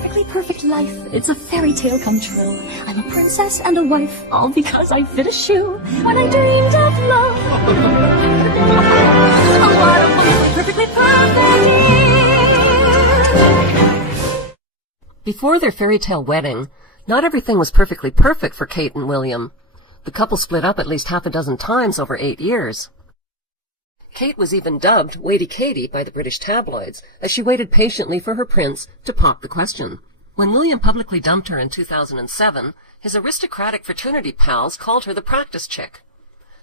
perfectly perfect life. It's a fairy tale come true. I'm a princess and a wife, all because I fit a shoe. When I dreamed of love, oh, what a wonderfully perfectly perfect year. Before their fairy tale wedding, not everything was perfectly perfect for Kate and William. The couple split up at least half a dozen times over 8 years. Kate was even dubbed Waity Katie by the British tabloids, as she waited patiently for her prince to pop the question. When William publicly dumped her in 2007, his aristocratic fraternity pals called her the practice chick.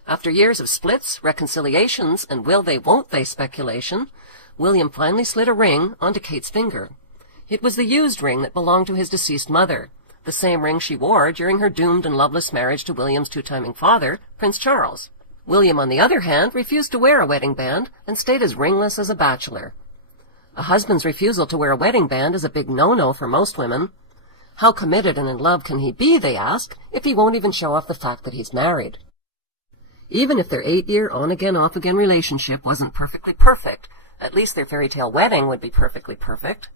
After years of splits, reconciliations, and will they won't they speculation, William finally slid a ring onto Kate's finger. It was the used ring that belonged to his deceased mother, the same ring she wore during her doomed and loveless marriage to William's two-timing father, Prince Charles. William, on the other hand, refused to wear a wedding band and stayed as ringless as a bachelor. A husband's refusal to wear a wedding band is a big no-no for most women. How committed and in love can he be, they ask, if he won't even show off the fact that he's married? Even if their 8-year on-again, off-again relationship wasn't perfectly perfect, at least their fairy tale wedding would be perfectly perfect.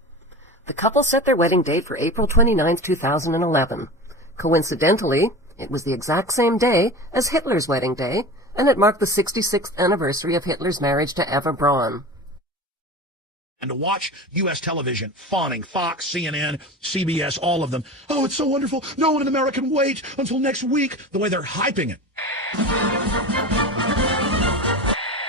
The couple set their wedding date for April 29, 2011. Coincidentally, it was the exact same day as Hitler's wedding day, and it marked the 66th anniversary of Hitler's marriage to Eva Braun. And to watch U.S. television fawning, Fox, CNN, CBS, all of them, oh, it's so wonderful, no one in America can wait until next week, the way they're hyping it.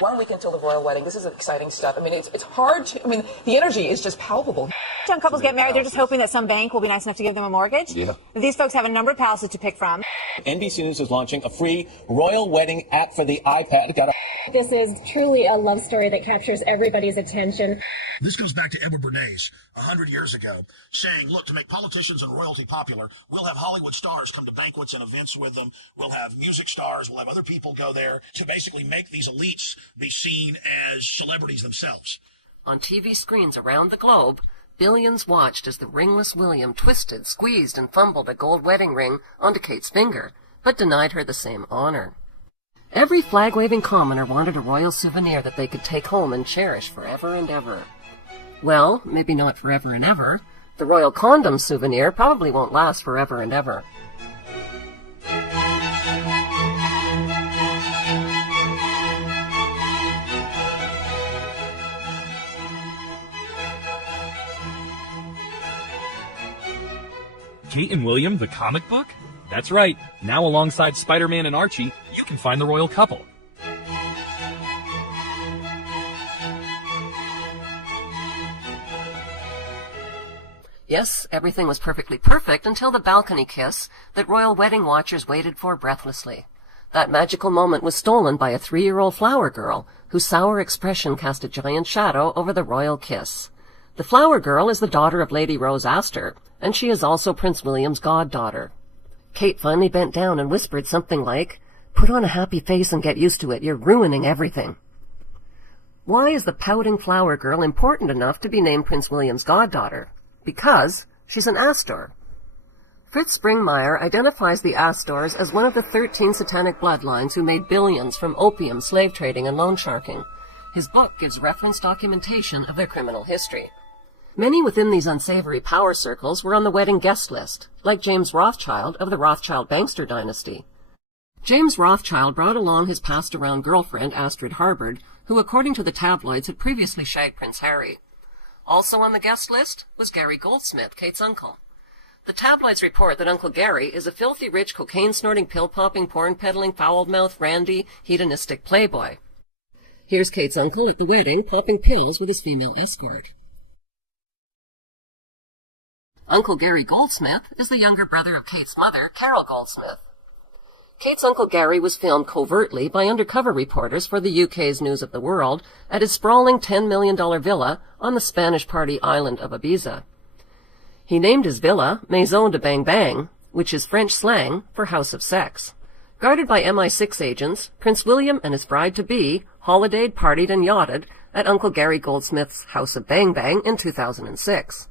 1 week until the royal wedding. This is exciting stuff. I mean, it's hard to, I mean, the energy is just palpable. Young couples get married, they're just hoping that some bank will be nice enough to give them a mortgage. Yeah. These folks have a number of palaces to pick from. NBC News is launching a free royal wedding app for the iPad. This is truly a love story that captures everybody's attention. This goes back to Edward Bernays 100 years ago, saying, look, to make politicians and royalty popular, we'll have Hollywood stars come to banquets and events with them. We'll have music stars. We'll have other people go there to basically make these elites be seen as celebrities themselves. On TV screens around the globe, billions watched as the ringless William twisted, squeezed, and fumbled a gold wedding ring onto Kate's finger, but denied her the same honor. Every flag-waving commoner wanted a royal souvenir that they could take home and cherish forever and ever. Well, maybe not forever and ever. The royal condom souvenir probably won't last forever and ever. Kate and William, the comic book? That's right. Now alongside Spider-Man and Archie, you can find the royal couple. Yes, everything was perfectly perfect until the balcony kiss that royal wedding watchers waited for breathlessly. That magical moment was stolen by a 3-year-old flower girl, whose sour expression cast a giant shadow over the royal kiss. The flower girl is the daughter of Lady Rose Astor, and she is also Prince William's goddaughter. Kate finally bent down and whispered something like, "Put on a happy face and get used to it. You're ruining everything." Why is the pouting flower girl important enough to be named Prince William's goddaughter? Because she's an Astor. Fritz Springmeier identifies the Astors as one of the 13 satanic bloodlines who made billions from opium, slave trading, and loan sharking. His book gives reference documentation of their criminal history. Many within these unsavory power circles were on the wedding guest list, like James Rothschild of the Rothschild-Bangster dynasty. James Rothschild brought along his passed-around girlfriend, Astrid Harbord, who, according to the tabloids, had previously shagged Prince Harry. Also on the guest list was Gary Goldsmith, Kate's uncle. The tabloids report that Uncle Gary is a filthy rich, cocaine-snorting, pill-popping, porn-peddling, foul-mouthed, randy, hedonistic playboy. Here's Kate's uncle at the wedding, popping pills with his female escort. Uncle Gary Goldsmith is the younger brother of Kate's mother, Carol Goldsmith. Kate's Uncle Gary was filmed covertly by undercover reporters for the UK's News of the World at his sprawling $10 million villa on the Spanish party island of Ibiza. He named his villa Maison de Bang Bang, which is French slang for House of Sex. Guarded by MI6 agents, Prince William and his bride-to-be holidayed, partied, and yachted at Uncle Gary Goldsmith's House of Bang Bang in 2006.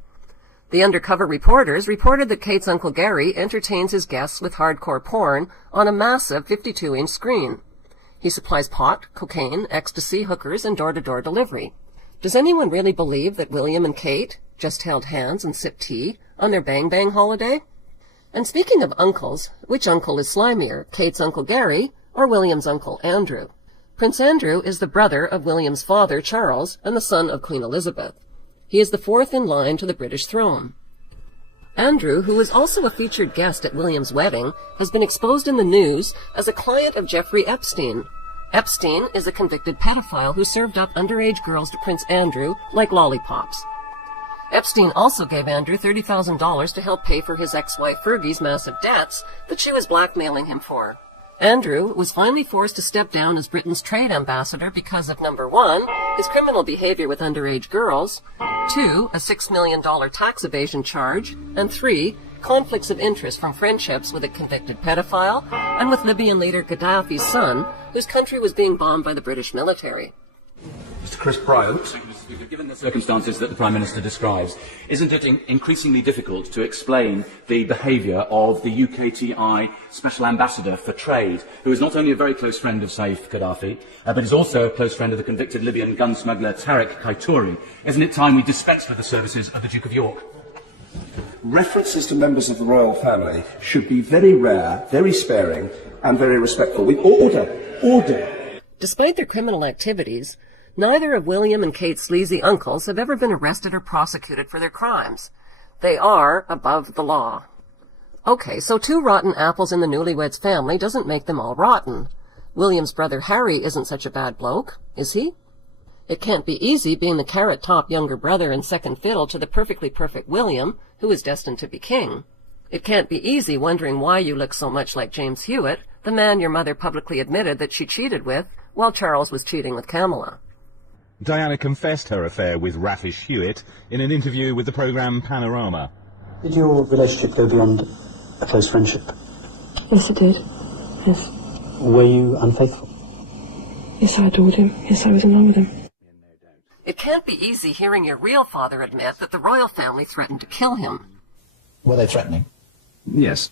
The undercover reporters reported that Kate's Uncle Gary entertains his guests with hardcore porn on a massive 52-inch screen. He supplies pot, cocaine, ecstasy, hookers, and door-to-door delivery. Does anyone really believe that William and Kate, just held hands and sipped tea on their bang-bang holiday? And speaking of uncles, which uncle is slimier, Kate's Uncle Gary or William's Uncle Andrew? Prince Andrew is the brother of William's father, Charles, and the son of Queen Elizabeth. He is the fourth in line to the British throne. Andrew, who was also a featured guest at William's wedding, has been exposed in the news as a client of Jeffrey Epstein. Epstein is a convicted pedophile who served up underage girls to Prince Andrew like lollipops. Epstein also gave Andrew $30,000 to help pay for his ex-wife Fergie's massive debts that she was blackmailing him for. Andrew was finally forced to step down as Britain's trade ambassador because of, number 1, his criminal behavior with underage girls, 2, a $6 million tax evasion charge, and 3, conflicts of interest from friendships with a convicted pedophile and with Libyan leader Gaddafi's son, whose country was being bombed by the British military. Mr. Chris Bryant. Thank you, Mr. Speaker. Given the circumstances that the Prime Minister describes, isn't it increasingly difficult to explain the behaviour of the UKTI Special Ambassador for Trade, who is not only a very close friend of Saif Gaddafi, but is also a close friend of the convicted Libyan gun smuggler Tariq Kaitouri? Isn't it time we dispensed with the services of the Duke of York? References to members of the royal family should be very rare, very sparing, and very respectful. We order. Despite their criminal activities, neither of William and Kate's sleazy uncles have ever been arrested or prosecuted for their crimes. They are above the law. Okay, so 2 rotten apples in the newlyweds family doesn't make them all rotten. William's brother Harry isn't such a bad bloke, is he? It can't be easy being the carrot-top younger brother and second fiddle to the perfectly perfect William, who is destined to be king. It can't be easy wondering why you look so much like James Hewitt, the man your mother publicly admitted that she cheated with while Charles was cheating with Camilla. Diana confessed her affair with Raffish Hewitt in an interview with the programme Panorama. Did your relationship go beyond a close friendship? Yes, it did. Yes. Were you unfaithful? Yes, I adored him. Yes, I was in love with him. It can't be easy hearing your real father admit that the royal family threatened to kill him. Were they threatening? Yes,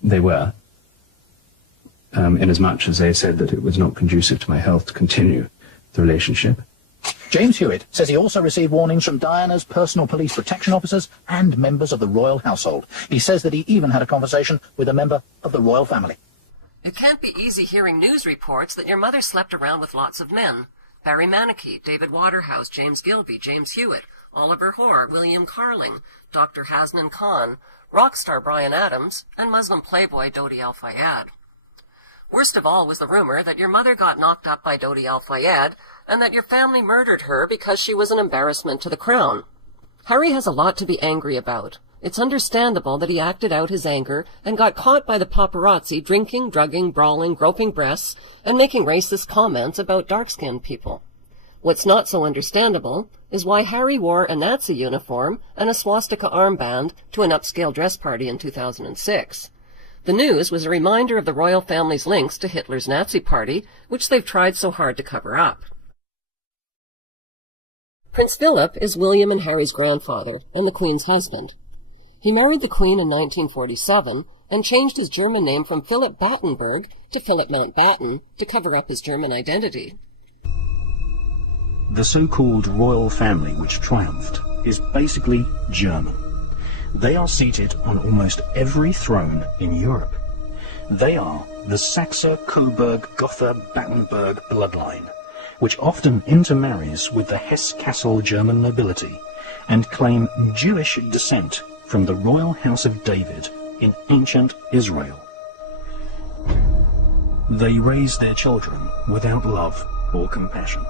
they were. Inasmuch as they said that it was not conducive to my health to continue the relationship. James Hewitt says he also received warnings from Diana's personal police protection officers and members of the royal household. He says that he even had a conversation with a member of the royal family. It can't be easy hearing news reports that your mother slept around with lots of men. Barry Manicky, David Waterhouse, James Gilby, James Hewitt, Oliver Hoare, William Carling, Dr. Hasnan Khan, rock star Bryan Adams, and Muslim playboy Dodi Al-Fayed. Worst of all was the rumor that your mother got knocked up by Dodi Al-Fayed and that your family murdered her because she was an embarrassment to the crown. Harry has a lot to be angry about. It's understandable that he acted out his anger and got caught by the paparazzi drinking, drugging, brawling, groping breasts, and making racist comments about dark-skinned people. What's not so understandable is why Harry wore a Nazi uniform and a swastika armband to an upscale dress party in 2006. The news was a reminder of the royal family's links to Hitler's Nazi party, which they've tried so hard to cover up. Prince Philip is William and Harry's grandfather and the Queen's husband. He married the Queen in 1947 and changed his German name from Philip Battenberg to Philip Mountbatten to cover up his German identity. The so-called royal family which triumphed is basically German. They are seated on almost every throne in Europe. They are the Saxe-Coburg-Gotha-Battenberg bloodline, which often intermarries with the Hesse-Kassel German nobility and claim Jewish descent from the royal house of David in ancient Israel. They raise their children without love or compassion,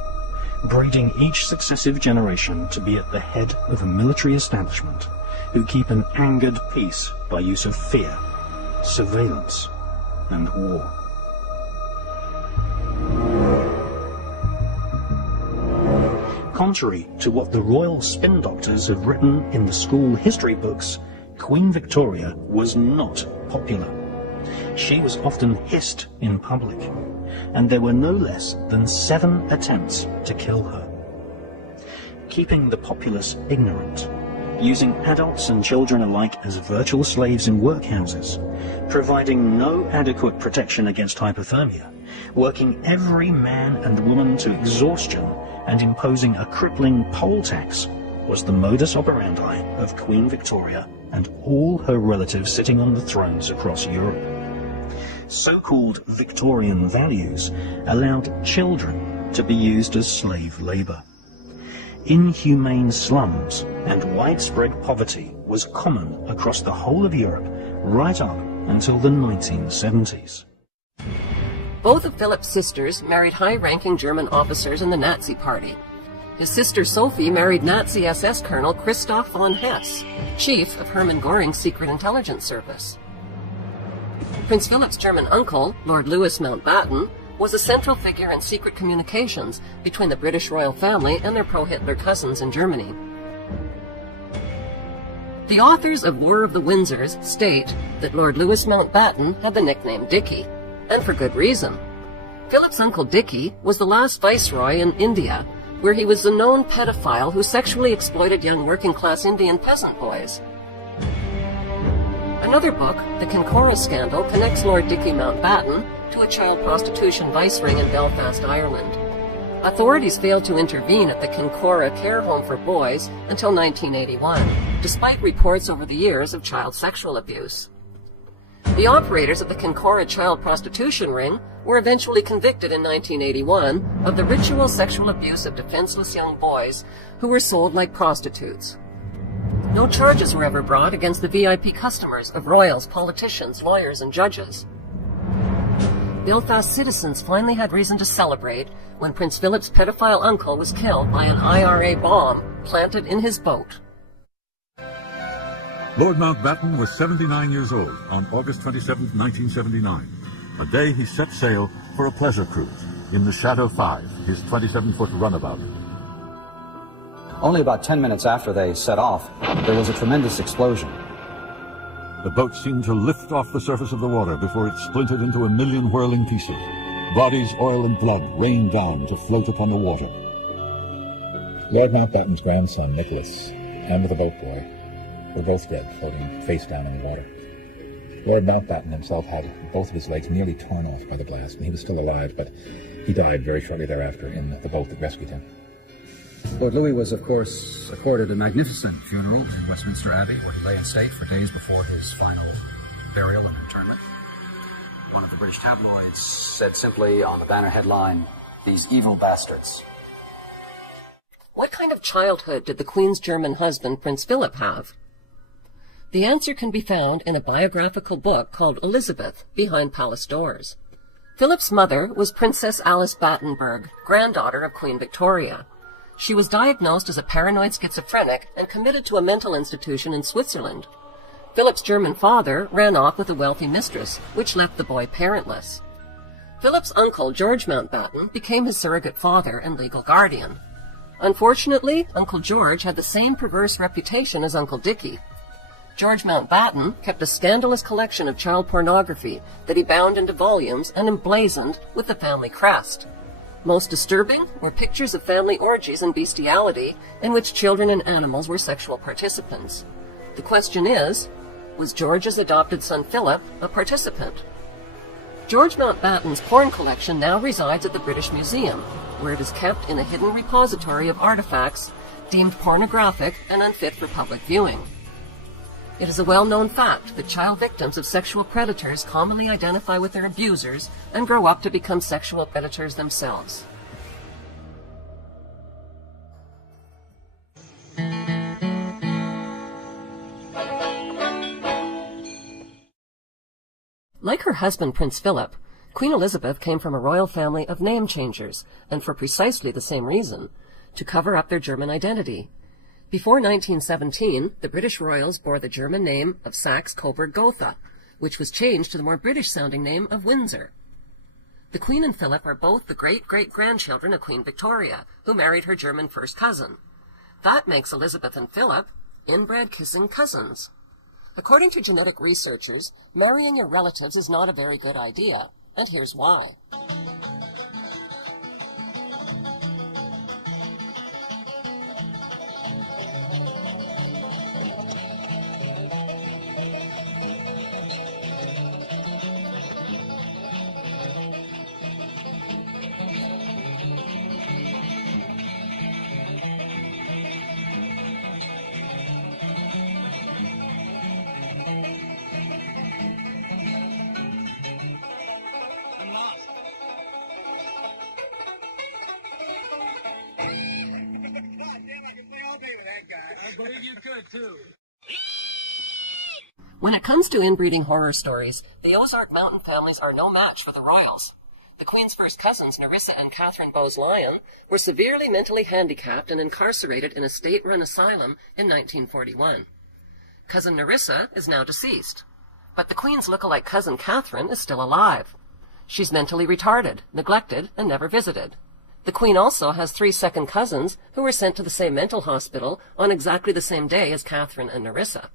breeding each successive generation to be at the head of a military establishment who keep an angered peace by use of fear, surveillance, and war. Contrary to what the royal spin doctors have written in the school history books, Queen Victoria was not popular. She was often hissed in public, and there were no less than 7 attempts to kill her. Keeping the populace ignorant, using adults and children alike as virtual slaves in workhouses, providing no adequate protection against hypothermia, working every man and woman to exhaustion, and imposing a crippling poll tax was the modus operandi of Queen Victoria and all her relatives sitting on the thrones across Europe. So-called Victorian values allowed children to be used as slave labour. Inhumane slums and widespread poverty was common across the whole of Europe right up until the 1970s. Both of Philip's sisters married high-ranking German officers in the Nazi Party. His sister Sophie married Nazi SS Colonel Christoph von Hess, chief of Hermann Göring's secret intelligence service. Prince Philip's German uncle, Lord Louis Mountbatten, was a central figure in secret communications between the British royal family and their pro-Hitler cousins in Germany. The authors of War of the Windsors state that Lord Louis Mountbatten had the nickname Dickie, and for good reason. Philip's uncle Dickie was the last viceroy in India, where he was a known pedophile who sexually exploited young working-class Indian peasant boys. Another book, The Kincora Scandal, connects Lord Dickie Mountbatten to a child prostitution vice ring in Belfast, Ireland. Authorities failed to intervene at the Kincora care home for boys until 1981, despite reports over the years of child sexual abuse. The operators of the Kincora child prostitution ring were eventually convicted in 1981 of the ritual sexual abuse of defenseless young boys who were sold like prostitutes. No charges were ever brought against the VIP customers of royals, politicians, lawyers, and judges. Belfast citizens finally had reason to celebrate when Prince Philip's pedophile uncle was killed by an IRA bomb planted in his boat. Lord Mountbatten was 79 years old on August 27, 1979, a day he set sail for a pleasure cruise in the Shadow 5, his 27-foot runabout. Only about 10 minutes after they set off, there was a tremendous explosion. The boat seemed to lift off the surface of the water before it splintered into a million whirling pieces. Bodies, oil, and blood rained down to float upon the water. Lord Mountbatten's grandson, Nicholas, and the boat boy were both dead, floating face down in the water. Lord Mountbatten himself had both of his legs nearly torn off by the blast, and he was still alive, but he died very shortly thereafter in the boat that rescued him. Lord Louis was, of course, accorded a magnificent funeral in Westminster Abbey, where he lay in state for days before his final burial and interment. One of the British tabloids said simply on the banner headline, "These evil bastards." What kind of childhood did the Queen's German husband, Prince Philip, have? The answer can be found in a biographical book called Elizabeth, Behind Palace Doors. Philip's mother was Princess Alice Battenberg, granddaughter of Queen Victoria. She was diagnosed as a paranoid schizophrenic and committed to a mental institution in Switzerland. Philip's German father ran off with a wealthy mistress, which left the boy parentless. Philip's uncle, George Mountbatten, became his surrogate father and legal guardian. Unfortunately, Uncle George had the same perverse reputation as Uncle Dickie. George Mountbatten kept a scandalous collection of child pornography that he bound into volumes and emblazoned with the family crest. Most disturbing were pictures of family orgies and bestiality in which children and animals were sexual participants. The question is, was George's adopted son Philip a participant? George Mountbatten's porn collection now resides at the British Museum, where it is kept in a hidden repository of artifacts deemed pornographic and unfit for public viewing. It is a well-known fact that child victims of sexual predators commonly identify with their abusers and grow up to become sexual predators themselves. Like her husband, Prince Philip, Queen Elizabeth came from a royal family of name changers, and for precisely the same reason, to cover up their German identity. Before 1917, the British royals bore the German name of Saxe-Coburg-Gotha, which was changed to the more British-sounding name of Windsor. The Queen and Philip are both the great-great-grandchildren of Queen Victoria, who married her German first cousin. That makes Elizabeth and Philip inbred kissing cousins. According to genetic researchers, marrying your relatives is not a very good idea, and here's why. that guy. I believe you could, too. When it comes to inbreeding horror stories, the Ozark Mountain families are no match for the Royals. The Queen's first cousins, Nerissa and Catherine Bowes-Lyon, were severely mentally handicapped and incarcerated in a state-run asylum in 1941. Cousin Nerissa is now deceased, but the Queen's look-alike cousin Catherine is still alive. She's mentally retarded, neglected, and never visited. The Queen also has 3 second cousins who were sent to the same mental hospital on exactly the same day as Catherine and Nerissa.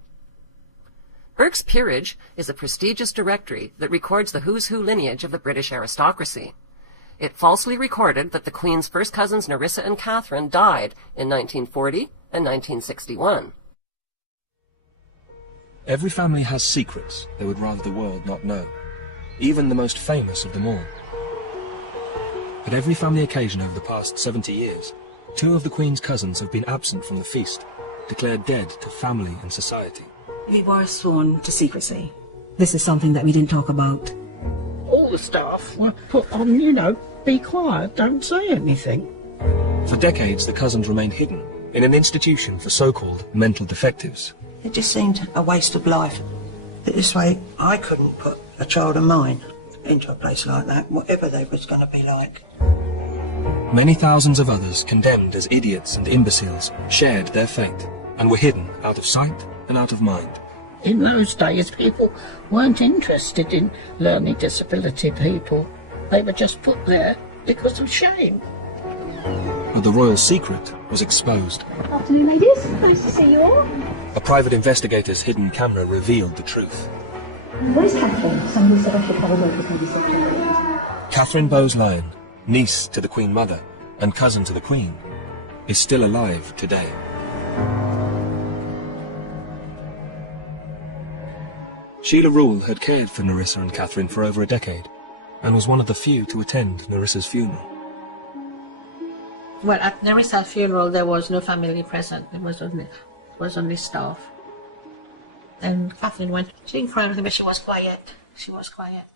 Burke's Peerage is a prestigious directory that records the who's who lineage of the British aristocracy. It falsely recorded that the Queen's first cousins Nerissa and Catherine died in 1940 and 1961. Every family has secrets they would rather the world not know, even the most famous of them all. At every family occasion over the past 70 years, 2 of the Queen's cousins have been absent from the feast, declared dead to family and society. We were sworn to secrecy. This is something that we didn't talk about. All the staff were put on, be quiet, don't say anything. For decades, the cousins remained hidden in an institution for so-called mental defectives. It just seemed a waste of life. This way, I couldn't put a child of mine into a place like that, whatever they was going to be like. Many thousands of others, condemned as idiots and imbeciles, shared their fate and were hidden out of sight and out of mind. In those days, people weren't interested in learning disability people. They were just put there because of shame. But the royal secret was exposed. Afternoon, ladies. Nice to see you all. A private investigator's hidden camera revealed the truth. Where's Catherine? Somebody said I should have a word with her this afternoon. Catherine Bowes-Lyon, niece to the Queen Mother and cousin to the Queen, is still alive today. Sheila Rule had cared for Nerissa and Catherine for over a decade, and was one of the few to attend Nerissa's funeral. Well, at Nerissa's funeral there was no family present, it was only staff. And Catherine went, she didn't cry or anything, but she was quiet. She was quiet.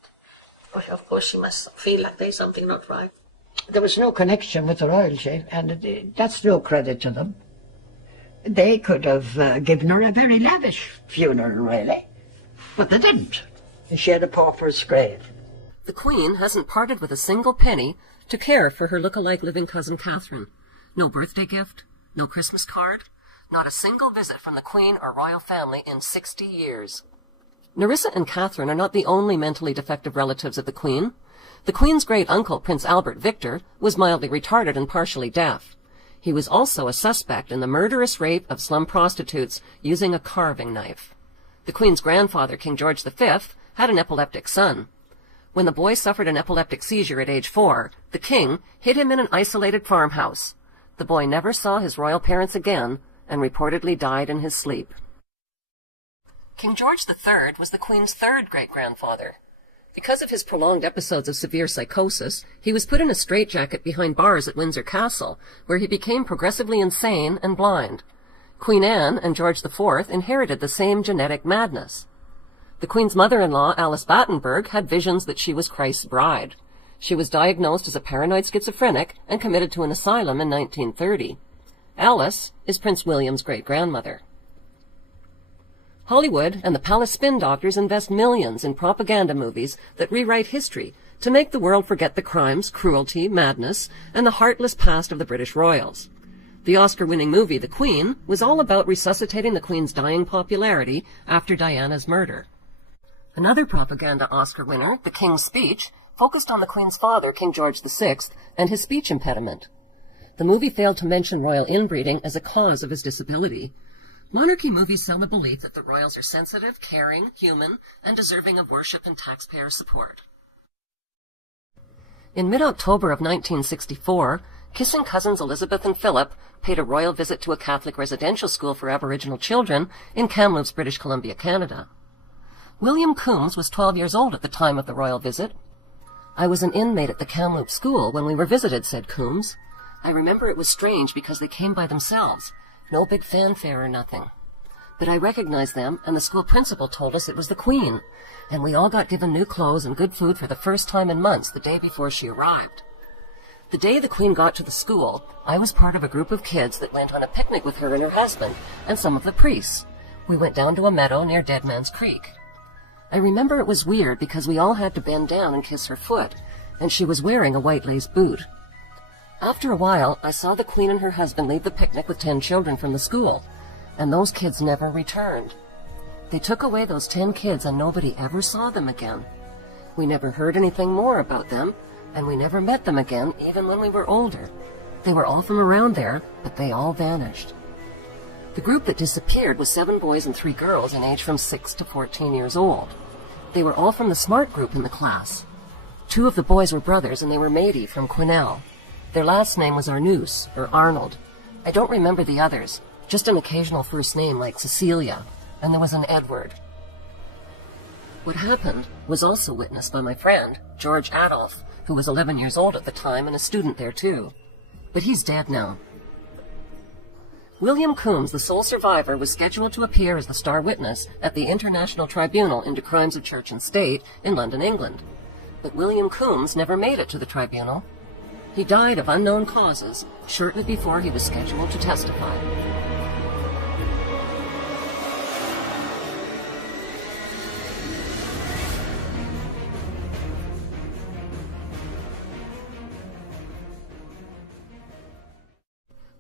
Of course she must feel like there's something not right. There was no connection with the royalty, and that's no credit to them. They could have given her a very lavish funeral, really. But they didn't. And she had a pauper's grave. The Queen hasn't parted with a single penny to care for her look-alike living cousin Catherine. No birthday gift, no Christmas card, not a single visit from the Queen or royal family in 60 years. Nerissa and Catherine are not the only mentally defective relatives of the Queen. The Queen's great-uncle, Prince Albert Victor, was mildly retarded and partially deaf. He was also a suspect in the murderous rape of slum prostitutes using a carving knife. The Queen's grandfather, King George V, had an epileptic son. When the boy suffered an epileptic seizure at age 4, the King hid him in an isolated farmhouse. The boy never saw his royal parents again and reportedly died in his sleep. King George III was the Queen's 3rd great-grandfather. Because of his prolonged episodes of severe psychosis, he was put in a straitjacket behind bars at Windsor Castle, where he became progressively insane and blind. Queen Anne and George IV inherited the same genetic madness. The Queen's mother-in-law, Alice Battenberg, had visions that she was Christ's bride. She was diagnosed as a paranoid schizophrenic and committed to an asylum in 1930. Alice is Prince William's great-grandmother. Hollywood and the palace spin doctors invest millions in propaganda movies that rewrite history to make the world forget the crimes, cruelty, madness, and the heartless past of the British royals. The Oscar-winning movie The Queen was all about resuscitating the Queen's dying popularity after Diana's murder. Another propaganda Oscar winner, The King's Speech, focused on the Queen's father, King George VI, and his speech impediment. The movie failed to mention royal inbreeding as a cause of his disability. Monarchy movies sell the belief that the royals are sensitive, caring, human, and deserving of worship and taxpayer support. In mid-October of 1964, kissing cousins Elizabeth and Philip paid a royal visit to a Catholic residential school for Aboriginal children in Kamloops, British Columbia, Canada. William Coombs was 12 years old at the time of the royal visit. "I was an inmate at the Kamloops school when we were visited," said Coombs. "I remember it was strange because they came by themselves, no big fanfare or nothing. But I recognized them, and the school principal told us it was the Queen, and we all got given new clothes and good food for the first time in months the day before she arrived." The day the Queen got to the school, I was part of a group of kids that went on a picnic with her and her husband and some of the priests. We went down to a meadow near Dead Man's Creek. I remember it was weird because we all had to bend down and kiss her foot, and she was wearing a white lace boot. After a while, I saw the Queen and her husband leave the picnic with 10 children from the school, and those kids never returned. They took away those 10 kids and nobody ever saw them again. We never heard anything more about them, and we never met them again even when we were older. They were all from around there, but they all vanished. The group that disappeared was 7 boys and 3 girls in age from 6 to 14 years old. They were all from the smart group in the class. 2 of the boys were brothers, and they were Mady from Quesnel. Their last name was Arnoux, or Arnold. I don't remember the others, just an occasional first name like Cecilia, and there was an Edward. What happened was also witnessed by my friend, George Adolph, who was 11 years old at the time and a student there too. But he's dead now. William Coombs, the sole survivor, was scheduled to appear as the star witness at the International Tribunal into Crimes of Church and State in London, England. But William Coombs never made it to the tribunal. He died of unknown causes shortly before he was scheduled to testify.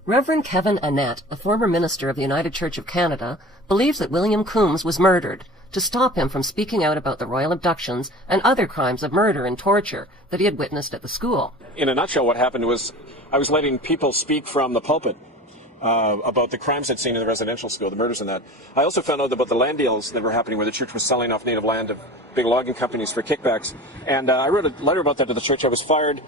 Reverend Kevin Annett, a former minister of the United Church of Canada, believes that William Coombs was murdered to stop him from speaking out about the royal abductions and other crimes of murder and torture that he had witnessed at the school. In a nutshell, what happened was I was letting people speak from the pulpit about the crimes I'd seen in the residential school, the murders and that. I also found out about the land deals that were happening where the church was selling off native land to big logging companies for kickbacks. And I wrote a letter about that to the church. I was fired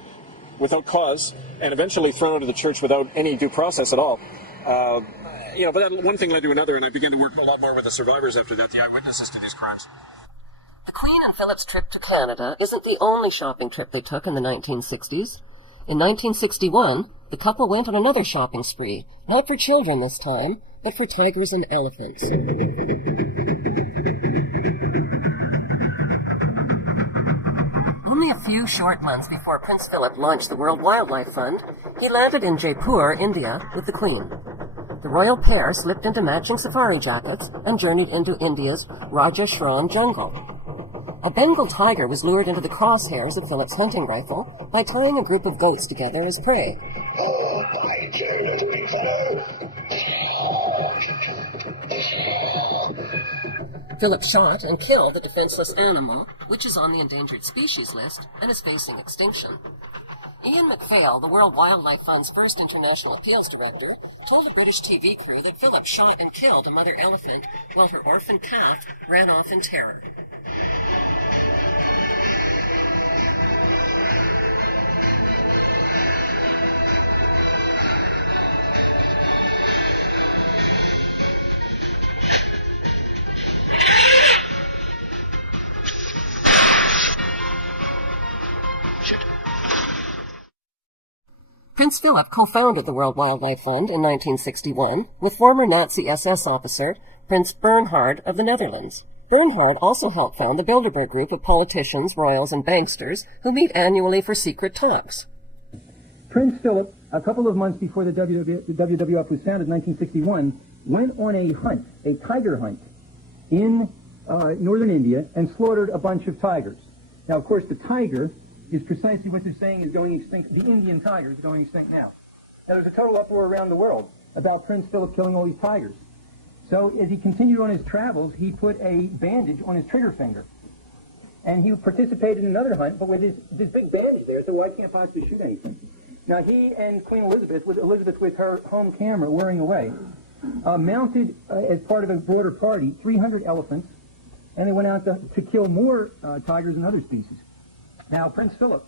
without cause and eventually thrown out of the church without any due process at all. But that one thing led to another, and I began to work a lot more with the survivors after that, the eyewitnesses to these crimes. The Queen and Philip's trip to Canada isn't the only shopping trip they took in the 1960s. In 1961, the couple went on another shopping spree, not for children this time, but for tigers and elephants. Only a few short months before Prince Philip launched the World Wildlife Fund, he landed in Jaipur, India, with the Queen. The royal pair slipped into matching safari jackets and journeyed into India's Rajasthan jungle. A Bengal tiger was lured into the crosshairs of Philip's hunting rifle by tying a group of goats together as prey. Oh, by Jove, big fellow! Philip shot and killed the defenseless animal, which is on the endangered species list and is facing extinction. Ian MacPhail, the World Wildlife Fund's first international appeals director, told a British TV crew that Philip shot and killed a mother elephant while her orphan calf ran off in terror. Prince Philip co-founded the World Wildlife Fund in 1961 with former Nazi SS officer Prince Bernhard of the Netherlands. Bernhard also helped found the Bilderberg group of politicians, royals, and banksters who meet annually for secret talks. Prince Philip, a couple of months before the WWF was founded in 1961, went on a hunt, a tiger hunt, in northern India and slaughtered a bunch of tigers. Now, of course, the tiger is precisely what they're saying is going extinct. The Indian tiger is going extinct now. Now, there's a total uproar around the world about Prince Philip killing all these tigers. So as he continued on his travels, he put a bandage on his trigger finger. And he participated in another hunt, but with this big bandage there, so I can't possibly shoot anything. Now, he and Queen Elizabeth with her home camera whirring away, mounted, as part of a broader party, 300 elephants, and they went out to kill more tigers and other species. Now, Prince Philip,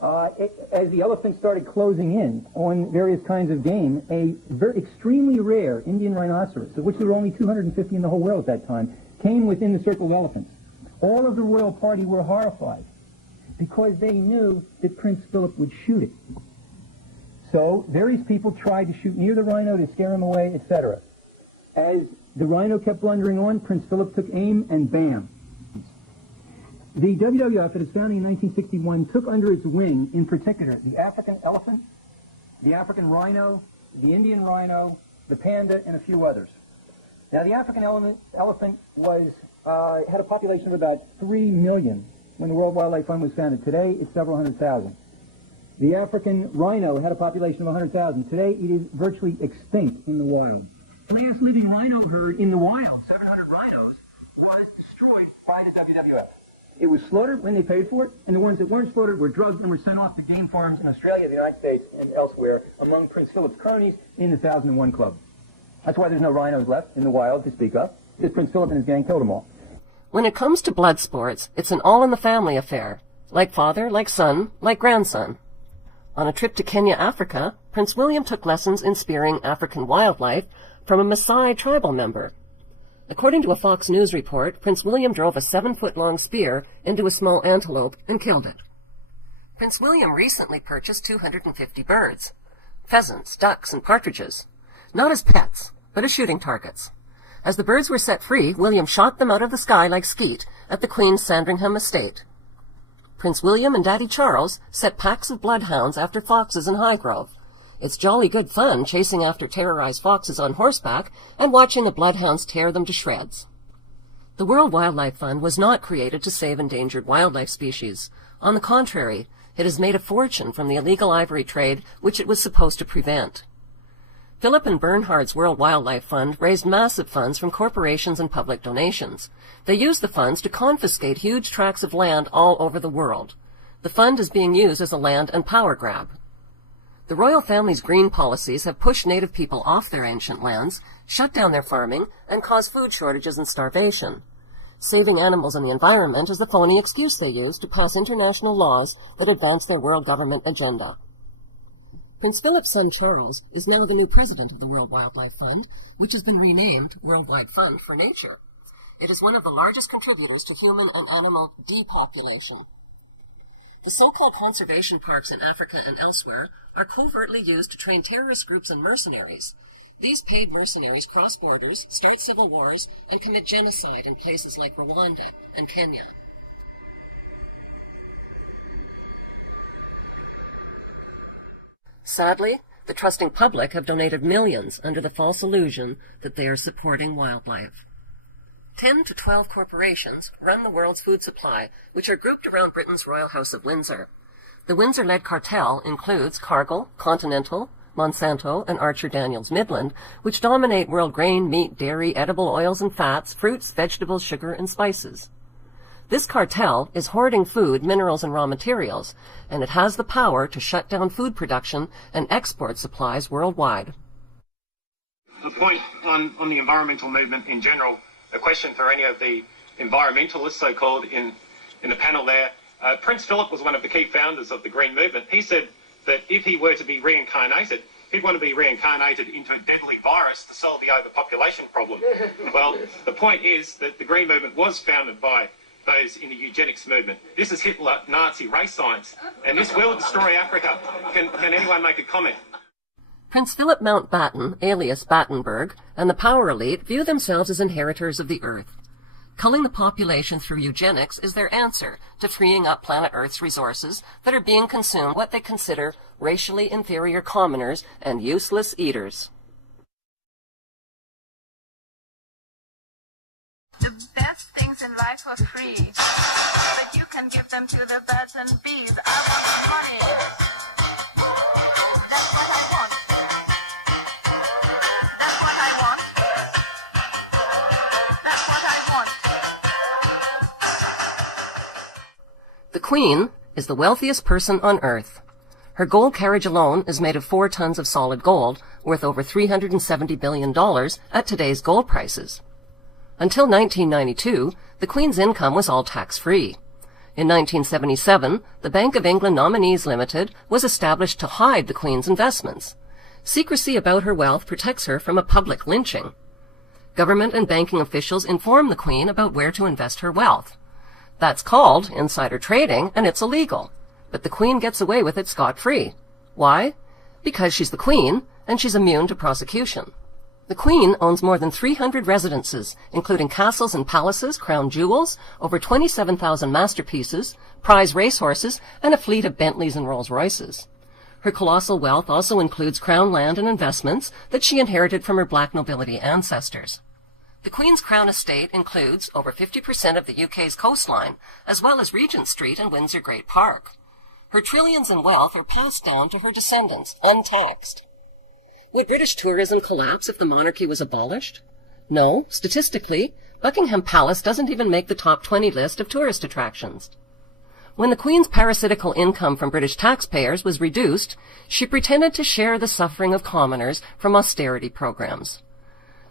as the elephants started closing in on various kinds of game, a extremely rare Indian rhinoceros, of which there were only 250 in the whole world at that time, came within the circle of elephants. All of the royal party were horrified because they knew that Prince Philip would shoot it. So various people tried to shoot near the rhino to scare him away, etc. As the rhino kept blundering on, Prince Philip took aim and bam. The WWF, at its founding in 1961, took under its wing, in particular, the African elephant, the African rhino, the Indian rhino, the panda, and a few others. Now, the African elephant was had a population of about 3 million when the World Wildlife Fund was founded. Today, it's several hundred thousand. The African rhino had a population of 100,000. Today, it is virtually extinct in the wild. The last living rhino herd in the wild, 700 rhinos, was destroyed by the WWF. It was slaughtered when they paid for it, and the ones that weren't slaughtered were drugged and were sent off to game farms in Australia, the United States, and elsewhere among Prince Philip's cronies in the 1001 Club. That's why there's no rhinos left in the wild to speak of, because Prince Philip and his gang killed them all. When it comes to blood sports, it's an all-in-the-family affair, like father, like son, like grandson. On a trip to Kenya, Africa, Prince William took lessons in spearing African wildlife from a Maasai tribal member. According to a Fox News report, Prince William drove a 7-foot-long spear into a small antelope and killed it. Prince William recently purchased 250 birds, pheasants, ducks, and partridges, not as pets, but as shooting targets. As the birds were set free, William shot them out of the sky like skeet at the Queen's Sandringham estate. Prince William and Daddy Charles set packs of bloodhounds after foxes in Highgrove. It's jolly good fun chasing after terrorized foxes on horseback and watching the bloodhounds tear them to shreds. The World Wildlife Fund was not created to save endangered wildlife species. On the contrary, it has made a fortune from the illegal ivory trade which it was supposed to prevent. Philip and Bernhard's World Wildlife Fund raised massive funds from corporations and public donations. They used the funds to confiscate huge tracts of land all over the world. The fund is being used as a land and power grab. The royal family's green policies have pushed native people off their ancient lands, shut down their farming, and caused food shortages and starvation. Saving animals and the environment is the phony excuse they use to pass international laws that advance their world government agenda. Prince Philip's son Charles is now the new president of the World Wildlife Fund, which has been renamed Worldwide Fund for Nature. It is one of the largest contributors to human and animal depopulation. The so-called conservation parks in Africa and elsewhere are covertly used to train terrorist groups and mercenaries. These paid mercenaries cross borders, start civil wars, and commit genocide in places like Rwanda and Kenya. Sadly, the trusting public have donated millions under the false illusion that they are supporting wildlife. 10 to 12 corporations run the world's food supply, which are grouped around Britain's Royal House of Windsor. The Windsor-led cartel includes Cargill, Continental, Monsanto, and Archer Daniels Midland, which dominate world grain, meat, dairy, edible oils and fats, fruits, vegetables, sugar, and spices. This cartel is hoarding food, minerals, and raw materials, and it has the power to shut down food production and export supplies worldwide. A point on the environmental movement in general, a question for any of the environmentalists, so-called, in the panel there. Prince Philip was one of the key founders of the Green Movement. He said that if he were to be reincarnated, he'd want to be reincarnated into a deadly virus to solve the overpopulation problem. Well, the point is that the Green Movement was founded by those in the eugenics movement. This is Hitler, Nazi race science, and this will destroy Africa. Can anyone make a comment? Prince Philip Mountbatten, alias Battenberg, and the power elite view themselves as inheritors of the earth. Culling the population through eugenics is their answer to freeing up planet Earth's resources that are being consumed by what they consider racially inferior commoners and useless eaters. The best things in life are free, but you can give them to the birds and bees. I want money. That's what I want. That's what I want. That's what I want. The Queen is the wealthiest person on Earth. Her gold carriage alone is made of 4 tons of solid gold, worth over $370 billion at today's gold prices. Until 1992, the Queen's income was all tax-free. In 1977, the Bank of England Nominees Limited was established to hide the Queen's investments. Secrecy about her wealth protects her from a public lynching. Government and banking officials inform the Queen about where to invest her wealth. That's called insider trading, and it's illegal. But the Queen gets away with it scot-free. Why? Because she's the Queen, and she's immune to prosecution. The Queen owns more than 300 residences, including castles and palaces, crown jewels, over 27,000 masterpieces, prize racehorses, and a fleet of Bentleys and Rolls-Royces. Her colossal wealth also includes crown land and investments that she inherited from her black nobility ancestors. The Queen's Crown Estate includes over 50% of the UK's coastline, as well as Regent Street and Windsor Great Park. Her trillions in wealth are passed down to her descendants, untaxed. Would British tourism collapse if the monarchy was abolished? No, statistically, Buckingham Palace doesn't even make the top 20 list of tourist attractions. When the Queen's parasitical income from British taxpayers was reduced, she pretended to share the suffering of commoners from austerity programs.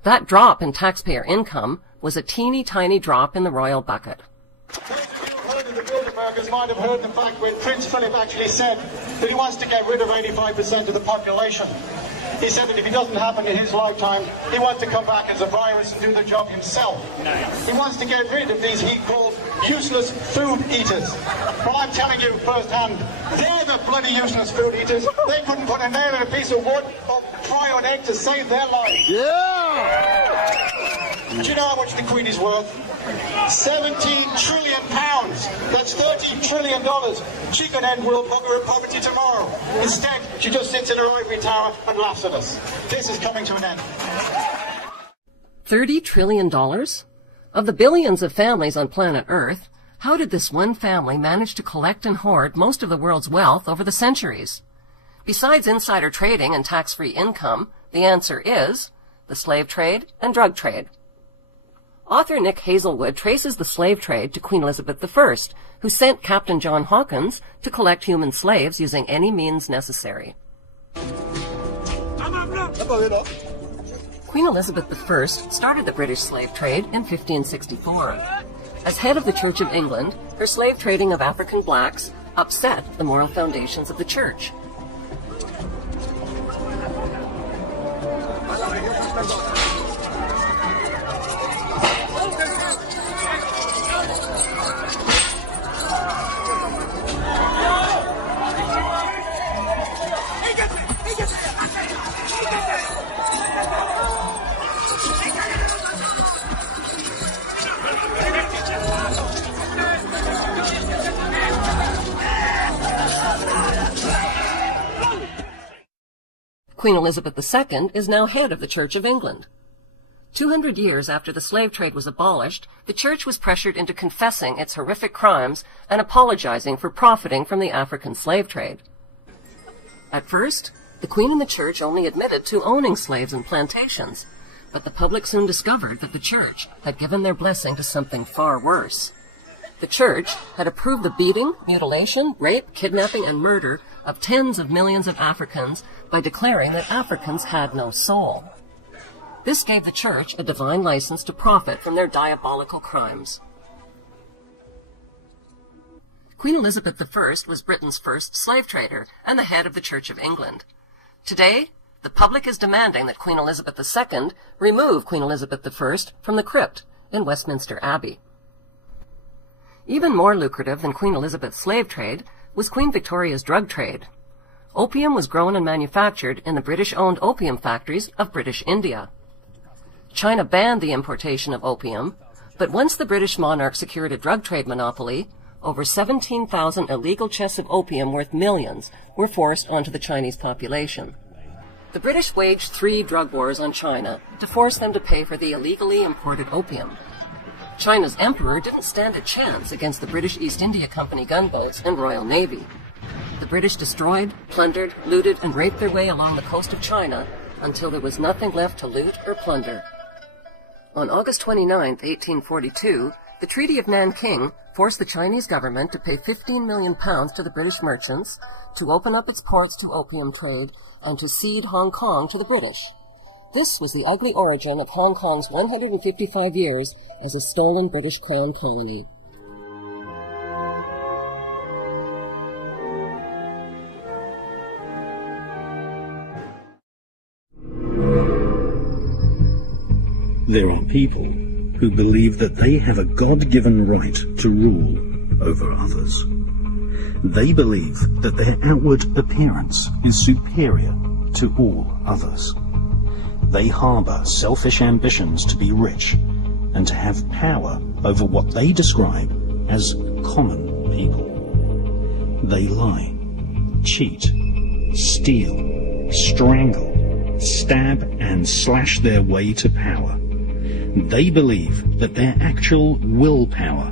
That drop in taxpayer income was a teeny-tiny drop in the royal bucket. Those of you who have heard of the Bilderbergers might have heard the fact when Prince Philip actually said that he wants to get rid of 85% of the population. He said that if it doesn't happen in his lifetime, he wants to come back as a virus and do the job himself. Nice. He wants to get rid of these he called useless food eaters. Well, I'm telling you firsthand, they're the bloody useless food eaters. They couldn't put a nail in a piece of wood or fry an egg to save their life. Yeah! Do you know how much the Queen is worth? 17 trillion pounds. That's $30 trillion. She could end world hunger and poverty tomorrow. Instead, she just sits in her ivory tower and laughs at us. This is coming to an end. $30 trillion? Of the billions of families on planet Earth, how did this one family manage to collect and hoard most of the world's wealth over the centuries? Besides insider trading and tax-free income, the answer is the slave trade and drug trade. Author Nick Hazelwood traces the slave trade to Queen Elizabeth I, who sent Captain John Hawkins to collect human slaves using any means necessary. Queen Elizabeth I started the British slave trade in 1564. As head of the Church of England, her slave trading of African blacks upset the moral foundations of the Church. Queen Elizabeth II is now head of the Church of England. 200 years after the slave trade was abolished, the Church was pressured into confessing its horrific crimes and apologizing for profiting from the African slave trade. At first, the Queen and the Church only admitted to owning slaves and plantations, but the public soon discovered that the Church had given their blessing to something far worse. The Church had approved the beating, mutilation, rape, kidnapping, and murder of tens of millions of Africans by declaring that Africans had no soul. This gave the Church a divine license to profit from their diabolical crimes. Queen Elizabeth I was Britain's first slave trader and the head of the Church of England. Today, the public is demanding that Queen Elizabeth II remove Queen Elizabeth I from the crypt in Westminster Abbey. Even more lucrative than Queen Elizabeth's slave trade was Queen Victoria's drug trade. Opium was grown and manufactured in the British-owned opium factories of British India. China banned the importation of opium, but once the British monarch secured a drug trade monopoly, over 17,000 illegal chests of opium worth millions were forced onto the Chinese population. The British waged 3 drug wars on China to force them to pay for the illegally imported opium. China's emperor didn't stand a chance against the British East India Company gunboats and Royal Navy. The British destroyed, plundered, looted, and raped their way along the coast of China until there was nothing left to loot or plunder. On August 29, 1842, the Treaty of Nanking forced the Chinese government to pay £15 million to the British merchants to open up its ports to opium trade and to cede Hong Kong to the British. This was the ugly origin of Hong Kong's 155 years as a stolen British Crown colony. There are people who believe that they have a God-given right to rule over others. They believe that their outward appearance is superior to all others. They harbor selfish ambitions to be rich and to have power over what they describe as common people. They lie, cheat, steal, strangle, stab and slash their way to power. They believe that their actual willpower,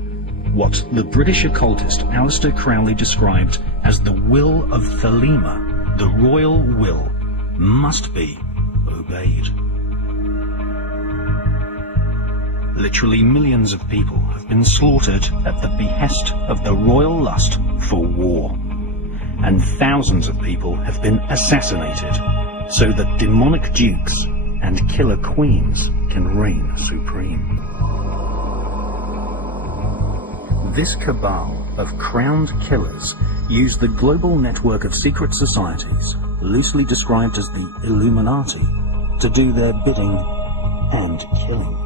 what the British occultist Aleister Crowley described as the will of Thelema, the royal will, must be obeyed. Literally millions of people have been slaughtered at the behest of the royal lust for war, and thousands of people have been assassinated so that demonic dukes and killer queens can reign supreme. This cabal of crowned killers use the global network of secret societies, loosely described as the Illuminati, to do their bidding and killing.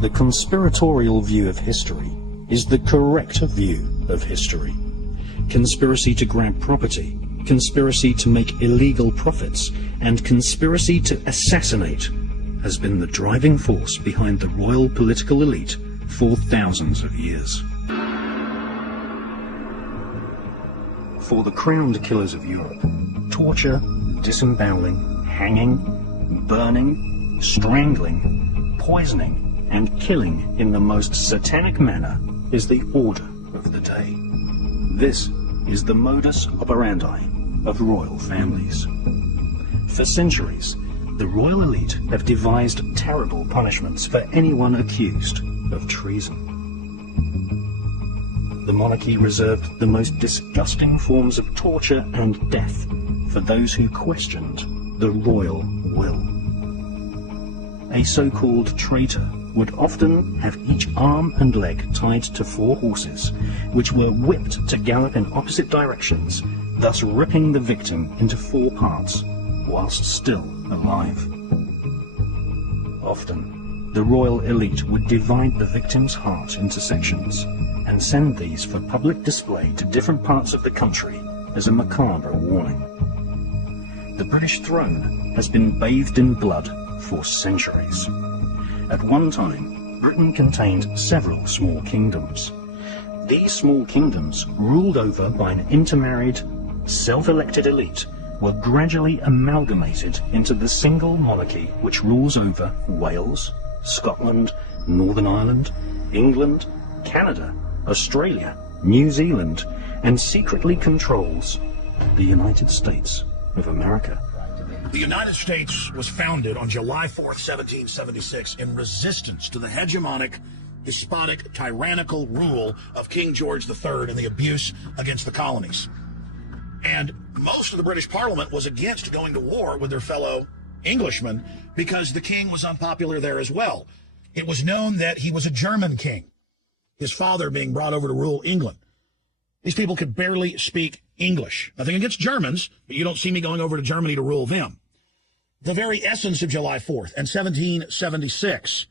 The conspiratorial view of history is the correct view of history. Conspiracy to grab property, conspiracy to make illegal profits, and conspiracy to assassinate has been the driving force behind the royal political elite for thousands of years. For the crowned killers of Europe, torture, disemboweling, hanging, burning, strangling, poisoning, and killing in the most satanic manner is the order of the day. This is the modus operandi of royal families. For centuries, the royal elite have devised terrible punishments for anyone accused of treason. The monarchy reserved the most disgusting forms of torture and death for those who questioned the royal will. A so-called traitor would often have each arm and leg tied to 4 horses, which were whipped to gallop in opposite directions, thus ripping the victim into 4 parts, whilst still alive. Often, the royal elite would divide the victim's heart into sections, and send these for public display to different parts of the country as a macabre warning. The British throne has been bathed in blood for centuries. At one time, Britain contained several small kingdoms. These small kingdoms, ruled over by an intermarried, self-elected elite, were gradually amalgamated into the single monarchy which rules over Wales, Scotland, Northern Ireland, England, Canada, Australia, New Zealand, and secretly controls the United States of America. The United States was founded on July 4th, 1776, in resistance to the hegemonic, despotic, tyrannical rule of King George III and the abuse against the colonies. And most of the British Parliament was against going to war with their fellow Englishmen because the king was unpopular there as well. It was known that he was a German king, his father being brought over to rule England. These people could barely speak English. Nothing against Germans, but you don't see me going over to Germany to rule them. The very essence of July 4th and 1776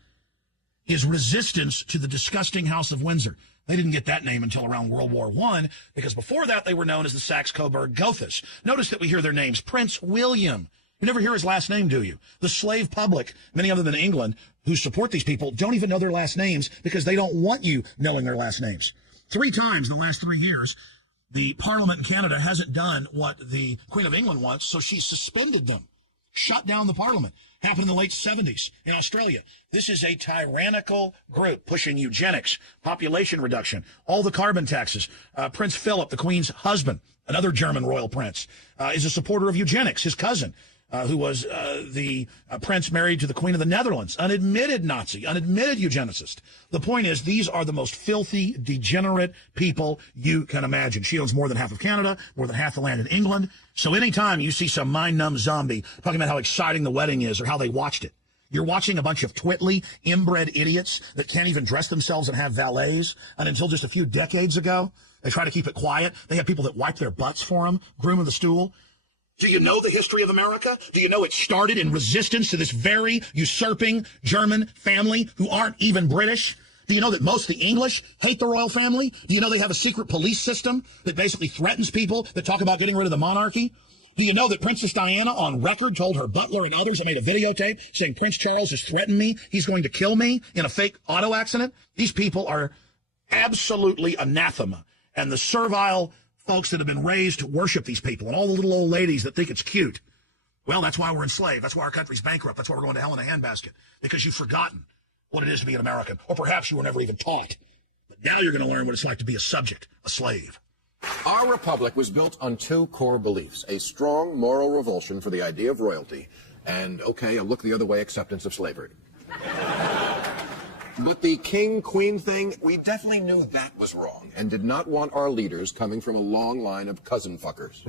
is resistance to the disgusting House of Windsor. They didn't get that name until around World War I, because before that they were known as the Saxe-Coburg-Gothas. Notice that we hear their names. Prince William. You never hear his last name, do you? The slave public, many other than England, who support these people, don't even know their last names because they don't want you knowing their last names. 3 times in the last 3 years, the Parliament in Canada hasn't done what the Queen of England wants, so she suspended them. Shut down the Parliament. Happened in the late 70s in Australia. This is a tyrannical group pushing eugenics, population reduction, all the carbon taxes. Prince Philip, the Queen's husband, another German royal prince, is a supporter of eugenics. His cousin, who was the prince married to the Queen of the Netherlands, unadmitted Nazi, unadmitted eugenicist. The point is, these are the most filthy, degenerate people you can imagine. She owns more than half of Canada, more than half the land in England. So anytime you see some mind-numb zombie talking about how exciting the wedding is or how they watched it, you're watching a bunch of twitly, inbred idiots that can't even dress themselves and have valets. And until just a few decades ago, they try to keep it quiet. They have people that wipe their butts for them, groom of the stool. Do you know the history of America? Do you know it started in resistance to this very usurping German family who aren't even British? Do you know that most of the English hate the royal family? Do you know they have a secret police system that basically threatens people that talk about getting rid of the monarchy? Do you know that Princess Diana on record told her butler and others that made a videotape saying Prince Charles has threatened me, he's going to kill me in a fake auto accident? These people are absolutely anathema. And the servile folks that have been raised to worship these people and all the little old ladies that think it's cute, well, that's why we're enslaved. That's why our country's bankrupt. That's why we're going to hell in a handbasket, because you've forgotten what it is to be an American, or perhaps you were never even taught. But now you're going to learn what it's like to be a subject, a slave. Our republic was built on two core beliefs: a strong moral revulsion for the idea of royalty, and, okay, a look the other way acceptance of slavery. But the king-queen thing, we definitely knew that was wrong and did not want our leaders coming from a long line of cousin fuckers.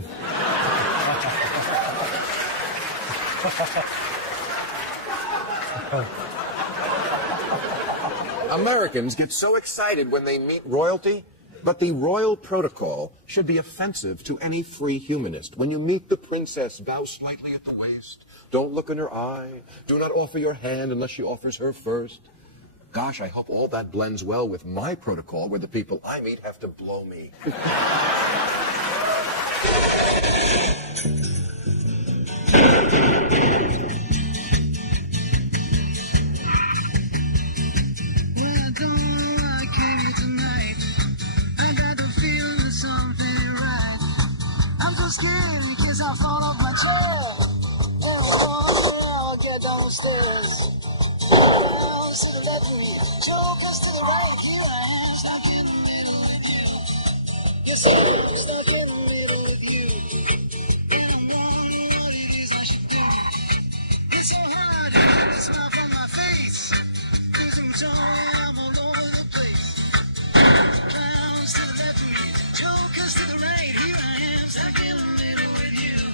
Americans get so excited when they meet royalty, but the royal protocol should be offensive to any free humanist. When you meet the princess, bow slightly at the waist, don't look in her eye, do not offer your hand unless she offers her first. Gosh, I hope all that blends well with my protocol, where the people I meet have to blow me. Scared in case I fall off my chair, and I'm wondering how I'll get down the stairs. Clowns to the left of me, jokers to the right. Here I am, stuck in the middle with you. Yes, I'm stuck in the middle with you, and I'm wondering what it is I should do. It's so hard to keep the smile from my face, 'cause I'm throwing, I'm all over the place. Clowns to the left of me, jokers to the right. Here I am, stuck in the middle with you.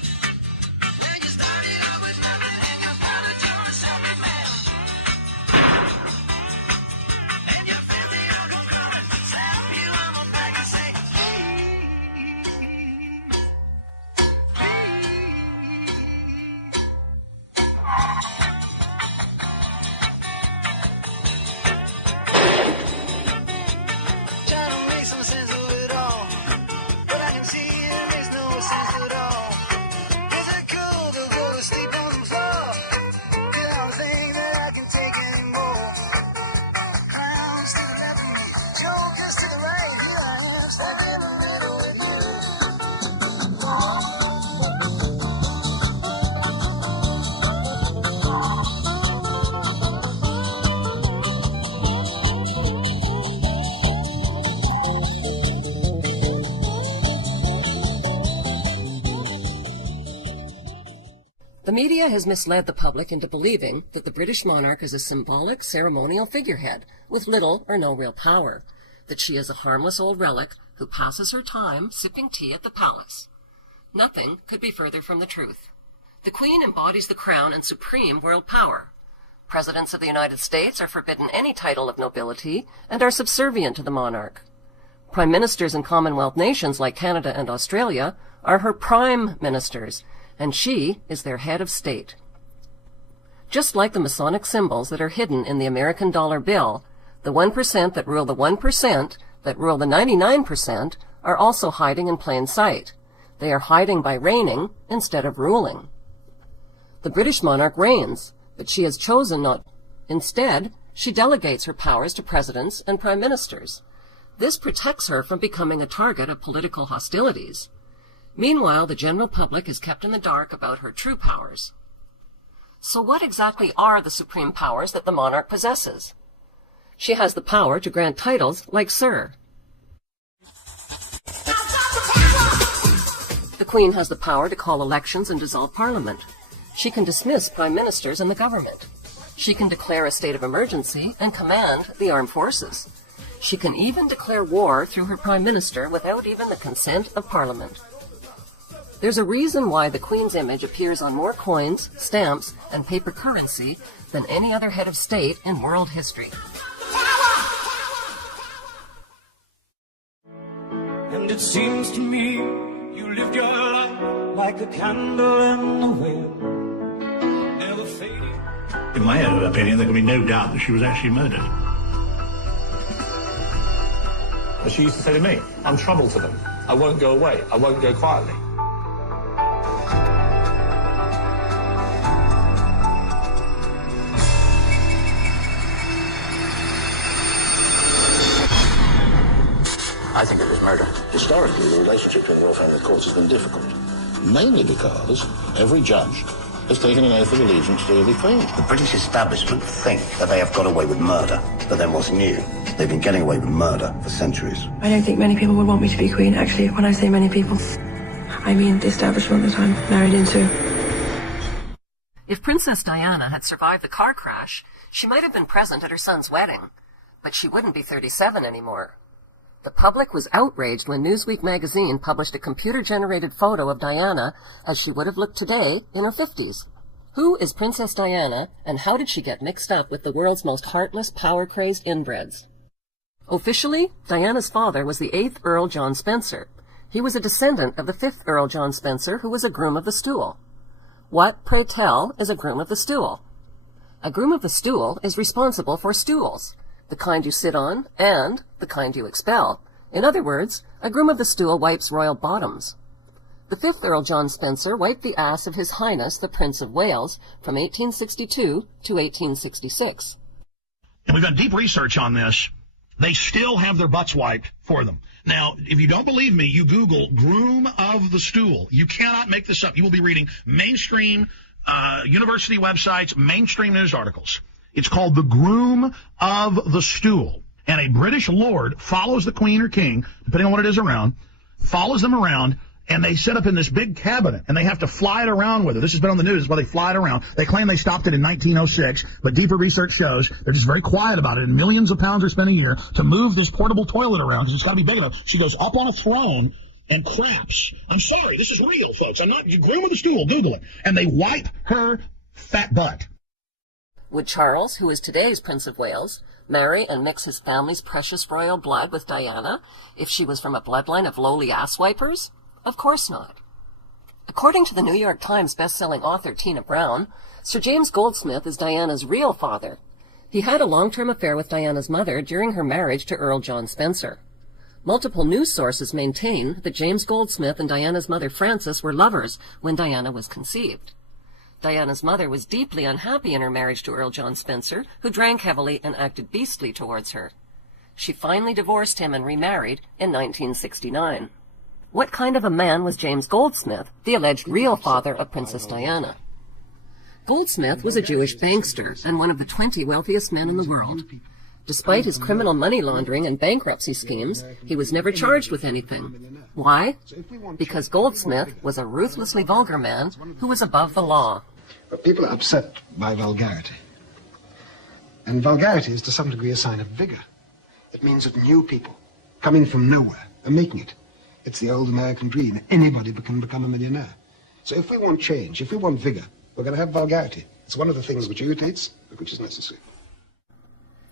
When you started out with nothing and you found that you're a self-made man, and you feel the alcohol calling, slap you on the back and say, trying to make some sense of it all, but I can see it makes no sense at all. Is it cool to go to sleep on the floor? 'Cause I don't think that I can take anymore. Clowns to the left of me, jokers to the right. Here I am, stuck in the middle with you. The media has misled the public into believing that the British monarch is a symbolic, ceremonial figurehead with little or no real power, that she is a harmless old relic who passes her time sipping tea at the palace. Nothing could be further from the truth. The Queen embodies the crown and supreme world power. Presidents of the United States are forbidden any title of nobility and are subservient to the monarch. Prime ministers in Commonwealth nations like Canada and Australia are her prime ministers, and she is their head of state. Just like the Masonic symbols that are hidden in the American dollar bill, the 1% that rule the 1% that rule the 99% are also hiding in plain sight. They are hiding by reigning instead of ruling. The British monarch reigns, but she has chosen not. Instead, she delegates her powers to presidents and prime ministers. This protects her from becoming a target of political hostilities. Meanwhile, the general public is kept in the dark about her true powers. So what exactly are the supreme powers that the monarch possesses? She has the power to grant titles like Sir. The Queen has the power to call elections and dissolve Parliament. She can dismiss prime ministers and the government. She can declare a state of emergency and command the armed forces. She can even declare war through her prime minister without even the consent of Parliament. There's a reason why the Queen's image appears on more coins, stamps, and paper currency than any other head of state in world history. And it seems to me you lived your life like a candle in the wind, never fading. In my opinion, there can be no doubt that she was actually murdered. As she used to say to me, I'm trouble to them. I won't go away. I won't go quietly. I think it was murder. Historically, the relationship between the royal family and the courts has been difficult, mainly because every judge has taken an oath of allegiance to the Queen. The British establishment think that they have got away with murder, but then what's new? They've been getting away with murder for centuries. I don't think many people would want me to be Queen, actually. When I say many people, I mean the establishment that I'm married into. If Princess Diana had survived the car crash, she might have been present at her son's wedding, but she wouldn't be 37 anymore. The public was outraged when Newsweek magazine published a computer-generated photo of Diana as she would have looked today in her 50s. Who is Princess Diana, and how did she get mixed up with the world's most heartless, power-crazed inbreds? Officially, Diana's father was the 8th Earl John Spencer. He was a descendant of the 5th Earl John Spencer, who was a groom of the stool. What, pray tell, is a groom of the stool? A groom of the stool is responsible for stools, the kind you sit on and the kind you expel. In other words, a groom of the stool wipes royal bottoms. The 5th Earl John Spencer wiped the ass of His Highness the Prince of Wales from 1862 to 1866. And we've done deep research on this. They still have their butts wiped for them. Now, if you don't believe me, you Google groom of the stool. You cannot make this up. You will be reading mainstream university websites, mainstream news articles. It's called the groom of the stool. And a British lord follows the queen or king, depending on what it is around, follows them around, and they set up in this big cabinet, and they have to fly it around with it. This has been on the news. That's why they fly it around. They claim they stopped it in 1906, but deeper research shows they're just very quiet about it, and millions of pounds are spent a year to move this portable toilet around because it's got to be big enough. She goes up on a throne and craps. I'm sorry, this is real, folks. I'm not groom of the stool. Google it. And they wipe her fat butt. Would Charles, who is today's Prince of Wales, marry and mix his family's precious royal blood with Diana if she was from a bloodline of lowly asswipers? Of course not. According to the New York Times best-selling author Tina Brown, Sir James Goldsmith is Diana's real father. He had a long-term affair with Diana's mother during her marriage to Earl John Spencer. Multiple news sources maintain that James Goldsmith and Diana's mother Frances were lovers when Diana was conceived. Diana's mother was deeply unhappy in her marriage to Earl John Spencer, who drank heavily and acted beastly towards her. She finally divorced him and remarried in 1969. What kind of a man was James Goldsmith, the alleged real father of Princess Diana? Goldsmith was a Jewish bankster and one of the 20 wealthiest men in the world. Despite his criminal money laundering and bankruptcy schemes, he was never charged with anything. Why? Because Goldsmith was a ruthlessly vulgar man who was above the law. But people are upset by vulgarity. And vulgarity is to some degree a sign of vigor. It means that new people, coming from nowhere, are making it. It's the old American dream. Anybody can become a millionaire. So if we want change, if we want vigor, we're going to have vulgarity. It's one of the things which irritates, but which is necessary.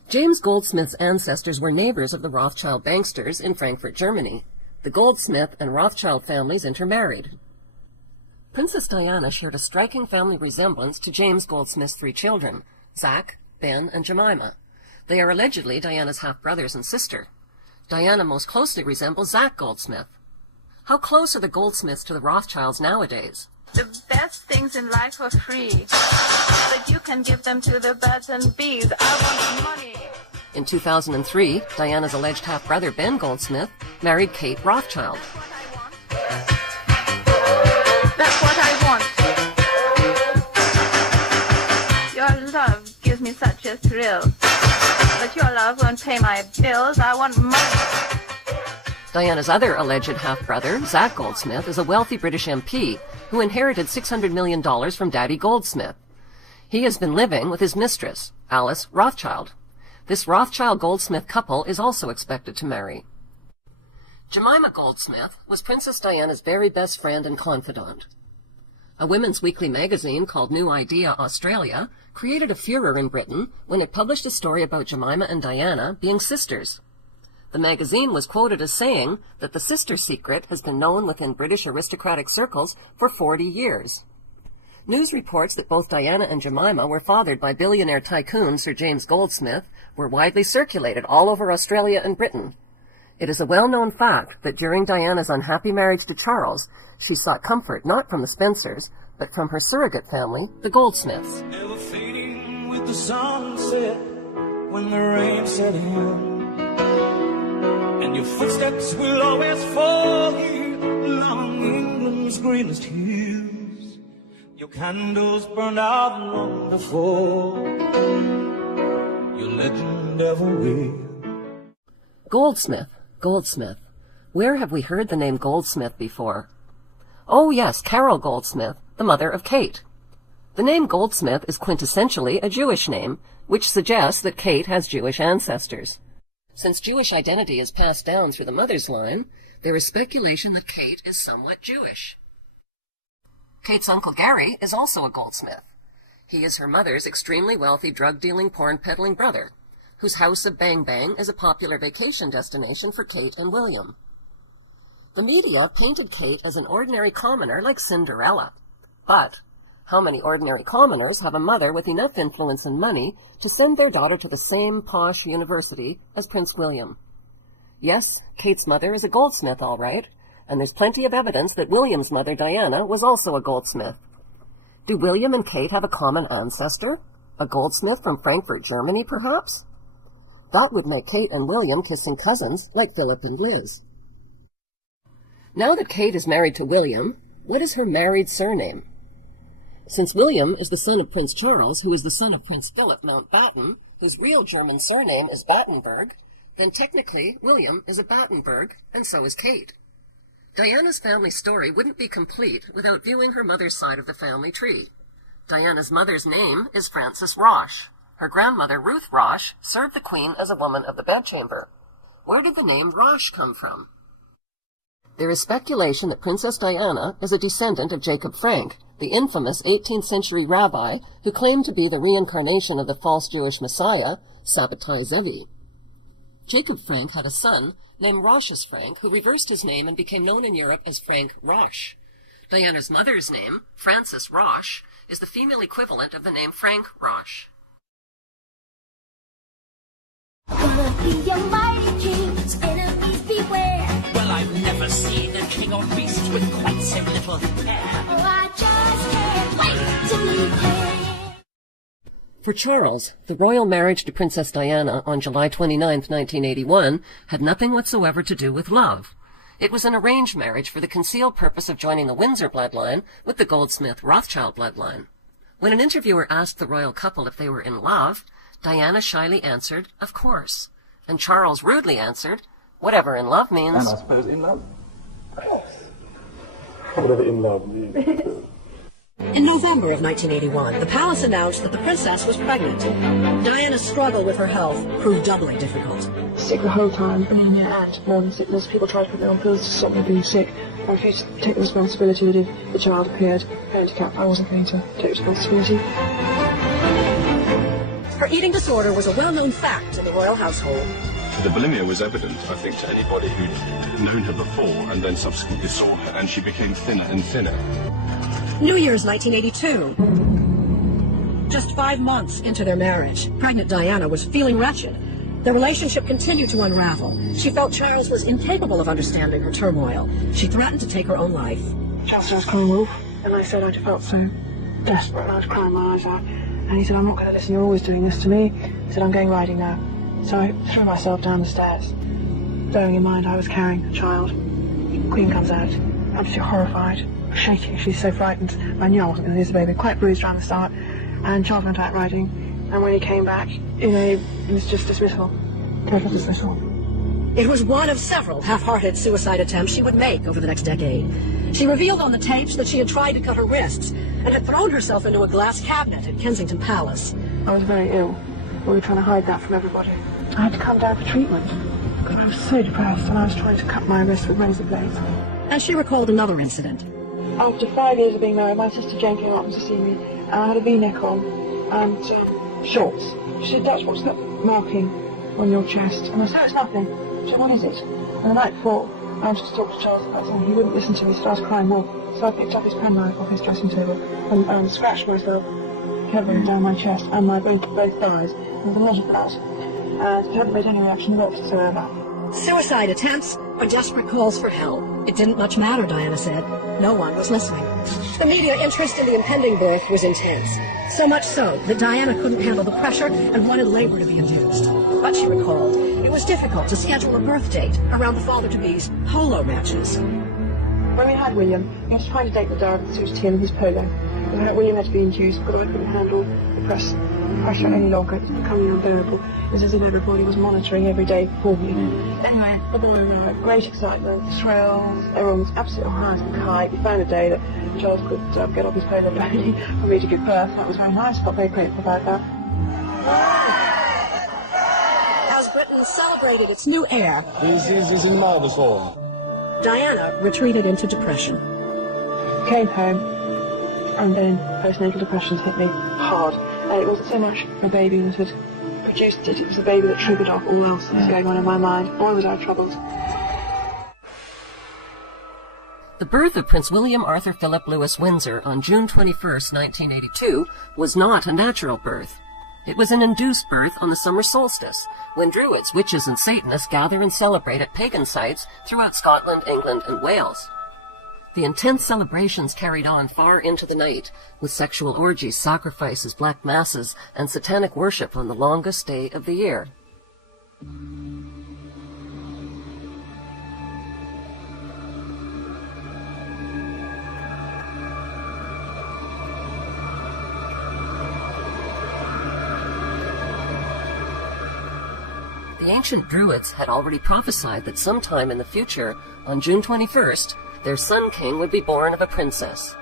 James Goldsmith's ancestors were neighbors of the Rothschild banksters in Frankfurt, Germany. The Goldsmith and Rothschild families intermarried. Princess Diana shared a striking family resemblance to James Goldsmith's 3 children, Zach, Ben, and Jemima. They are allegedly Diana's half-brothers and sister. Diana most closely resembles Zach Goldsmith. How close are the Goldsmiths to the Rothschilds nowadays? The best things in life are free, but you can give them to the birds and bees. I want money. In 2003, Diana's alleged half-brother Ben Goldsmith married Kate Rothschild. That's what I want. Your love gives me such a thrill, but your love won't pay my bills. I want money. Diana's other alleged half-brother, Zach Goldsmith, is a wealthy British MP who inherited $600 million from Daddy Goldsmith. He has been living with his mistress, Alice Rothschild. This Rothschild-Goldsmith couple is also expected to marry. Jemima Goldsmith was Princess Diana's very best friend and confidant. A women's weekly magazine called New Idea Australia created a furor in Britain when it published a story about Jemima and Diana being sisters. The magazine was quoted as saying that the sister secret has been known within British aristocratic circles for 40 years. News reports that both Diana and Jemima were fathered by billionaire tycoon Sir James Goldsmith were widely circulated all over Australia and Britain. It is a well-known fact that during Diana's unhappy marriage to Charles, she sought comfort not from the Spencers, but from her surrogate family, the Goldsmiths. Never fading with the sunset when the rain set in, and your footsteps will always fall here along England's greenest hills. Your candles burned out long before your legend ever will. Goldsmith, Goldsmith. Where have we heard the name Goldsmith before? Oh yes, Carol Goldsmith, the mother of Kate. The name Goldsmith is quintessentially a Jewish name, which suggests that Kate has Jewish ancestors. Since Jewish identity is passed down through the mother's line, there is speculation that Kate is somewhat Jewish. Kate's uncle Gary is also a goldsmith. He is her mother's extremely wealthy drug-dealing, porn-peddling brother, whose house of Bang Bang is a popular vacation destination for Kate and William. The media painted Kate as an ordinary commoner like Cinderella. But how many ordinary commoners have a mother with enough influence and money to send their daughter to the same posh university as Prince William? Yes, Kate's mother is a goldsmith, all right, and there's plenty of evidence that William's mother, Diana, was also a goldsmith. Do William and Kate have a common ancestor? A goldsmith from Frankfurt, Germany, perhaps? That would make Kate and William kissing cousins like Philip and Liz. Now that Kate is married to William, what is her married surname? Since William is the son of Prince Charles, who is the son of Prince Philip Mountbatten, whose real German surname is Battenberg, then technically William is a Battenberg, and so is Kate. Diana's family story wouldn't be complete without viewing her mother's side of the family tree. Diana's mother's name is Frances Roche. Her grandmother, Ruth Roche, served the Queen as a woman of the bedchamber. Where did the name Roche come from? There is speculation that Princess Diana is a descendant of Jacob Frank, the infamous 18th century rabbi who claimed to be the reincarnation of the false Jewish Messiah, Sabbatai Zevi. Jacob Frank had a son named Rochus Frank who reversed his name and became known in Europe as Frank Roche. Diana's mother's name, Frances Roche, is the female equivalent of the name Frank Roche. Gonna be a mighty king, so enemies beware. Well, I've never seen a king or beast with quite so little hair. Oh, I just can't wait to be king. For Charles, the royal marriage to Princess Diana on July 29, 1981, had nothing whatsoever to do with love. It was an arranged marriage for the concealed purpose of joining the Windsor bloodline with the Goldsmith-Rothschild bloodline. When an interviewer asked the royal couple if they were in love, Diana shyly answered, "Of course." And Charles rudely answered, "Whatever in love means." And I suppose in love. Of course. Whatever in love means. In November of 1981, the palace announced that the princess was pregnant. Diana's struggle with her health proved doubly difficult. Sick the whole time, bulimia and morning sickness. People tried to put me on pills to stop me being sick. I refused to take the responsibility that if the child appeared handicapped, I wasn't going to take responsibility. Her eating disorder was a well-known fact in the royal household. The bulimia was evident, I think, to anybody who'd known her before and then subsequently saw her, and she became thinner and thinner. New Year's 1982. Just 5 months into their marriage, pregnant Diana was feeling wretched. Their relationship continued to unravel. She felt Charles was incapable of understanding her turmoil. She threatened to take her own life. Charles said I was crying wolf, and I said I felt so desperate and I was crying my eyes out. And he said, "I'm not going to listen, you're always doing this to me." He said, "I'm going riding now." So I threw myself down the stairs. Bearing in mind I was carrying a child. Queen comes out, absolutely horrified, shaking, she's so frightened. I knew I wasn't going to lose the baby, quite bruised around the stomach. And Charles went out riding, and when he came back, it was just dismissal, total dismissal. It was one of several half-hearted suicide attempts she would make over the next decade. She revealed on the tapes that she had tried to cut her wrists and had thrown herself into a glass cabinet at Kensington Palace. I was very ill. We were trying to hide that from everybody. I had to come down for treatment because I was so depressed and I was trying to cut my wrist with razor blades. And she recalled another incident. After 5 years of being married, my sister Jane came up to see me and I had a V-neck on and shorts. She said, "Dutch, what's that marking on your chest?" And I said, "Oh, it's nothing." She said, "What is it?" And the night before, I wanted to talk to Charles about something. He wouldn't listen to me, so I was crying wolf. So I picked up his penknife off his dressing table and scratched myself heavily down my chest and my both thighs. There was a lot of blood, and it hadn't made any reaction whatsoever. Suicide attempts or desperate calls for help. It didn't much matter, Diana said. No one was listening. The media interest in the impending birth was intense. So much so that Diana couldn't handle the pressure and wanted labor to be induced. But she recalled, it was difficult to schedule a birth date around the father-to-be's polo matches. When we had William, we had to find a date in the diary that suited him and his polo. Because William had to be induced, but I couldn't handle the pressure any longer. It was becoming unbearable. It was as if everybody was monitoring every day for me. Anyway, the boy arrived, great excitement, thrills, everyone was absolutely on high as a kite. We found a day that Charles could get off his polo pony for me to give birth. That was very nice. I felt very grateful about that. As Britain celebrated its new heir, This is in marvelous form. Diana retreated into depression. Came home, and then postnatal depressions hit me hard. And it wasn't so much the baby that had produced it, it was the baby that triggered off all else that was going on in my mind. Boy, was I troubled. The birth of Prince William Arthur Philip Louis Windsor on June 21, 1982, was not a natural birth. It was an induced birth on the summer solstice, when Druids, witches, and Satanists gather and celebrate at pagan sites throughout Scotland, England, and Wales. The intense celebrations carried on far into the night, with sexual orgies, sacrifices, black masses, and satanic worship on the longest day of the year. The ancient Druids had already prophesied that sometime in the future, on June 21st, their Sun King would be born of a princess.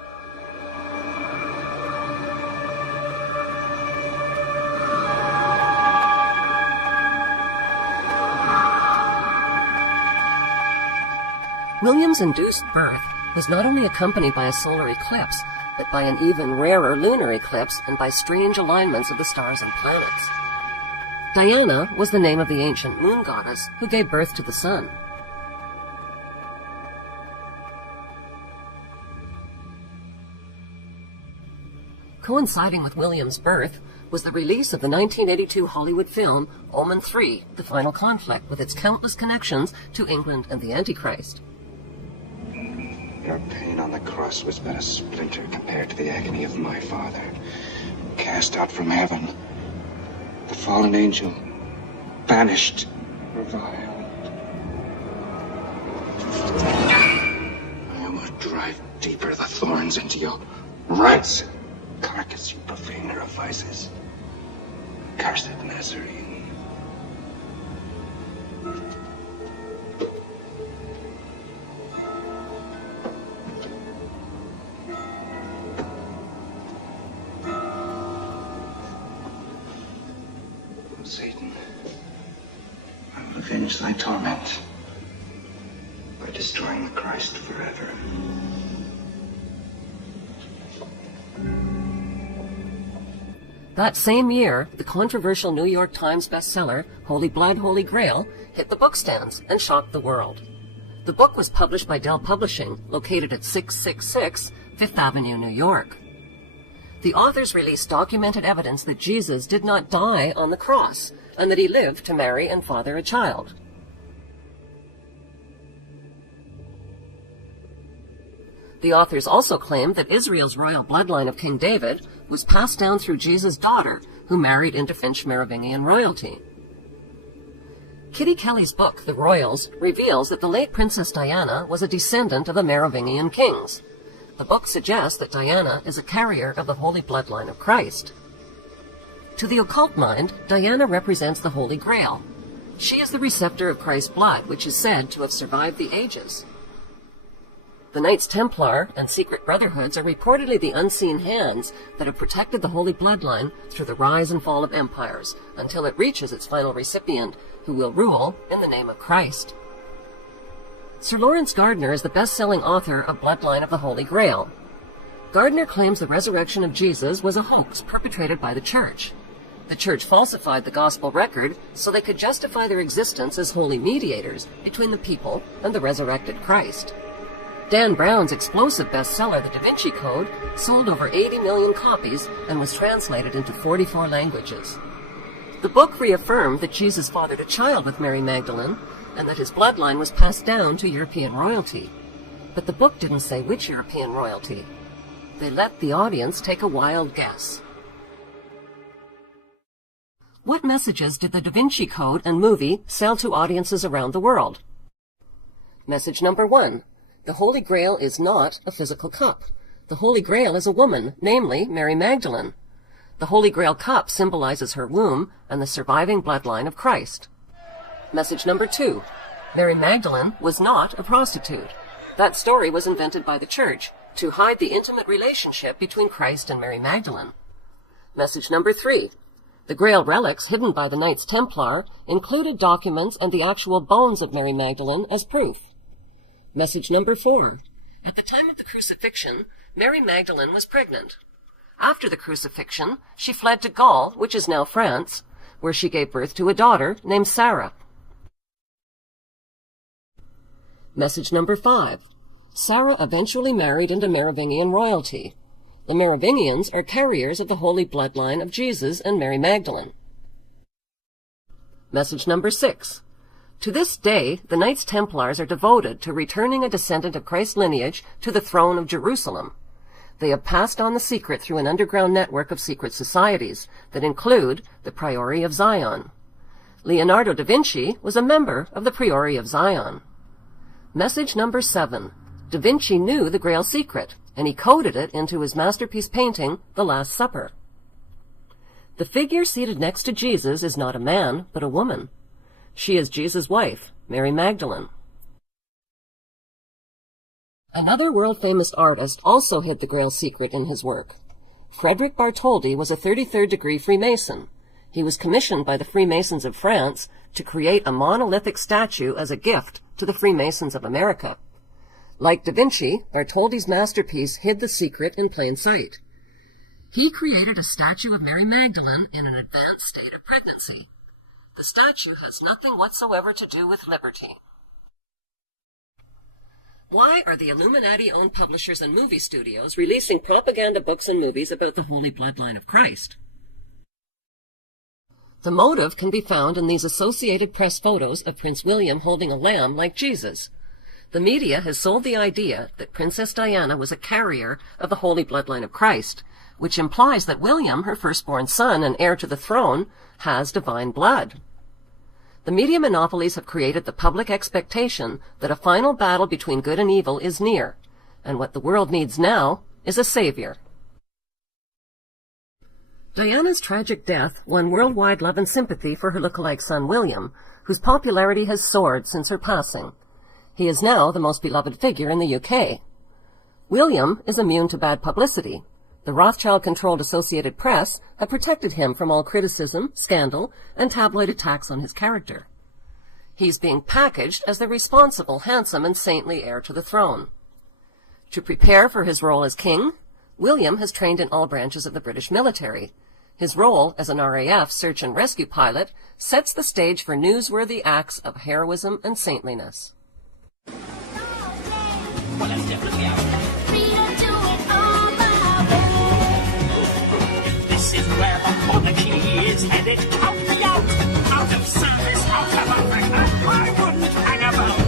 William's induced birth was not only accompanied by a solar eclipse, but by an even rarer lunar eclipse and by strange alignments of the stars and planets. Diana was the name of the ancient moon goddess who gave birth to the sun. Coinciding with William's birth was the release of the 1982 Hollywood film Omen 3, The Final Conflict, with its countless connections to England and the Antichrist. Your pain on the cross was but a splinter compared to the agony of my father. Cast out from heaven, the fallen angel, banished, reviled. I will drive deeper the thorns into your rancid carcass, you profaner of vices. Cursed Nazarene. Satan, I will avenge thy torment by destroying the Christ forever. That same year, the controversial New York Times bestseller, Holy Blood, Holy Grail, hit the bookstands and shocked the world. The book was published by Dell Publishing, located at 666 Fifth Avenue, New York. The authors released documented evidence that Jesus did not die on the cross, and that he lived to marry and father a child. The authors also claimed that Israel's royal bloodline of King David was passed down through Jesus' daughter, who married into French Merovingian royalty. Kitty Kelly's book, The Royals, reveals that the late Princess Diana was a descendant of the Merovingian kings. The book suggests that Diana is a carrier of the holy bloodline of Christ. To the occult mind, Diana represents the Holy Grail. She is the receptor of Christ's blood, which is said to have survived the ages. The Knights Templar and secret brotherhoods are reportedly the unseen hands that have protected the holy bloodline through the rise and fall of empires, until it reaches its final recipient, who will rule in the name of Christ. Sir Lawrence Gardner is the best-selling author of Bloodline of the Holy Grail. Gardner claims the resurrection of Jesus was a hoax perpetrated by the Church. The Church falsified the Gospel record so they could justify their existence as holy mediators between the people and the resurrected Christ. Dan Brown's explosive bestseller, The Da Vinci Code, sold over 80 million copies and was translated into 44 languages. The book reaffirmed that Jesus fathered a child with Mary Magdalene, and that his bloodline was passed down to European royalty. But the book didn't say which European royalty. They let the audience take a wild guess. What messages did the Da Vinci Code and movie sell to audiences around the world? Message number 1. The Holy Grail is not a physical cup. The Holy Grail is a woman, namely Mary Magdalene. The Holy Grail cup symbolizes her womb and the surviving bloodline of Christ. Message number 2. Mary Magdalene was not a prostitute. That story was invented by the Church to hide the intimate relationship between Christ and Mary Magdalene. Message number 3. The Grail relics hidden by the Knights Templar included documents and the actual bones of Mary Magdalene as proof. Message number 4. At the time of the crucifixion, Mary Magdalene was pregnant. After the crucifixion, she fled to Gaul, which is now France, where she gave birth to a daughter named Sarah. Message number 5. Sarah eventually married into Merovingian royalty. The Merovingians are carriers of the holy bloodline of Jesus and Mary Magdalene. Message number 6. To this day, the Knights Templars are devoted to returning a descendant of Christ's lineage to the throne of Jerusalem. They have passed on the secret through an underground network of secret societies that include the Priory of Zion. Leonardo da Vinci was a member of the Priory of Zion. Message number 7. Da Vinci knew the Grail secret, and he coded it into his masterpiece painting, The Last Supper. The figure seated next to Jesus is not a man, but a woman. She is Jesus' wife, Mary Magdalene. Another world-famous artist also hid the Grail secret in his work. Frederick Bartholdi was a 33rd degree Freemason. He was commissioned by the Freemasons of France to create a monolithic statue as a gift to the Freemasons of America. Like Da Vinci, Bartholdi's masterpiece hid the secret in plain sight. He created a statue of Mary Magdalene in an advanced state of pregnancy. The statue has nothing whatsoever to do with liberty. Why are the Illuminati-owned publishers and movie studios releasing propaganda books and movies about the holy bloodline of Christ? The motive can be found in these Associated Press photos of Prince William holding a lamb like Jesus. The media has sold the idea that Princess Diana was a carrier of the holy bloodline of Christ, which implies that William, her firstborn son and heir to the throne, has divine blood. The media monopolies have created the public expectation that a final battle between good and evil is near, and what the world needs now is a savior. Diana's tragic death won worldwide love and sympathy for her look-alike son William, whose popularity has soared since her passing. He is now the most beloved figure in the UK. William is immune to bad publicity. The Rothschild-controlled Associated Press have protected him from all criticism, scandal, and tabloid attacks on his character. He's being packaged as the responsible, handsome, and saintly heir to the throne. To prepare for his role as king, William has trained in all branches of the British military. His role as an RAF search and rescue pilot sets the stage for newsworthy acts of heroism and saintliness. Well, I'm definitely out. Freedom to it all my way. If this is where the monarchy is headed, count me out. Out of service, out of Africa, I wouldn't hang about.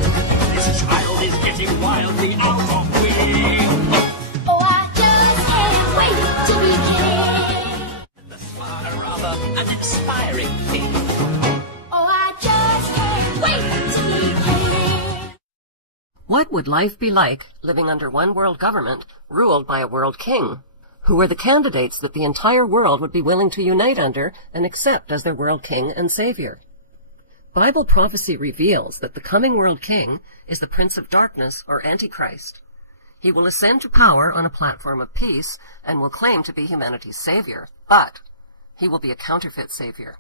This child is getting wildly out of wing. Oh, I just can't wait to be king. A rather uninspiring thing. Oh, I just can't wait to be king. What would life be like living under one world government ruled by a world king? Who are the candidates that the entire world would be willing to unite under and accept as their world king and savior? Bible prophecy reveals that the coming world king is the Prince of Darkness or Antichrist. He will ascend to power on a platform of peace and will claim to be humanity's savior, but he will be a counterfeit savior.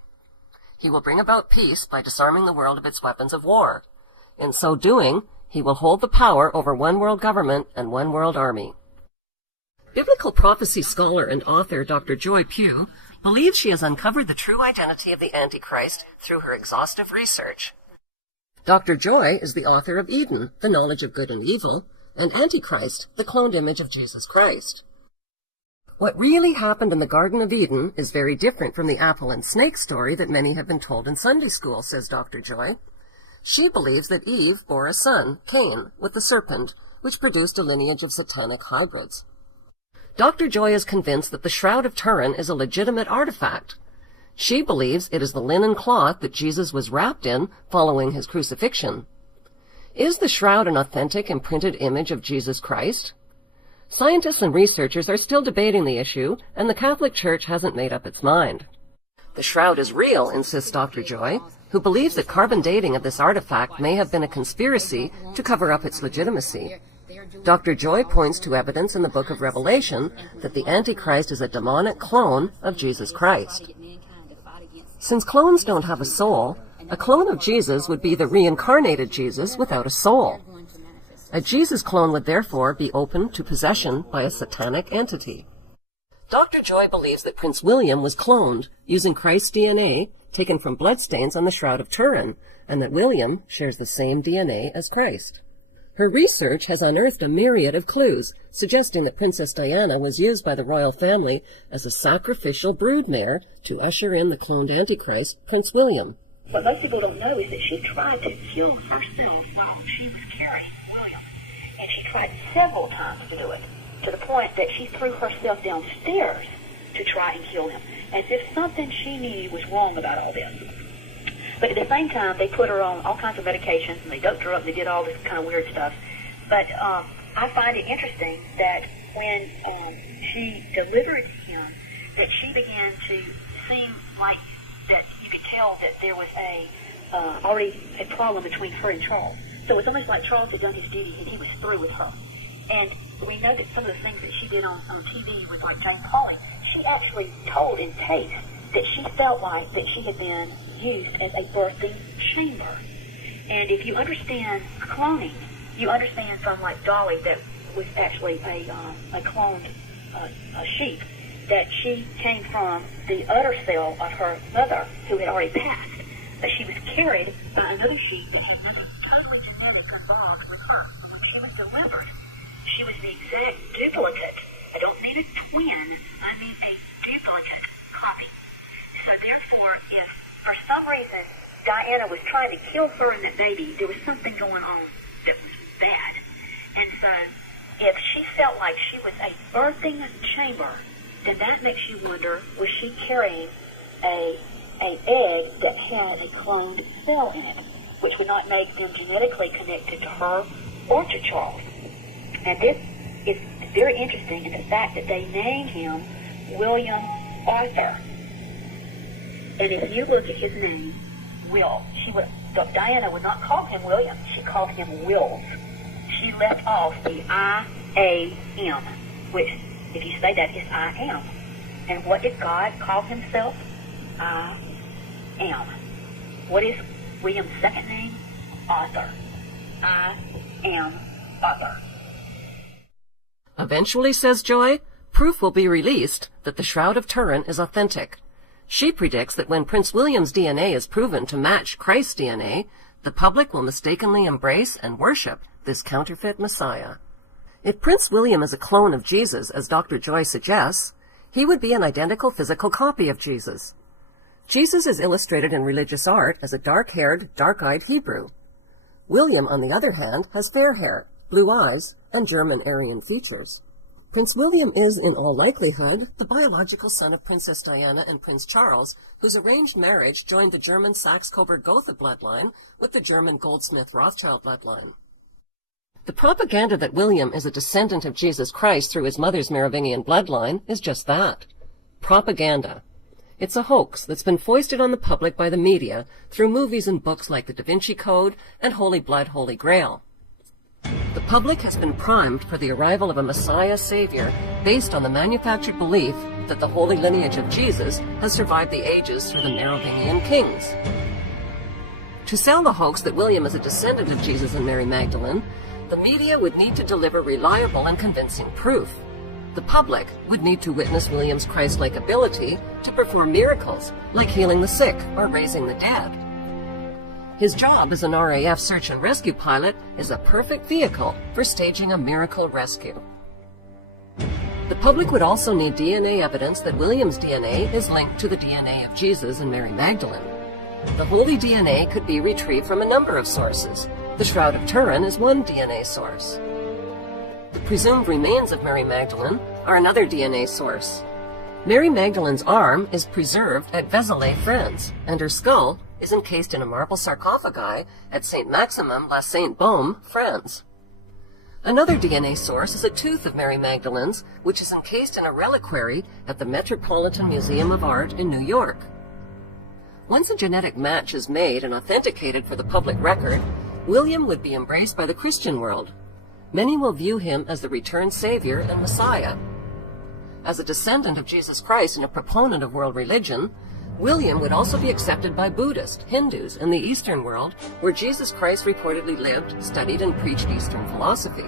He will bring about peace by disarming the world of its weapons of war. In so doing, he will hold the power over one world government and one world army. Biblical prophecy scholar and author Dr. Joy Pugh believes she has uncovered the true identity of the Antichrist through her exhaustive research. Dr. Joy is the author of Eden, the knowledge of good and evil, and Antichrist, the cloned image of Jesus Christ. What really happened in the Garden of Eden is very different from the apple and snake story that many have been told in Sunday school, says Dr. Joy. She believes that Eve bore a son, Cain, with the serpent, which produced a lineage of satanic hybrids. Dr. Joy is convinced that the Shroud of Turin is a legitimate artifact. She believes it is the linen cloth that Jesus was wrapped in following his crucifixion. Is the shroud an authentic imprinted image of Jesus Christ? Scientists and researchers are still debating the issue, and the Catholic Church hasn't made up its mind. The shroud is real, insists Dr. Joy, who believes that carbon dating of this artifact may have been a conspiracy to cover up its legitimacy. Dr. Joy points to evidence in the book of Revelation that the Antichrist is a demonic clone of Jesus Christ. Since clones don't have a soul, a clone of Jesus would be the reincarnated Jesus without a soul. A Jesus clone would therefore be open to possession by a satanic entity. Dr. Joy believes that Prince William was cloned using Christ's DNA taken from bloodstains on the Shroud of Turin, and that William shares the same DNA as Christ. Her research has unearthed a myriad of clues, suggesting that Princess Diana was used by the royal family as a sacrificial broodmare to usher in the cloned Antichrist, Prince William. What most people don't know is that she tried to kill herself while she was carrying William. And she tried several times to do it, to the point that she threw herself downstairs to try and kill him, as if something she knew was wrong about all this. But at the same time, they put her on all kinds of medications, and they doped her up, and they did all this kind of weird stuff. But I find it interesting that when she delivered him, that she began to seem like that you could tell that there was already a problem between her and Charles. So it's almost like Charles had done his duty, and he was through with her. And we know that some of the things that she did on TV with, like, Jane Pauley, she actually told in tapes that she felt like that she had been used as a birthing chamber. And if you understand cloning, you understand from, like, Dolly, that was actually a cloned sheep, that she came from the udder cell of her mother, who had already passed. But she was carried by another sheep that had nothing totally genetic involved with her. And when she was delivered, she was the exact duplicate. I don't mean a twin, I mean a duplicate copy. So therefore, if for some reason Diana was trying to kill her and that baby, there was something going on that was bad. And so if she felt like she was a birthing chamber, then that makes you wonder, was she carrying an egg that had a cloned cell in it, which would not make them genetically connected to her or to Charles. And this is very interesting in the fact that they named him William Arthur. And if you look at his name, Will, Diana would not call him William, she called him Wills. She left off the I-A-M, which, if you say that, is I am. And what did God call himself? I am. What is William's second name? Arthur. I am Arthur. Eventually, says Joy, proof will be released that the Shroud of Turin is authentic. She predicts that when Prince William's DNA is proven to match Christ's DNA, the public will mistakenly embrace and worship this counterfeit Messiah. If Prince William is a clone of Jesus, as Dr. Joy suggests, he would be an identical physical copy of Jesus. Jesus is illustrated in religious art as a dark-haired, dark-eyed Hebrew. William, on the other hand, has fair hair, blue eyes, and German Aryan features. Prince William is, in all likelihood, the biological son of Princess Diana and Prince Charles, whose arranged marriage joined the German Saxe-Coburg-Gotha bloodline with the German Goldsmith-Rothschild bloodline. The propaganda that William is a descendant of Jesus Christ through his mother's Merovingian bloodline is just that. Propaganda. It's a hoax that's been foisted on the public by the media through movies and books like The Da Vinci Code and Holy Blood, Holy Grail. The public has been primed for the arrival of a Messiah Savior based on the manufactured belief that the holy lineage of Jesus has survived the ages through the Merovingian kings. To sell the hoax that William is a descendant of Jesus and Mary Magdalene, the media would need to deliver reliable and convincing proof. The public would need to witness William's Christ-like ability to perform miracles, like healing the sick or raising the dead. His job as an RAF search and rescue pilot is a perfect vehicle for staging a miracle rescue. The public would also need DNA evidence that William's DNA is linked to the DNA of Jesus and Mary Magdalene. The holy DNA could be retrieved from a number of sources. The Shroud of Turin is one DNA source. The presumed remains of Mary Magdalene are another DNA source. Mary Magdalene's arm is preserved at Vézelay, France, and her skull is encased in a marble sarcophagi at St. Maximum la Sainte-Baume, France. Another DNA source is a tooth of Mary Magdalene's, which is encased in a reliquary at the Metropolitan Museum of Art in New York. Once a genetic match is made and authenticated for the public record, William would be embraced by the Christian world. Many will view him as the returned Savior and Messiah. As a descendant of Jesus Christ and a proponent of world religion, William would also be accepted by Buddhists, Hindus, and the Eastern world, where Jesus Christ reportedly lived, studied, and preached Eastern philosophy.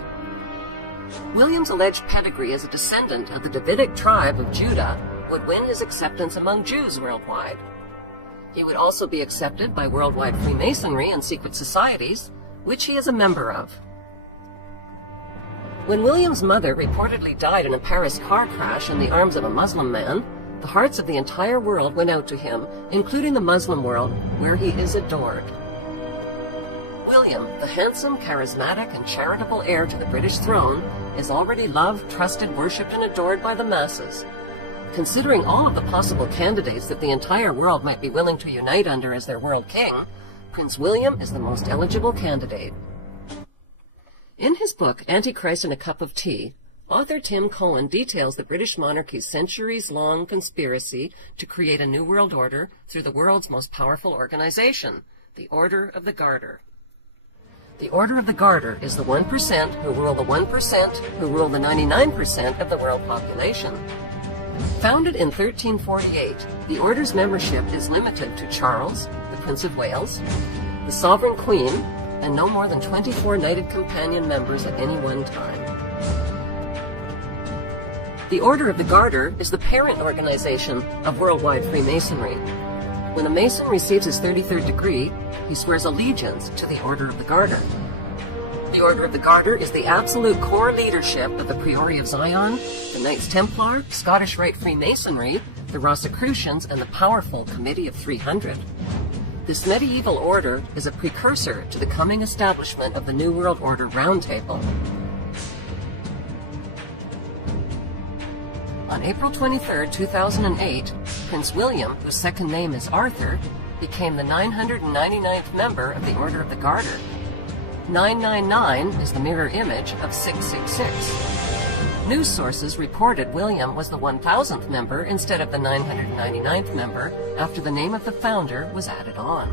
William's alleged pedigree as a descendant of the Davidic tribe of Judah would win his acceptance among Jews worldwide. He would also be accepted by worldwide Freemasonry and secret societies, which he is a member of. When William's mother reportedly died in a Paris car crash in the arms of a Muslim man, the hearts of the entire world went out to him, including the Muslim world, where he is adored. William, the handsome, charismatic, and charitable heir to the British throne, is already loved, trusted, worshipped, and adored by the masses. Considering all of the possible candidates that the entire world might be willing to unite under as their world king, Prince William is the most eligible candidate. In his book, Antichrist and a Cup of Tea, author Tim Cohen details the British monarchy's centuries-long conspiracy to create a new world order through the world's most powerful organization, the Order of the Garter. The Order of the Garter is the 1% who rule the 1% who rule the 99% of the world population. Founded in 1348, the Order's membership is limited to Charles, the Prince of Wales, the Sovereign Queen, and no more than 24 knighted companion members at any one time. The Order of the Garter is the parent organization of worldwide Freemasonry. When a Mason receives his 33rd degree, he swears allegiance to the Order of the Garter. The Order of the Garter is the absolute core leadership of the Priory of Zion, the Knights Templar, Scottish Rite Freemasonry, the Rosicrucians, and the powerful Committee of 300. This medieval order is a precursor to the coming establishment of the New World Order Round Table. On April 23, 2008, Prince William, whose second name is Arthur, became the 999th member of the Order of the Garter. 999 is the mirror image of 666. News sources reported William was the 1,000th member instead of the 999th member after the name of the founder was added on.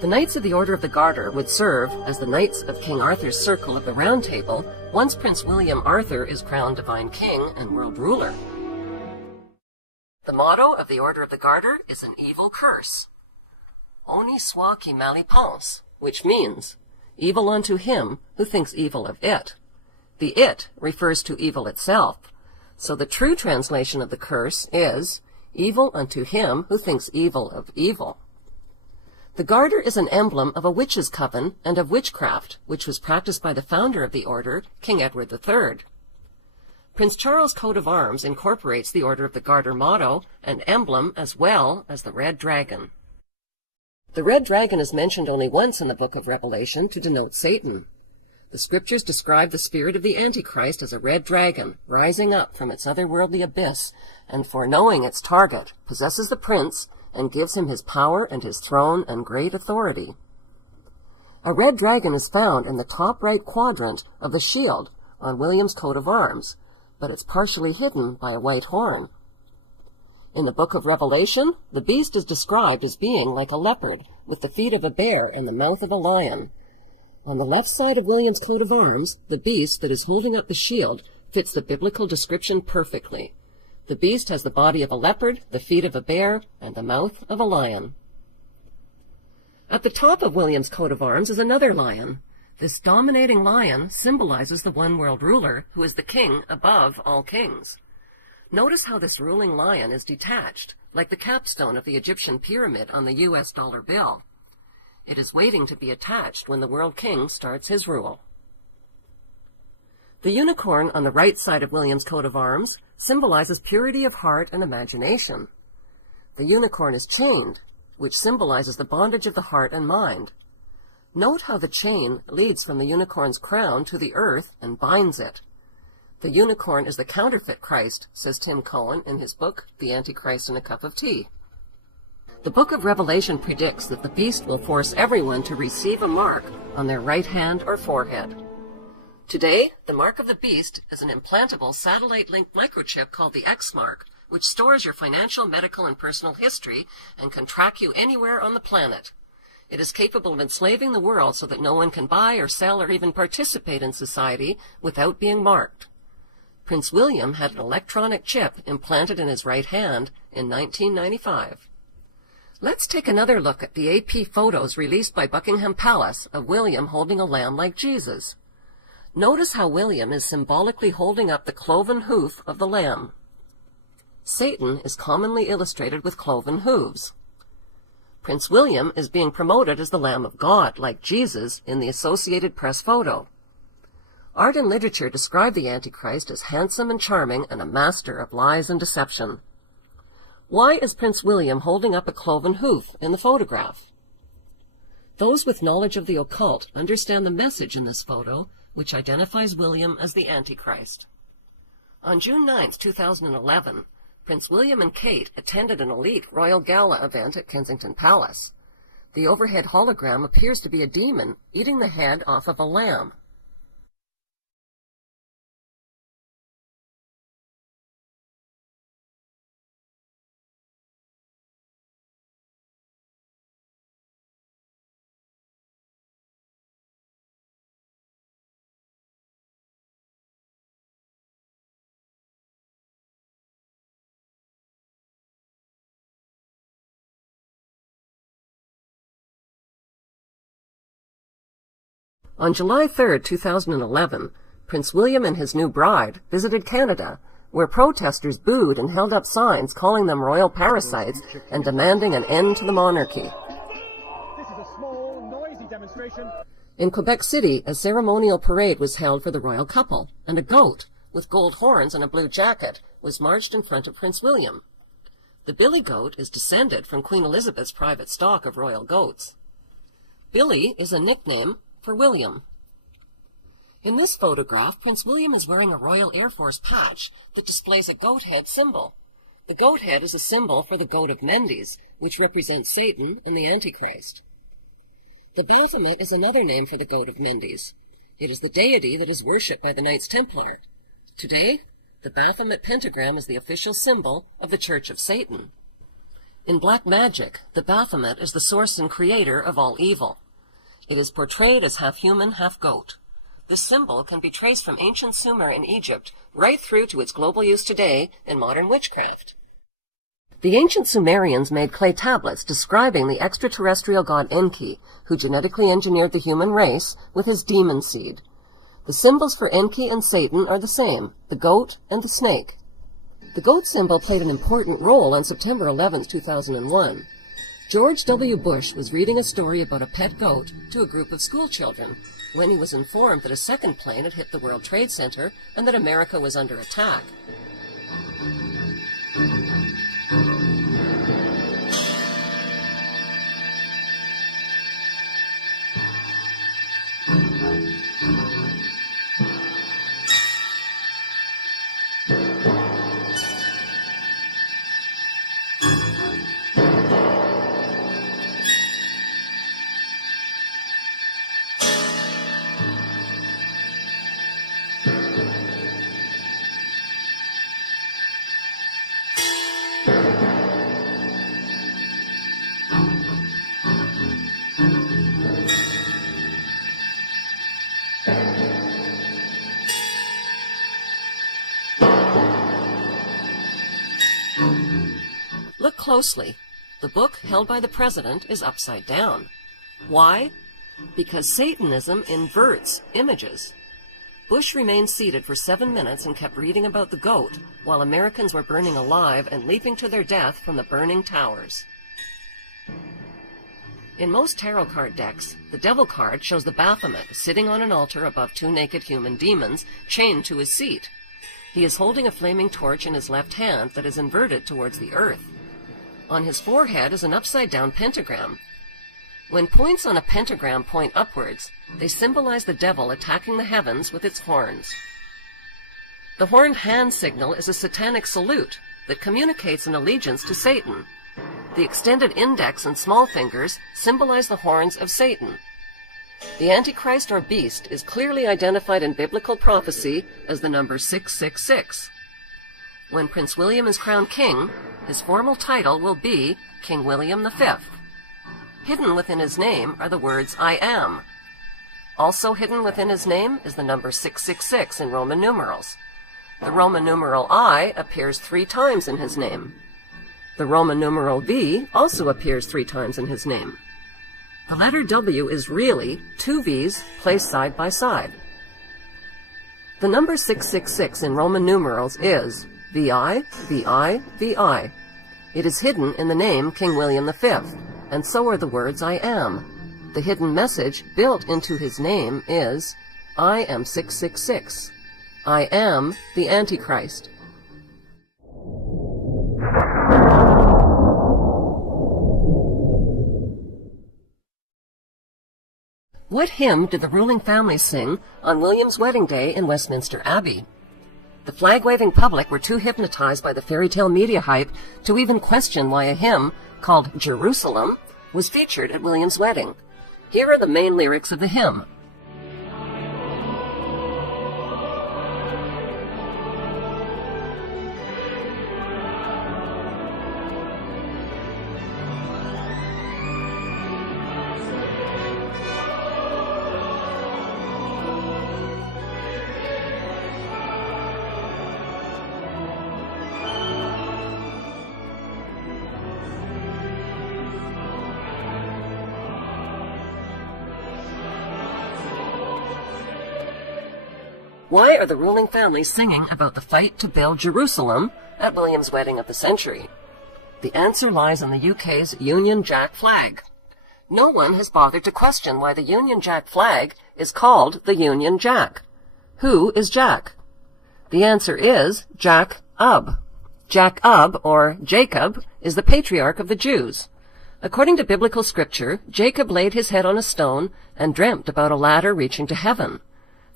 The Knights of the Order of the Garter would serve as the Knights of King Arthur's Circle of the Round Table once Prince William Arthur is crowned Divine King and World Ruler. The motto of the Order of the Garter is an evil curse, Honi soit qui mal y pense, which means, evil unto him who thinks evil of it. The it refers to evil itself, so the true translation of the curse is, evil unto him who thinks evil of evil. The garter is an emblem of a witch's coven and of witchcraft, which was practiced by the founder of the order, King Edward III. Prince Charles' coat of arms incorporates the Order of the Garter motto and emblem as well as the red dragon. The red dragon is mentioned only once in the book of Revelation to denote Satan. The scriptures describe the spirit of the Antichrist as a red dragon, rising up from its otherworldly abyss, and foreknowing its target, possesses the prince, and gives him his power and his throne and great authority. A red dragon is found in the top right quadrant of the shield on William's coat of arms, but it's partially hidden by a white horn. In the book of Revelation, the beast is described as being like a leopard, with the feet of a bear and the mouth of a lion. On the left side of William's coat of arms, the beast that is holding up the shield fits the biblical description perfectly. The beast has the body of a leopard, the feet of a bear, and the mouth of a lion. At the top of William's coat of arms is another lion. This dominating lion symbolizes the one world ruler who is the king above all kings. Notice how this ruling lion is detached, like the capstone of the Egyptian pyramid on the U.S. dollar bill. It is waiting to be attached when the world king starts his rule. The unicorn on the right side of William's coat of arms symbolizes purity of heart and imagination. The unicorn is chained, which symbolizes the bondage of the heart and mind. Note how the chain leads from the unicorn's crown to the earth and binds it. The unicorn is the counterfeit Christ, says Tim Cohen in his book, The Antichrist in a Cup of Tea. The book of Revelation predicts that the beast will force everyone to receive a mark on their right hand or forehead. Today, the mark of the beast is an implantable satellite-linked microchip called the X mark, which stores your financial, medical, and personal history and can track you anywhere on the planet. It is capable of enslaving the world so that no one can buy or sell or even participate in society without being marked. Prince William had an electronic chip implanted in his right hand in 1995. Let's take another look at the AP photos released by Buckingham Palace of William holding a lamb like Jesus. Notice how William is symbolically holding up the cloven hoof of the lamb. Satan is commonly illustrated with cloven hooves. Prince William is being promoted as the Lamb of God, like Jesus, in the Associated Press photo. Art and literature describe the Antichrist as handsome and charming and a master of lies and deception. Why is Prince William holding up a cloven hoof in the photograph? Those with knowledge of the occult understand the message in this photo, which identifies William as the Antichrist. On June 9, 2011, Prince William and Kate attended an elite royal gala event at Kensington Palace. The overhead hologram appears to be a demon eating the head off of a lamb. On July 3, 2011, Prince William and his new bride visited Canada, where protesters booed and held up signs calling them royal parasites and demanding an end to the monarchy. This is a small, noisy demonstration. In Quebec City, a ceremonial parade was held for the royal couple, and a goat, with gold horns and a blue jacket, was marched in front of Prince William. The billy goat is descended from Queen Elizabeth's private stock of royal goats. Billy is a nickname for William. In this photograph, Prince William is wearing a Royal Air Force patch that displays a goat head symbol. The goat head is a symbol for the goat of Mendes, which represents Satan and the Antichrist. The Baphomet is another name for the goat of Mendes. It is the deity that is worshipped by the Knights Templar. Today, the Baphomet pentagram is the official symbol of the Church of Satan. In black magic, the Baphomet is the source and creator of all evil. It is portrayed as half human, half goat. This symbol can be traced from ancient Sumer in Egypt right through to its global use today in modern witchcraft. The ancient Sumerians made clay tablets describing the extraterrestrial god Enki, who genetically engineered the human race with his demon seed. The symbols for Enki and Satan are the same, the goat and the snake. The goat symbol played an important role on September 11, 2001. George W. Bush was reading a story about a pet goat to a group of school children when he was informed that a second plane had hit the World Trade Center and that America was under attack. Look closely. The book held by the president is upside down. Why? Because Satanism inverts images. Bush remained seated for 7 minutes and kept reading about the goat, while Americans were burning alive and leaping to their death from the burning towers. In most tarot card decks, the devil card shows the Baphomet sitting on an altar above 2 naked human demons, chained to his seat. He is holding a flaming torch in his left hand that is inverted towards the earth. On his forehead is an upside-down pentagram. When points on a pentagram point upwards, they symbolize the devil attacking the heavens with its horns. The horned hand signal is a satanic salute that communicates an allegiance to Satan. The extended index and small fingers symbolize the horns of Satan. The Antichrist or beast is clearly identified in biblical prophecy as the number 666. When Prince William is crowned king, his formal title will be King William V. Hidden within his name are the words I am. Also hidden within his name is the number 666 in Roman numerals. The Roman numeral I appears 3 times in his name. The Roman numeral V also appears 3 times in his name. The letter W is really 2 V's placed side by side. The number 666 in Roman numerals is VI, VI, VI. It is hidden in the name King William V, and so are the words I am. The hidden message built into his name is, I am 666. I am the Antichrist. What hymn did the ruling family sing on William's wedding day in Westminster Abbey? The flag-waving public were too hypnotized by the fairy tale media hype to even question why a hymn called Jerusalem was featured at William's wedding. Here are the main lyrics of the hymn. Why are the ruling family singing about the fight to build Jerusalem at William's wedding of the century? The answer lies in the UK's Union Jack flag. No one has bothered to question why the Union Jack flag is called the Union Jack. Who is Jack? The answer is Jack-Ub. Jack-Ub, or Jacob, is the patriarch of the Jews. According to biblical scripture, Jacob laid his head on a stone and dreamt about a ladder reaching to heaven.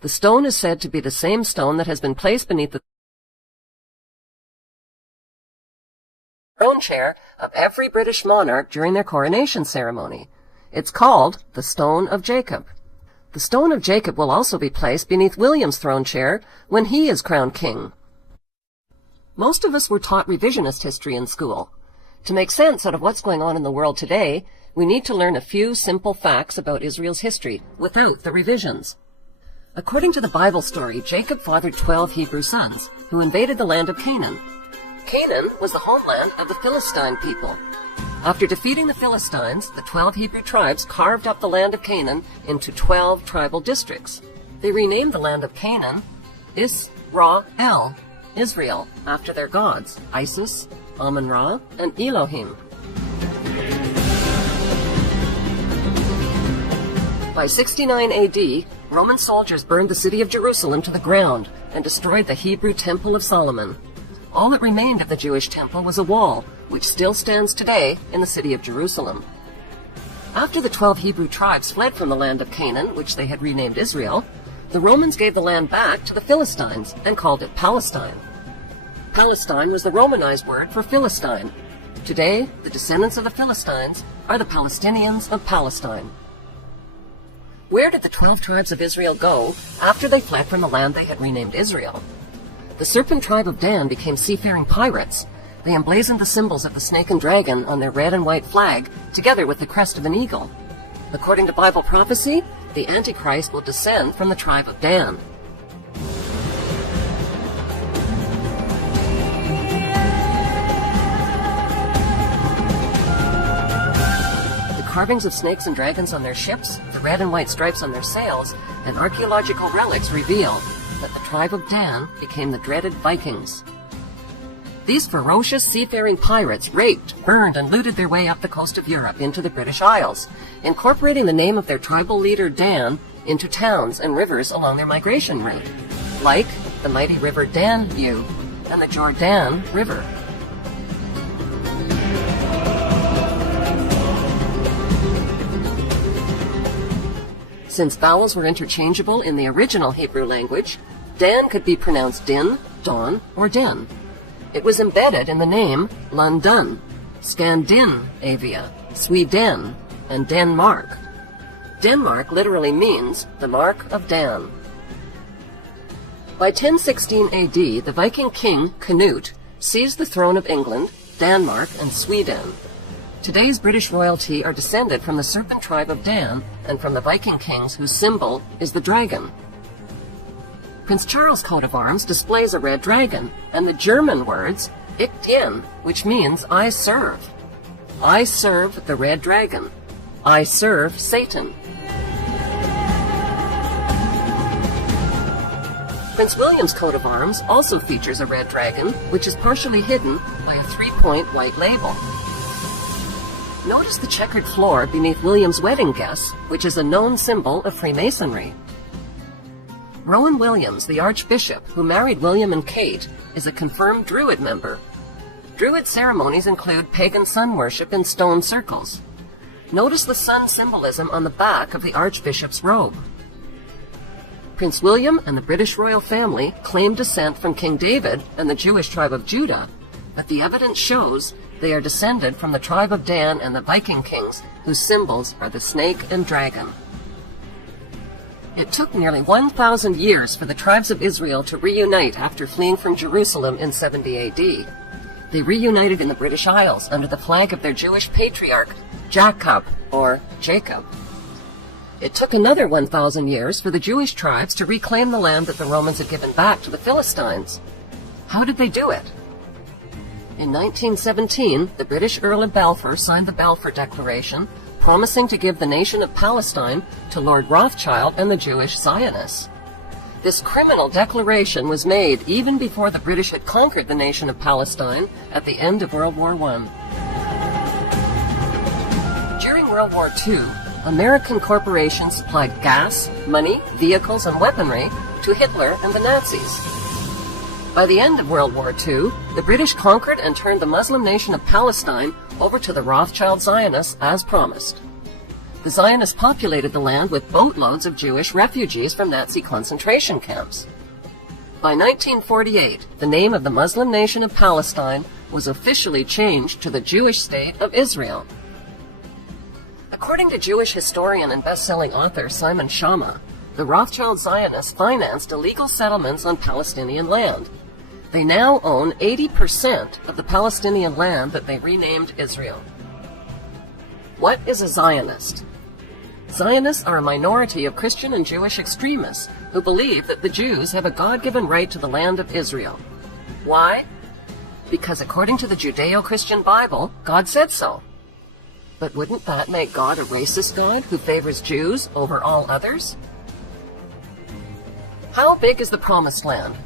The stone is said to be the same stone that has been placed beneath the throne chair of every British monarch during their coronation ceremony. It's called the Stone of Jacob. The Stone of Jacob will also be placed beneath William's throne chair when he is crowned king. Most of us were taught revisionist history in school. To make sense out of what's going on in the world today, we need to learn a few simple facts about Israel's history without the revisions. According to the Bible story, Jacob fathered 12 Hebrew sons who invaded the land of Canaan. Canaan was the homeland of the Philistine people. After defeating the Philistines, the 12 Hebrew tribes carved up the land of Canaan into 12 tribal districts. They renamed the land of Canaan Israel, Israel, after their gods, Isis, Amun-Ra, and Elohim. By 69 AD, Roman soldiers burned the city of Jerusalem to the ground and destroyed the Hebrew Temple of Solomon. All that remained of the Jewish temple was a wall, which still stands today in the city of Jerusalem. After the 12 Hebrew tribes fled from the land of Canaan, which they had renamed Israel, the Romans gave the land back to the Philistines and called it Palestine. Palestine was the Romanized word for Philistine. Today, the descendants of the Philistines are the Palestinians of Palestine. Where did the 12 tribes of Israel go after they fled from the land they had renamed Israel? The serpent tribe of Dan became seafaring pirates. They emblazoned the symbols of the snake and dragon on their red and white flag, together with the crest of an eagle. According to Bible prophecy, the Antichrist will descend from the tribe of Dan. Carvings of snakes and dragons on their ships, the red and white stripes on their sails, and archaeological relics reveal that the tribe of Dan became the dreaded Vikings. These ferocious seafaring pirates raped, burned, and looted their way up the coast of Europe into the British Isles, incorporating the name of their tribal leader Dan into towns and rivers along their migration route, like the mighty river Danube and the Jordan River. Since vowels were interchangeable in the original Hebrew language, Dan could be pronounced Din, Don, or Den. It was embedded in the name London, Scandinavia, Sweden, and Denmark. Denmark literally means the mark of Dan. By 1016 AD, the Viking king Canute seized the throne of England, Denmark, and Sweden. Today's British royalty are descended from the serpent tribe of Dan and from the Viking kings whose symbol is the dragon. Prince Charles' coat of arms displays a red dragon and the German words Ich dien, which means I serve. I serve the red dragon. I serve Satan. Prince William's coat of arms also features a red dragon, which is partially hidden by a 3-point white label. Notice the checkered floor beneath William's wedding guests, which is a known symbol of Freemasonry. Rowan Williams, the Archbishop who married William and Kate, is a confirmed Druid member. Druid ceremonies include pagan sun worship in stone circles. Notice the sun symbolism on the back of the Archbishop's robe. Prince William and the British royal family claim descent from King David and the Jewish tribe of Judah, but the evidence shows they are descended from the tribe of Dan and the Viking kings, whose symbols are the snake and dragon. It took nearly 1,000 years for the tribes of Israel to reunite after fleeing from Jerusalem in 70 AD. They reunited in the British Isles under the flag of their Jewish patriarch, Jacob, or Jacob. It took another 1,000 years for the Jewish tribes to reclaim the land that the Romans had given back to the Philistines. How did they do it? In 1917, the British Earl of Balfour signed the Balfour Declaration, promising to give the nation of Palestine to Lord Rothschild and the Jewish Zionists. This criminal declaration was made even before the British had conquered the nation of Palestine at the end of World War I. During World War II, American corporations supplied gas, money, vehicles, and weaponry to Hitler and the Nazis. By the end of World War II, the British conquered and turned the Muslim nation of Palestine over to the Rothschild Zionists as promised. The Zionists populated the land with boatloads of Jewish refugees from Nazi concentration camps. By 1948, the name of the Muslim nation of Palestine was officially changed to the Jewish state of Israel. According to Jewish historian and best-selling author Simon Schama, the Rothschild Zionists financed illegal settlements on Palestinian land. They now own 80% of the Palestinian land that they renamed Israel. What is a Zionist? Zionists are a minority of Christian and Jewish extremists who believe that the Jews have a God-given right to the land of Israel. Why? Because according to the Judeo-Christian Bible, God said so. But wouldn't that make God a racist God who favors Jews over all others? How big is the Promised Land?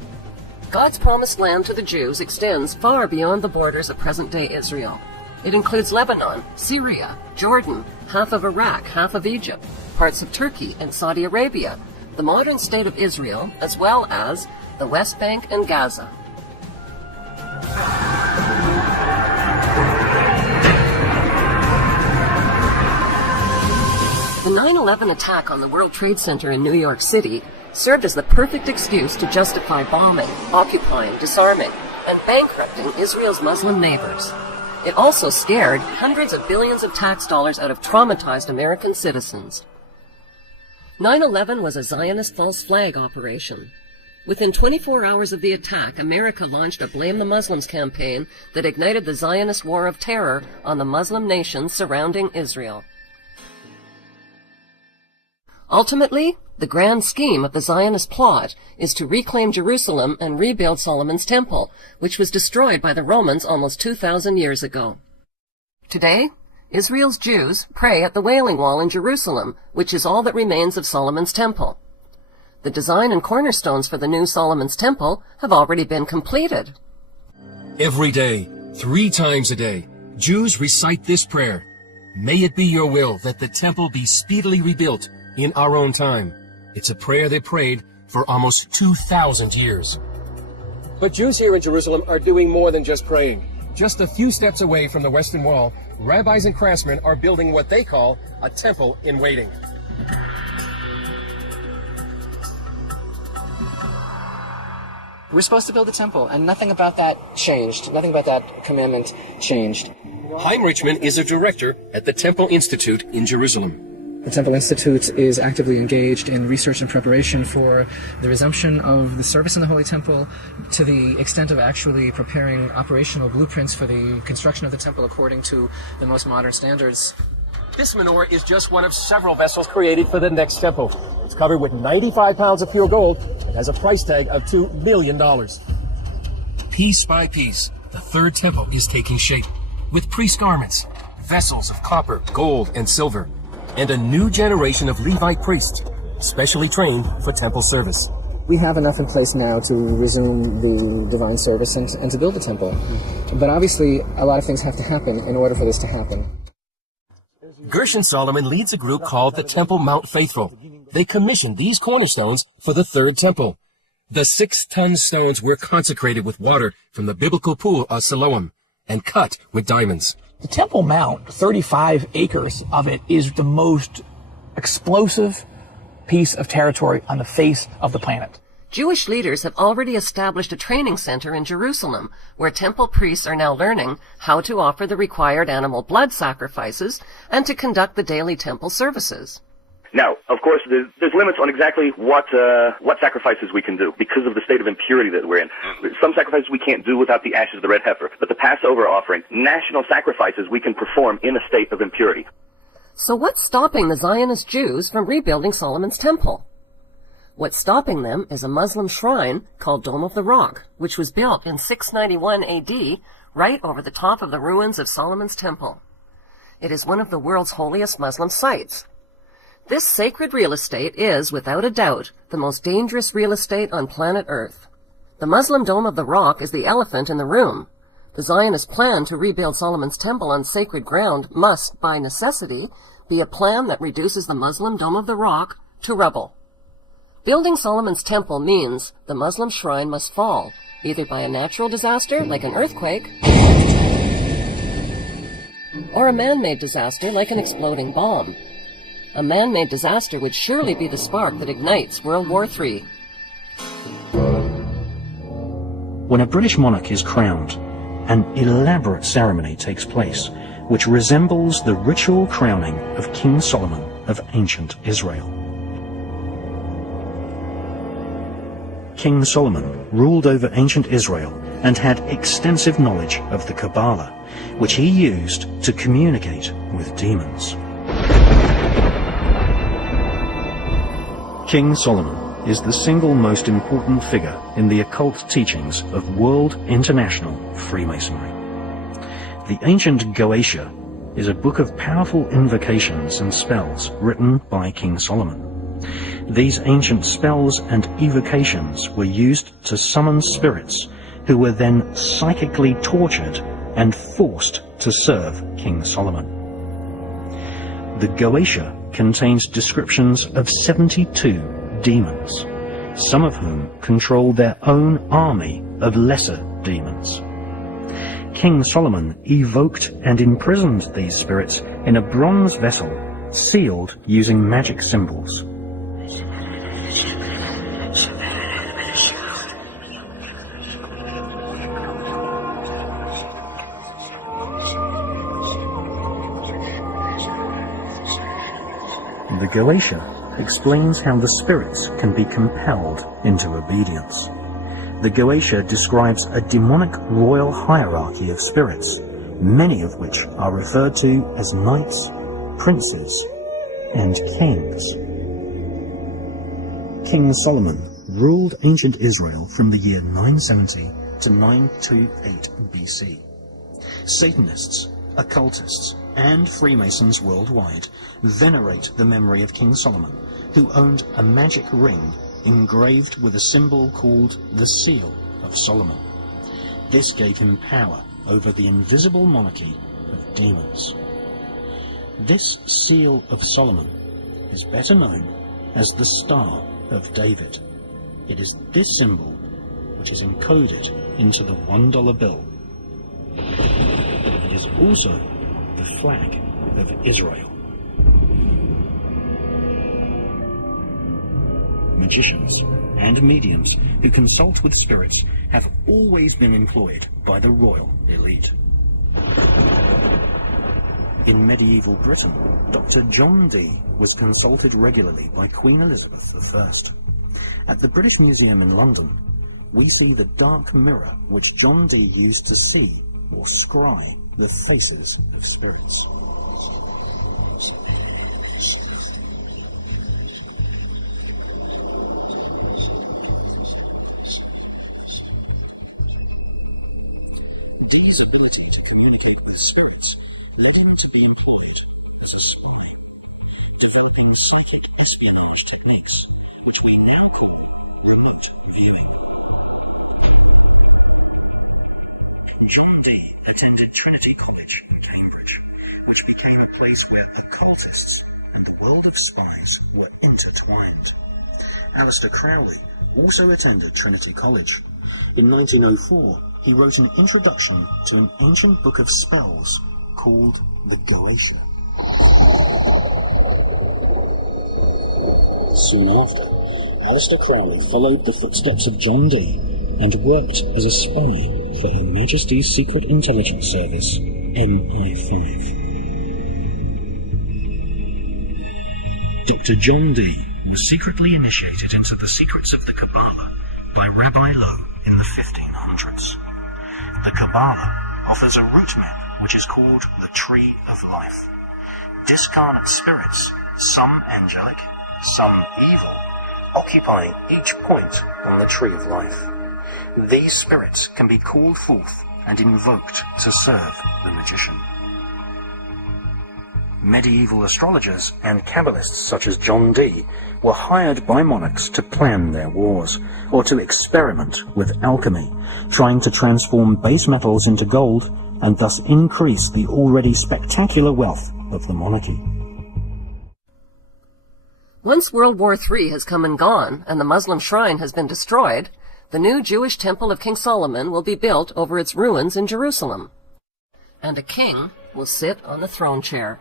God's Promised Land to the Jews extends far beyond the borders of present-day Israel. It includes Lebanon, Syria, Jordan, half of Iraq, half of Egypt, parts of Turkey and Saudi Arabia, the modern state of Israel, as well as the West Bank and Gaza. The 9/11 attack on the World Trade Center in New York City served as the perfect excuse to justify bombing, occupying, disarming, and bankrupting Israel's Muslim neighbors. It also scared hundreds of billions of tax dollars out of traumatized American citizens. 9/11 was a Zionist false flag operation. Within 24 hours of the attack, America launched a Blame the Muslims campaign that ignited the Zionist war of terror on the Muslim nations surrounding Israel. Ultimately, the grand scheme of the Zionist plot is to reclaim Jerusalem and rebuild Solomon's Temple, which was destroyed by the Romans almost 2,000 years ago. Today, Israel's Jews pray at the Wailing Wall in Jerusalem, which is all that remains of Solomon's Temple. The design and cornerstones for the new Solomon's Temple have already been completed. Every day, 3 times a day, Jews recite this prayer. May it be your will that the temple be speedily rebuilt in our own time. It's a prayer they prayed for almost 2,000 years. But Jews here in Jerusalem are doing more than just praying. Just a few steps away from the Western Wall, rabbis and craftsmen are building what they call a temple in waiting. We're supposed to build a temple, and nothing about that changed. Nothing about that commandment changed. Chaim Richman is a director at the Temple Institute in Jerusalem. The Temple Institute is actively engaged in research and preparation for the resumption of the service in the Holy Temple, to the extent of actually preparing operational blueprints for the construction of the temple according to the most modern standards. This menorah is just one of several vessels created for the next temple. It's covered with 95 pounds of pure gold and has a price tag of $2 million. Piece by piece, the third temple is taking shape, with priest garments, vessels of copper, gold, and silver, and a new generation of Levite priests, specially trained for temple service. We have enough in place now to resume the divine service and to build the temple. But obviously, a lot of things have to happen in order for this to happen. Gershon Solomon leads a group called the Temple Mount Faithful. They commissioned these cornerstones for the third temple. The 6-ton stones were consecrated with water from the biblical pool of Siloam and cut with diamonds. The Temple Mount, 35 acres of it, is the most explosive piece of territory on the face of the planet. Jewish leaders have already established a training center in Jerusalem, where temple priests are now learning how to offer the required animal blood sacrifices and to conduct the daily temple services. Now, of course, there's limits on exactly what sacrifices we can do because of the state of impurity that we're in. Some sacrifices we can't do without the ashes of the red heifer, but the Passover offering, national sacrifices we can perform in a state of impurity. So what's stopping the Zionist Jews from rebuilding Solomon's temple? What's stopping them is a Muslim shrine called Dome of the Rock, which was built in 691 AD, right over the top of the ruins of Solomon's temple. It is one of the world's holiest Muslim sites. This sacred real estate is, without a doubt, the most dangerous real estate on planet Earth. The Muslim Dome of the Rock is the elephant in the room. The Zionist plan to rebuild Solomon's temple on sacred ground must, by necessity, be a plan that reduces the Muslim Dome of the Rock to rubble. Building Solomon's temple means the Muslim shrine must fall, either by a natural disaster like an earthquake, or a man-made disaster like an exploding bomb. A man-made disaster would surely be the spark that ignites World War III. When a British monarch is crowned, an elaborate ceremony takes place, which resembles the ritual crowning of King Solomon of ancient Israel. King Solomon ruled over ancient Israel and had extensive knowledge of the Kabbalah, which he used to communicate with demons. King Solomon is the single most important figure in the occult teachings of World International Freemasonry. The ancient Goetia is a book of powerful invocations and spells written by King Solomon. These ancient spells and evocations were used to summon spirits who were then psychically tortured and forced to serve King Solomon. The Goetia contains descriptions of 72 demons, some of whom controlled their own army of lesser demons. King Solomon evoked and imprisoned these spirits in a bronze vessel sealed using magic symbols. The Goetia explains how the spirits can be compelled into obedience. The Goetia describes a demonic royal hierarchy of spirits, many of which are referred to as knights, princes, and kings. King Solomon ruled ancient Israel from the year 970 to 928 BC. Satanists, occultists, and Freemasons worldwide venerate the memory of King Solomon, who owned a magic ring engraved with a symbol called the Seal of Solomon. This gave him power over the invisible monarchy of demons. This Seal of Solomon is better known as the Star of David. It is this symbol which is encoded into the $1 bill. It is also the flag of Israel. Magicians and mediums who consult with spirits have always been employed by the royal elite. In medieval Britain, Dr. John Dee was consulted regularly by Queen Elizabeth I. At the British Museum in London, we see the dark mirror which John Dee used to see or scry the faces of spirits. Dee's ability to communicate with spirits led him to be employed as a spy, developing psychic espionage techniques, which we now call remote viewing. John Dee attended Trinity College in Cambridge, which became a place where occultists and the world of spies were intertwined. Aleister Crowley also attended Trinity College. In 1904, he wrote an introduction to an ancient book of spells called the Goetia. Soon after, Aleister Crowley followed the footsteps of John Dee and worked as a spy for Her Majesty's Secret Intelligence Service, MI5. Dr. John Dee was secretly initiated into the secrets of the Kabbalah by Rabbi Lowe in the 1500s. The Kabbalah offers a route map which is called the Tree of Life. Discarnate spirits, some angelic, some evil, occupying each point on the Tree of Life. These spirits can be called forth and invoked to serve the magician. Medieval astrologers and Kabbalists such as John Dee were hired by monarchs to plan their wars, or to experiment with alchemy, trying to transform base metals into gold and thus increase the already spectacular wealth of the monarchy. Once World War III has come and gone, and the Muslim shrine has been destroyed, the new Jewish temple of King Solomon will be built over its ruins in Jerusalem. And a king will sit on the throne chair.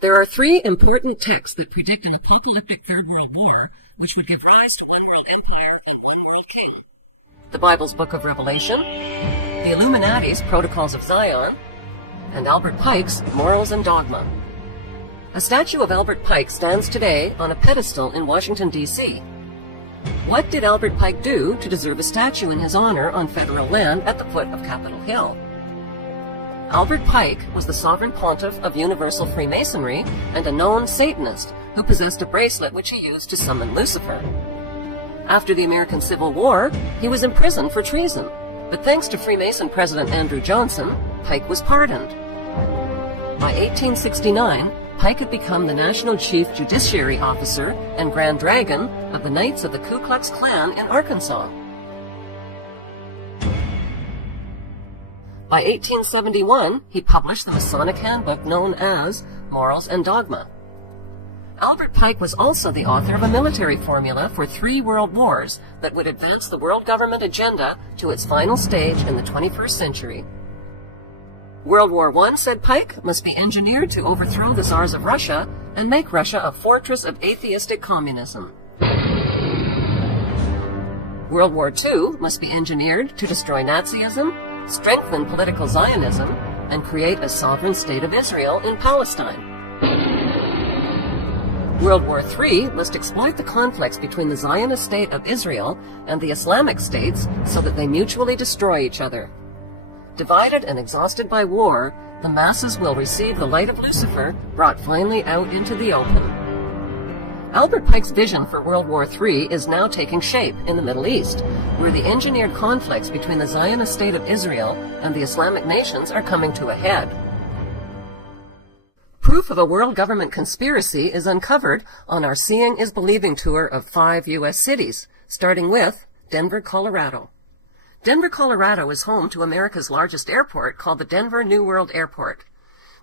There are three important texts that predict an apocalyptic Third World War, which would give rise to one world empire and one world king. The Bible's Book of Revelation, the Illuminati's Protocols of Zion, and Albert Pike's Morals and Dogma. A statue of Albert Pike stands today on a pedestal in Washington, D.C. What did Albert Pike do to deserve a statue in his honor on federal land at the foot of Capitol Hill? Albert Pike was the sovereign pontiff of Universal Freemasonry and a known Satanist who possessed a bracelet which he used to summon Lucifer. After the American Civil War, he was imprisoned for treason, but thanks to Freemason President Andrew Johnson, Pike was pardoned. By 1869, Pike had become the National Chief Judiciary Officer and Grand Dragon of the Knights of the Ku Klux Klan in Arkansas. By 1871, he published the Masonic handbook known as Morals and Dogma. Albert Pike was also the author of a military formula for 3 world wars that would advance the world government agenda to its final stage in the 21st century. World War I, said Pike, must be engineered to overthrow the Tsars of Russia and make Russia a fortress of atheistic communism. World War II must be engineered to destroy Nazism, strengthen political Zionism, and create a sovereign state of Israel in Palestine. World War III must exploit the conflicts between the Zionist state of Israel and the Islamic states so that they mutually destroy each other. Divided and exhausted by war, the masses will receive the light of Lucifer brought finally out into the open. Albert Pike's vision for World War III is now taking shape in the Middle East, where the engineered conflicts between the Zionist state of Israel and the Islamic nations are coming to a head. Proof of a world government conspiracy is uncovered on our Seeing is Believing tour of 5 U.S. cities, starting with Denver, Colorado. Denver, Colorado is home to America's largest airport called the Denver New World Airport.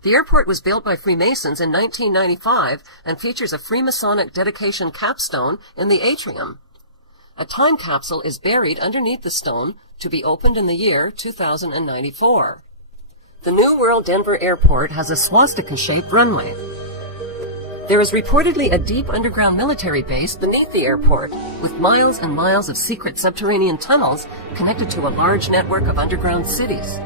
The airport was built by Freemasons in 1995 and features a Freemasonic dedication capstone in the atrium. A time capsule is buried underneath the stone to be opened in the year 2094. The New World Denver Airport has a swastika-shaped runway. There is reportedly a deep underground military base beneath the airport, with miles and miles of secret subterranean tunnels connected to a large network of underground cities.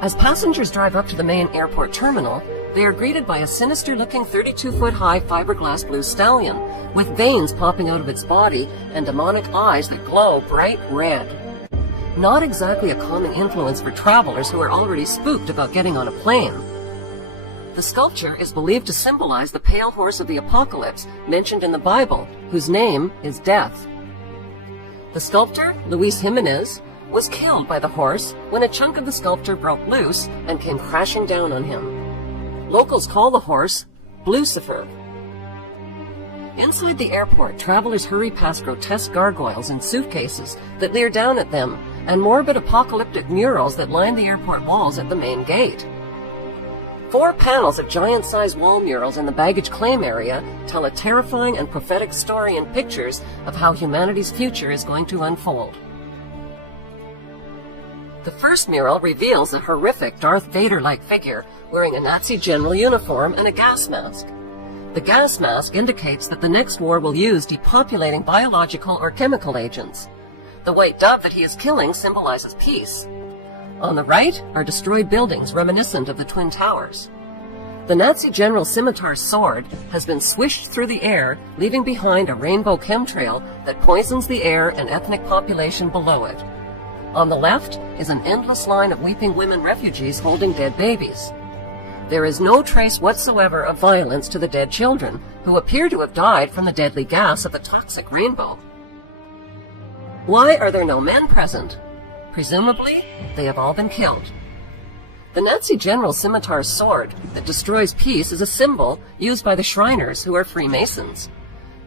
As passengers drive up to the main airport terminal, they are greeted by a sinister-looking 32-foot-high fiberglass blue stallion, with veins popping out of its body and demonic eyes that glow bright red. Not exactly a calming influence for travelers who are already spooked about getting on a plane. The sculpture is believed to symbolize the pale horse of the apocalypse mentioned in the Bible, whose name is Death. The sculptor, Luis Jimenez, was killed by the horse when a chunk of the sculpture broke loose and came crashing down on him. Locals call the horse Blucifer. Inside the airport, travelers hurry past grotesque gargoyles in suitcases that leer down at them and morbid apocalyptic murals that line the airport walls at the main gate. 4 panels of giant-sized wall murals in the baggage claim area tell a terrifying and prophetic story in pictures of how humanity's future is going to unfold. The first mural reveals a horrific Darth Vader-like figure wearing a Nazi general uniform and a gas mask. The gas mask indicates that the next war will use depopulating biological or chemical agents. The white dove that he is killing symbolizes peace. On the right are destroyed buildings reminiscent of the Twin Towers. The Nazi general's scimitar's sword has been swished through the air, leaving behind a rainbow chemtrail that poisons the air and ethnic population below it. On the left is an endless line of weeping women refugees holding dead babies. There is no trace whatsoever of violence to the dead children, who appear to have died from the deadly gas of the toxic rainbow. Why are there no men present? Presumably, they have all been killed. The Nazi general's scimitar's sword that destroys peace is a symbol used by the Shriners, who are Freemasons.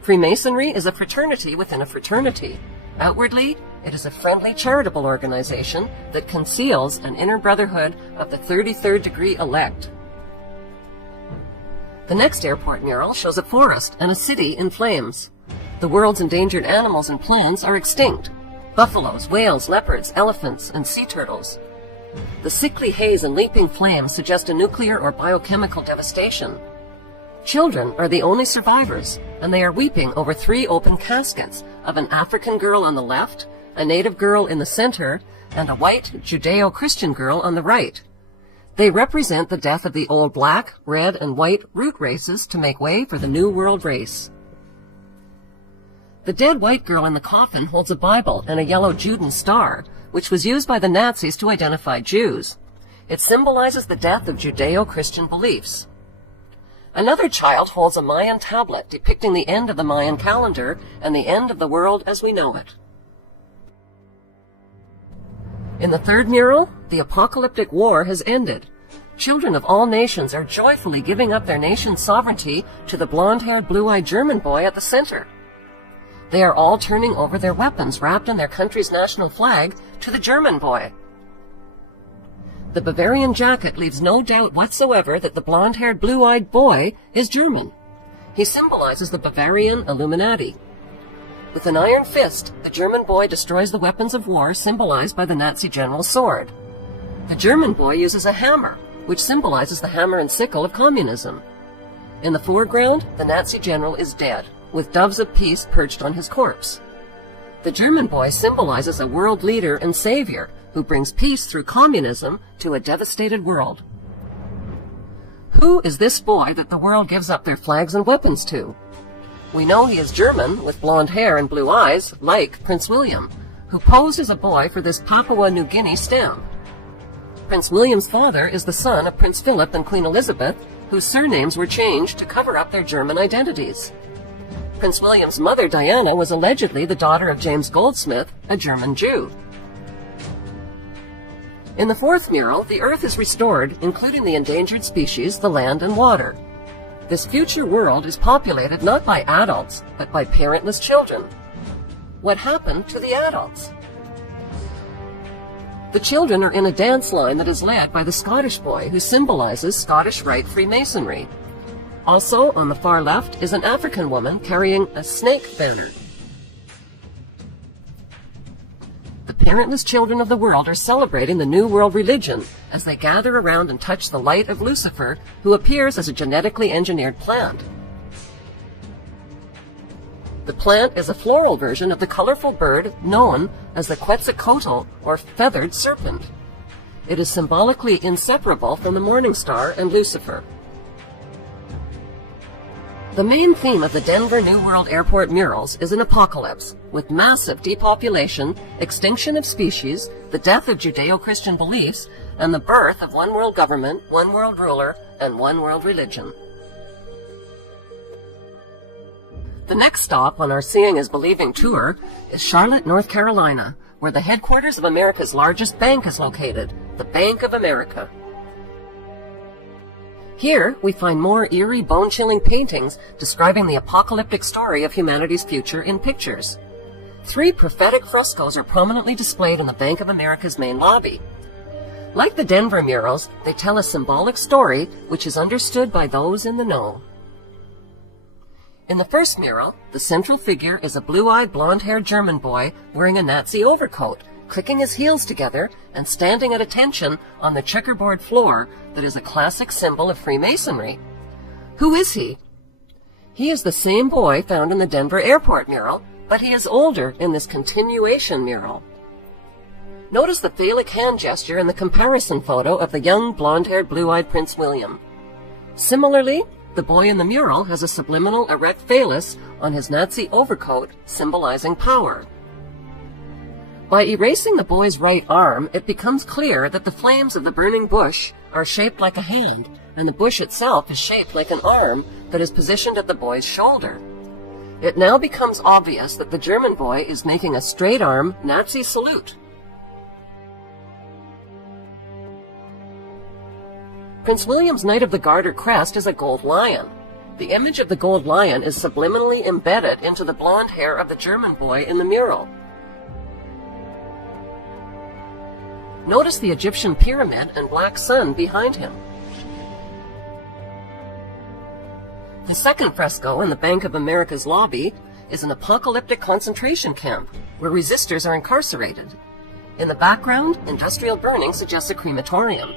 Freemasonry is a fraternity within a fraternity. Outwardly, it is a friendly charitable organization that conceals an inner brotherhood of the 33rd degree elect. The next airport mural shows a forest and a city in flames. The world's endangered animals and plants are extinct: buffaloes, whales, leopards, elephants, and sea turtles. The sickly haze and leaping flames suggest a nuclear or biochemical devastation. Children are the only survivors, and they are weeping over 3 open caskets of an African girl on the left, a native girl in the center, and a white Judeo-Christian girl on the right. They represent the death of the old black, red, and white root races to make way for the New World race. The dead white girl in the coffin holds a Bible and a yellow Juden star, which was used by the Nazis to identify Jews. It symbolizes the death of Judeo-Christian beliefs. Another child holds a Mayan tablet depicting the end of the Mayan calendar and the end of the world as we know it. In the third mural, the apocalyptic war has ended. Children of all nations are joyfully giving up their nation's sovereignty to the blonde-haired, blue-eyed German boy at the center. They are all turning over their weapons wrapped in their country's national flag to the German boy. The Bavarian jacket leaves no doubt whatsoever that the blonde-haired, blue-eyed boy is German. He symbolizes the Bavarian Illuminati. With an iron fist, the German boy destroys the weapons of war symbolized by the Nazi general's sword. The German boy uses a hammer, which symbolizes the hammer and sickle of communism. In the foreground, the Nazi general is dead, with doves of peace perched on his corpse. The German boy symbolizes a world leader and savior who brings peace through communism to a devastated world. Who is this boy that the world gives up their flags and weapons to? We know he is German, with blonde hair and blue eyes, like Prince William, who posed as a boy for this Papua New Guinea stamp. Prince William's father is the son of Prince Philip and Queen Elizabeth, whose surnames were changed to cover up their German identities. Prince William's mother, Diana, was allegedly the daughter of James Goldsmith, a German Jew. In the fourth mural, the Earth is restored, including the endangered species, the land and water. This future world is populated not by adults, but by parentless children. What happened to the adults? The children are in a dance line that is led by the Scottish boy, who symbolizes Scottish Rite Freemasonry. Also, on the far left, is an African woman carrying a snake banner. The parentless children of the world are celebrating the New World religion as they gather around and touch the light of Lucifer, who appears as a genetically engineered plant. The plant is a floral version of the colorful bird known as the Quetzalcoatl, or feathered serpent. It is symbolically inseparable from the morning star and Lucifer. The main theme of the Denver New World Airport murals is an apocalypse, with massive depopulation, extinction of species, the death of Judeo-Christian beliefs, and the birth of one world government, one world ruler, and one world religion. The next stop on our Seeing is Believing tour is Charlotte, North Carolina, where the headquarters of America's largest bank is located, the Bank of America. Here, we find more eerie, bone-chilling paintings describing the apocalyptic story of humanity's future in pictures. 3 prophetic frescoes are prominently displayed in the Bank of America's main lobby. Like the Denver murals, they tell a symbolic story which is understood by those in the know. In the first mural, the central figure is a blue-eyed, blonde-haired German boy wearing a Nazi overcoat, clicking his heels together and standing at attention on the checkerboard floor that is a classic symbol of Freemasonry. Who is he? He is the same boy found in the Denver Airport mural, but he is older in this continuation mural. Notice the phallic hand gesture in the comparison photo of the young, blonde-haired, blue-eyed Prince William. Similarly, the boy in the mural has a subliminal erect phallus on his Nazi overcoat, symbolizing power. By erasing the boy's right arm, it becomes clear that the flames of the burning bush are shaped like a hand, and the bush itself is shaped like an arm that is positioned at the boy's shoulder. It now becomes obvious that the German boy is making a straight-arm Nazi salute. Prince William's Knight of the Garter crest is a gold lion. The image of the gold lion is subliminally embedded into the blonde hair of the German boy in the mural. Notice the Egyptian pyramid and black sun behind him. The second fresco in the Bank of America's lobby is an apocalyptic concentration camp where resistors are incarcerated. In the background, industrial burning suggests a crematorium.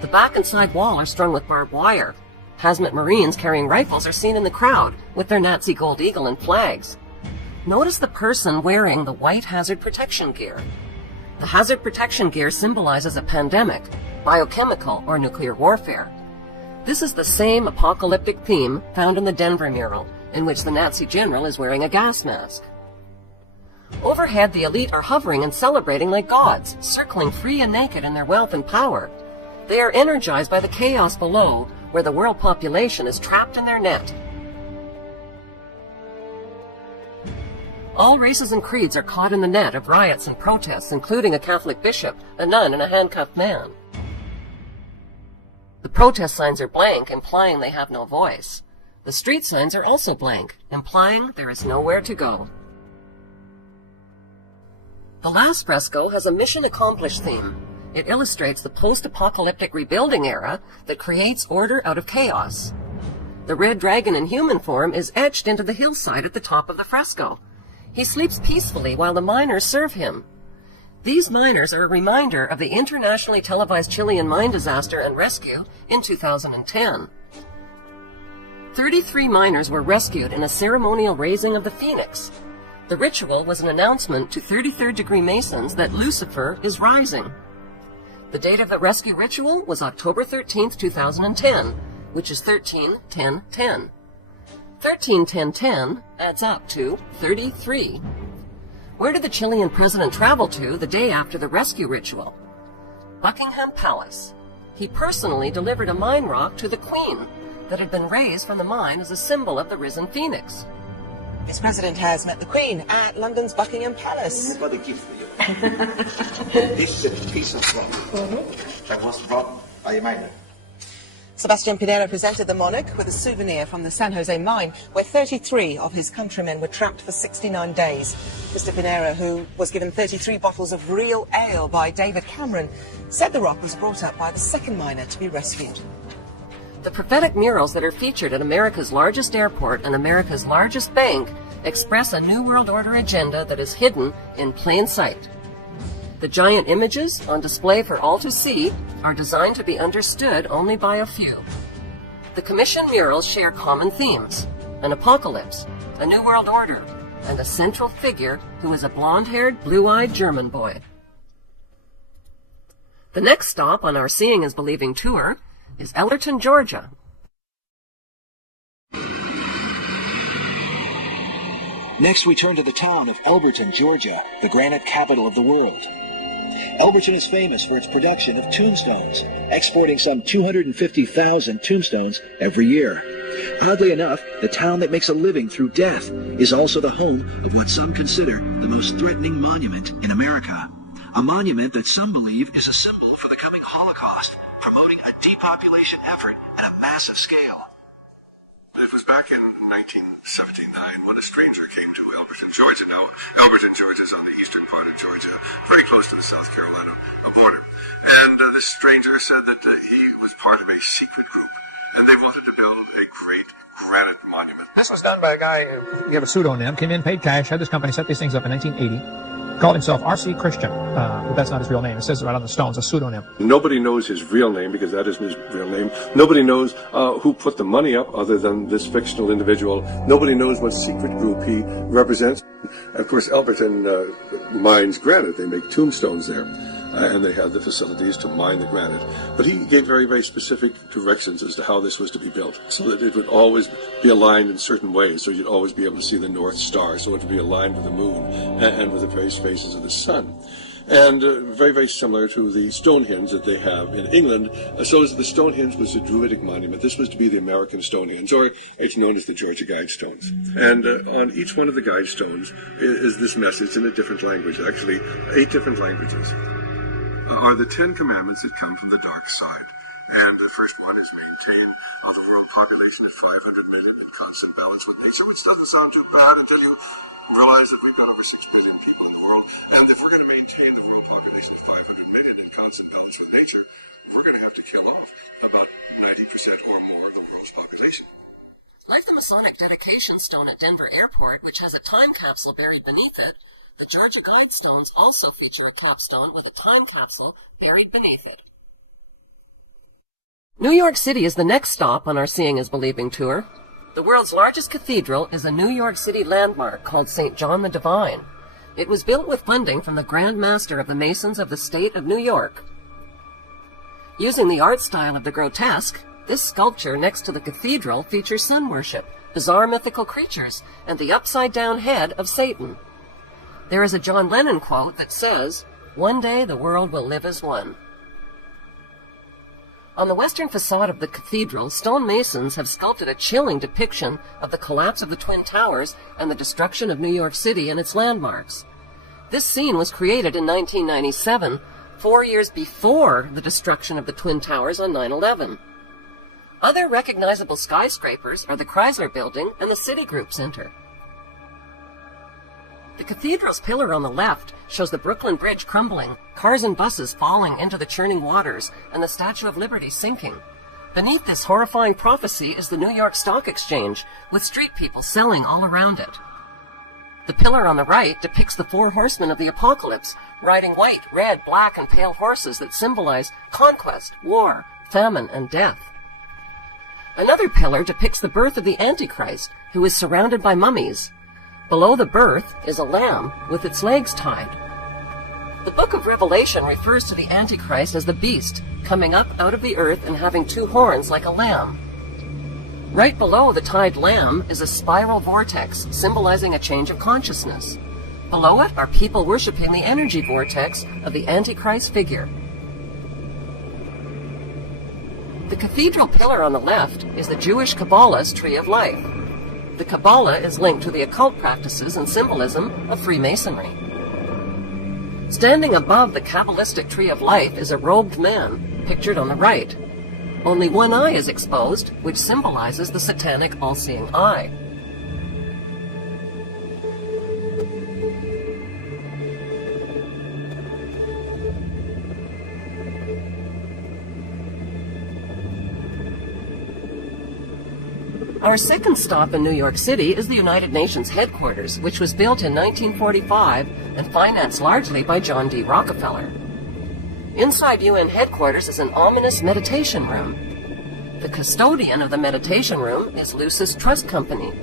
The back and side wall are strung with barbed wire. Hazmat Marines carrying rifles are seen in the crowd with their Nazi gold eagle and flags. Notice the person wearing the white hazard protection gear. The hazard protection gear symbolizes a pandemic, biochemical, or nuclear warfare. This is the same apocalyptic theme found in the Denver mural, in which the Nazi general is wearing a gas mask. Overhead, the elite are hovering and celebrating like gods, circling free and naked in their wealth and power. They are energized by the chaos below, where the world population is trapped in their net. All races and creeds are caught in the net of riots and protests, including a Catholic bishop, a nun, and a handcuffed man. The protest signs are blank, implying they have no voice. The street signs are also blank, implying there is nowhere to go. The last fresco has a mission accomplished theme. It illustrates the post-apocalyptic rebuilding era that creates order out of chaos. The red dragon in human form is etched into the hillside at the top of the fresco. He sleeps peacefully while the miners serve him. These miners are a reminder of the internationally televised Chilean mine disaster and rescue in 2010. 33 miners were rescued in a ceremonial raising of the phoenix. The ritual was an announcement to 33rd degree Masons that Lucifer is rising. The date of the rescue ritual was October 13, 2010, which is 13, 10, 10. 13, 10, 10 adds up to 33. Where did the Chilean president travel to the day after the rescue ritual? Buckingham Palace. He personally delivered a mine rock to the Queen that had been raised from the mine as a symbol of the risen phoenix. His president has met the Queen at London's Buckingham Palace. I've got a gift for you. This is a piece of rock that was brought by a miner. Sebastián Pinera presented the monarch with a souvenir from the San Jose mine, where 33 of his countrymen were trapped for 69 days. Mr. Pinera, who was given 33 bottles of real ale by David Cameron, said the rock was brought up by the second miner to be rescued. The prophetic murals that are featured at America's largest airport and America's largest bank express a New World Order agenda that is hidden in plain sight. The giant images on display for all to see are designed to be understood only by a few. The commission murals share common themes: an apocalypse, a new world order, and a central figure who is a blonde-haired, blue-eyed German boy. The next stop on our Seeing is Believing tour is Elberton, Georgia. Next, we turn to the town of Elberton, Georgia, the granite capital of the world. Elberton is famous for its production of tombstones, exporting some 250,000 tombstones every year. Oddly enough, the town that makes a living through death is also the home of what some consider the most threatening monument in America. A monument that some believe is a symbol for the coming Holocaust, promoting a depopulation effort at a massive scale. It was back in 1979 when a stranger came to Elberton, Georgia. Now, Elberton, Georgia is on the eastern part of Georgia, very close to the South Carolina border. And this stranger said that he was part of a secret group, and they wanted to build a great granite monument. This was done by a guy who gave a pseudonym, came in, paid cash, had this company set these things up in 1980. Called himself R.C. Christian, but that's not his real name. It says it right on the stones, a pseudonym. Nobody knows his real name because that isn't his real name. Nobody knows who put the money up other than this fictional individual. Nobody knows what secret group he represents. Of course, Elberton mines granite. They make tombstones there, and they have the facilities to mine the granite. But he gave very, very specific directions as to how this was to be built, so that it would always be aligned in certain ways, so you'd always be able to see the North Star, so it would be aligned with the moon and with the various phases of the sun. And very, very similar to the Stonehenge that they have in England. So as the Stonehenge was a Druidic monument, this was to be the American Stonehenge, or it's known as the Georgia Guidestones. And on each one of the Guidestones is this message in a different language, actually 8 different languages. Are the 10 commandments that come from the dark side. And the first one is maintain the world population at 500 million in constant balance with nature, which doesn't sound too bad until you realize that we've got over 6 billion people in the world. And if we're going to maintain the world population at 500 million in constant balance with nature, we're going to have to kill off about 90% or more of the world's population. Like the Masonic dedication stone at Denver Airport, which has a time capsule buried beneath it, the Georgia Guidestones also feature a capstone with a time capsule buried beneath it. New York City is the next stop on our Seeing is Believing tour. The world's largest cathedral is a New York City landmark called St. John the Divine. It was built with funding from the Grand Master of the Masons of the state of New York. Using the art style of the grotesque, this sculpture next to the cathedral features sun worship, bizarre mythical creatures, and the upside-down head of Satan. There is a John Lennon quote that says, "One day the world will live as one." On the western facade of the cathedral, stonemasons have sculpted a chilling depiction of the collapse of the Twin Towers and the destruction of New York City and its landmarks. This scene was created in 1997, 4 years before the destruction of the Twin Towers on 9/11. Other recognizable skyscrapers are the Chrysler Building and the Citigroup Center. The cathedral's pillar on the left shows the Brooklyn Bridge crumbling, cars and buses falling into the churning waters, and the Statue of Liberty sinking. Beneath this horrifying prophecy is the New York Stock Exchange, with street people selling all around it. The pillar on the right depicts the 4 horsemen of the apocalypse, riding white, red, black, and pale horses that symbolize conquest, war, famine, and death. Another pillar depicts the birth of the Antichrist, who is surrounded by mummies. Below the birth is a lamb with its legs tied. The book of Revelation refers to the Antichrist as the beast, coming up out of the earth and having 2 horns like a lamb. Right below the tied lamb is a spiral vortex symbolizing a change of consciousness. Below it are people worshipping the energy vortex of the Antichrist figure. The cathedral pillar on the left is the Jewish Kabbalah's Tree of Life. The Kabbalah is linked to the occult practices and symbolism of Freemasonry. Standing above the Kabbalistic Tree of Life is a robed man, pictured on the right. Only one eye is exposed, which symbolizes the satanic all-seeing eye. Our second stop in New York City is the United Nations headquarters, which was built in 1945 and financed largely by John D. Rockefeller. Inside UN headquarters is an ominous meditation room. The custodian of the meditation room is Lucis Trust Company.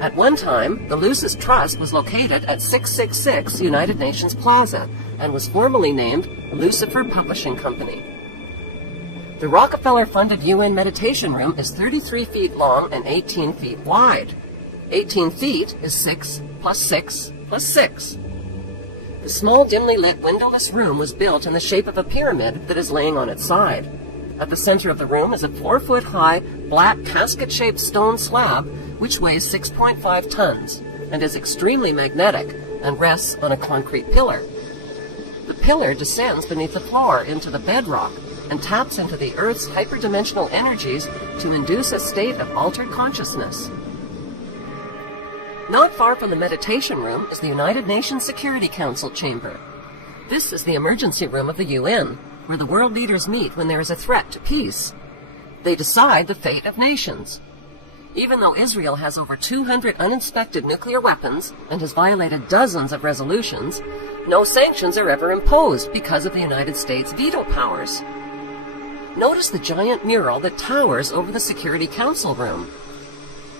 At one time, the Lucis Trust was located at 666 United Nations Plaza and was formerly named Lucifer Publishing Company. The Rockefeller-funded UN meditation room is 33 feet long and 18 feet wide. 18 feet is 6 plus 6 plus 6. The small, dimly lit, windowless room was built in the shape of a pyramid that is laying on its side. At the center of the room is a 4-foot-high, black, casket-shaped stone slab which weighs 6.5 tons and is extremely magnetic and rests on a concrete pillar. The pillar descends beneath the floor into the bedrock and taps into the Earth's hyperdimensional energies to induce a state of altered consciousness. Not far from the meditation room is the United Nations Security Council chamber. This is the emergency room of the UN, where the world leaders meet when there is a threat to peace. They decide the fate of nations. Even though Israel has over 200 uninspected nuclear weapons and has violated dozens of resolutions, no sanctions are ever imposed because of the United States' veto powers. Notice the giant mural that towers over the Security Council room.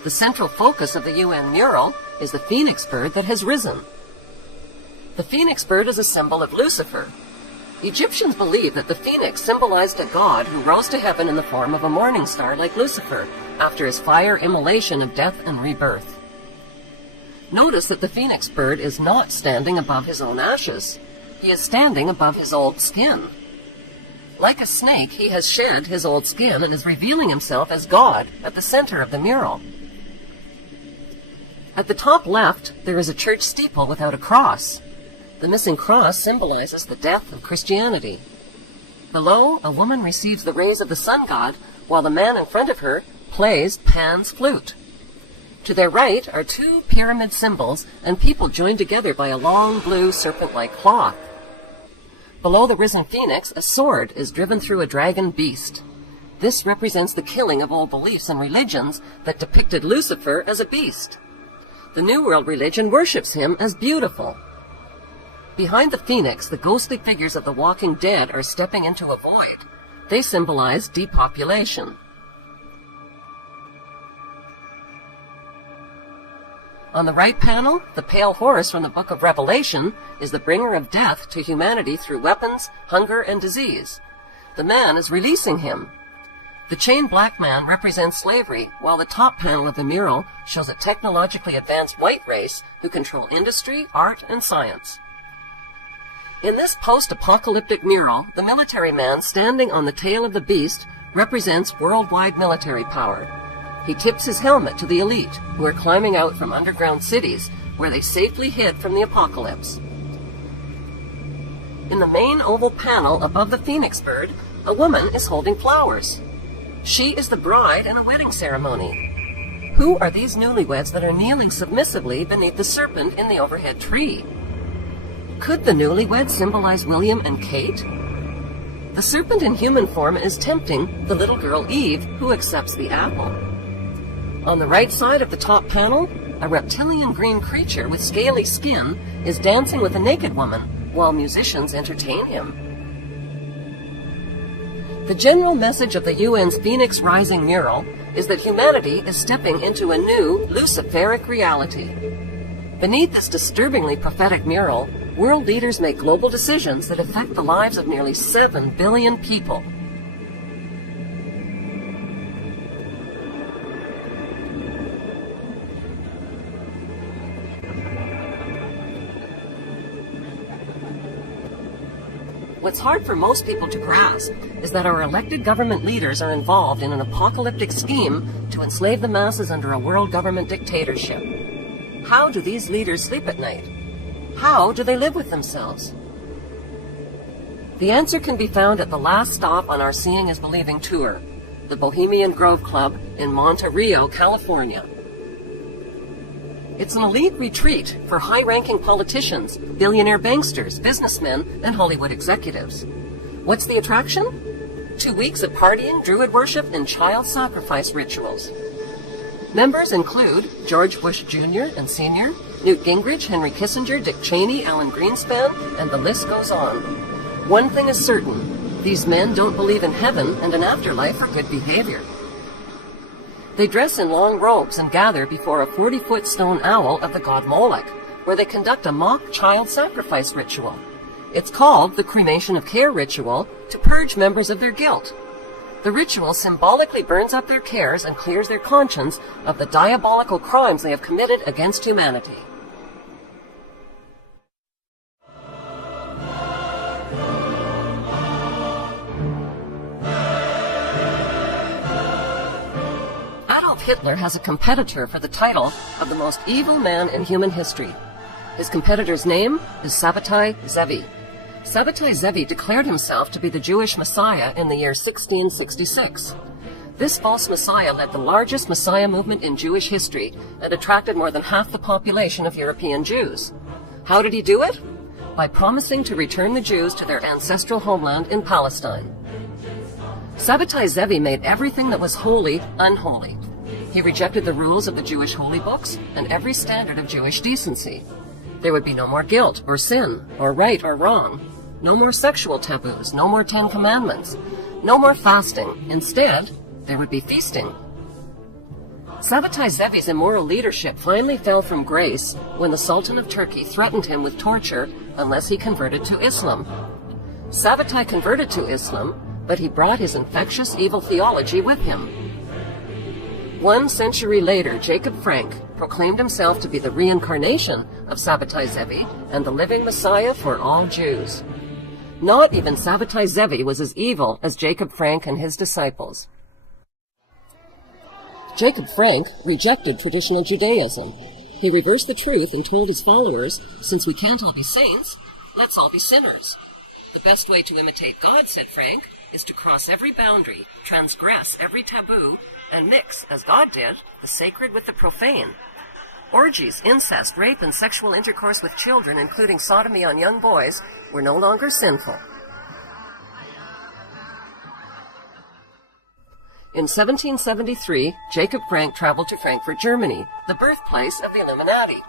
The central focus of the UN mural is the phoenix bird that has risen. The phoenix bird is a symbol of Lucifer. Egyptians believed that the phoenix symbolized a god who rose to heaven in the form of a morning star like Lucifer after his fire immolation of death and rebirth. Notice that the phoenix bird is not standing above his own ashes. He is standing above his old skin. Like a snake, he has shed his old skin and is revealing himself as God at the center of the mural. At the top left, there is a church steeple without a cross. The missing cross symbolizes the death of Christianity. Below, a woman receives the rays of the sun god, while the man in front of her plays Pan's flute. To their right are two pyramid symbols and people joined together by a long blue serpent-like cloth. Below the risen phoenix, a sword is driven through a dragon beast. This represents the killing of old beliefs and religions that depicted Lucifer as a beast. The New World religion worships him as beautiful. Behind the phoenix, the ghostly figures of the walking dead are stepping into a void. They symbolize depopulation. On the right panel, the pale horse from the book of Revelation is the bringer of death to humanity through weapons, hunger, and disease. The man is releasing him. The chained black man represents slavery, while the top panel of the mural shows a technologically advanced white race who control industry, art, and science. In this post-apocalyptic mural, the military man standing on the tail of the beast represents worldwide military power. He tips his helmet to the elite, who are climbing out from underground cities where they safely hid from the apocalypse. In the main oval panel above the phoenix bird, a woman is holding flowers. She is the bride in a wedding ceremony. Who are these newlyweds that are kneeling submissively beneath the serpent in the overhead tree? Could the newlyweds symbolize William and Kate? The serpent in human form is tempting the little girl Eve, who accepts the apple. On the right side of the top panel, a reptilian green creature with scaly skin is dancing with a naked woman while musicians entertain him. The general message of the UN's Phoenix Rising mural is that humanity is stepping into a new Luciferic reality. Beneath this disturbingly prophetic mural, world leaders make global decisions that affect the lives of nearly 7 billion people. What's hard for most people to grasp is that our elected government leaders are involved in an apocalyptic scheme to enslave the masses under a world government dictatorship. How do these leaders sleep at night? How do they live with themselves? The answer can be found at the last stop on our Seeing is Believing tour, the Bohemian Grove Club in Monte Rio, California. It's an elite retreat for high-ranking politicians, billionaire banksters, businessmen, and Hollywood executives. What's the attraction? 2 weeks of partying, druid worship, and child sacrifice rituals. Members include George Bush Jr. and Sr., Newt Gingrich, Henry Kissinger, Dick Cheney, Alan Greenspan, and the list goes on. One thing is certain, these men don't believe in heaven and an afterlife for good behavior. They dress in long robes and gather before a 40-foot stone owl of the god Moloch, where they conduct a mock child sacrifice ritual. It's called the cremation of care ritual to purge members of their guilt. The ritual symbolically burns up their cares and clears their conscience of the diabolical crimes they have committed against humanity. Adolf Hitler has a competitor for the title of the most evil man in human history. His competitor's name is Sabbatai Zevi. Sabbatai Zevi declared himself to be the Jewish Messiah in the year 1666. This false Messiah led the largest Messiah movement in Jewish history and attracted more than half the population of European Jews. How did he do it? By promising to return the Jews to their ancestral homeland in Palestine. Sabbatai Zevi made everything that was holy unholy. He rejected the rules of the Jewish holy books and every standard of Jewish decency. There would be no more guilt or sin or right or wrong. No more sexual taboos, no more 10 commandments, no more fasting. Instead, there would be feasting. Sabbatai Zevi's immoral leadership finally fell from grace when the Sultan of Turkey threatened him with torture unless he converted to Islam. Sabbatai converted to Islam, but he brought his infectious evil theology with him. 1 century later, Jacob Frank proclaimed himself to be the reincarnation of Sabbatai Zevi and the living Messiah for all Jews. Not even Sabbatai Zevi was as evil as Jacob Frank and his disciples. Jacob Frank rejected traditional Judaism. He reversed the truth and told his followers, since we can't all be saints, let's all be sinners. The best way to imitate God, said Frank, is to cross every boundary, transgress every taboo, and mix, as God did, the sacred with the profane. Orgies, incest, rape, and sexual intercourse with children, including sodomy on young boys, were no longer sinful. In 1773, Jacob Frank traveled to Frankfurt, Germany, the birthplace of the Illuminati.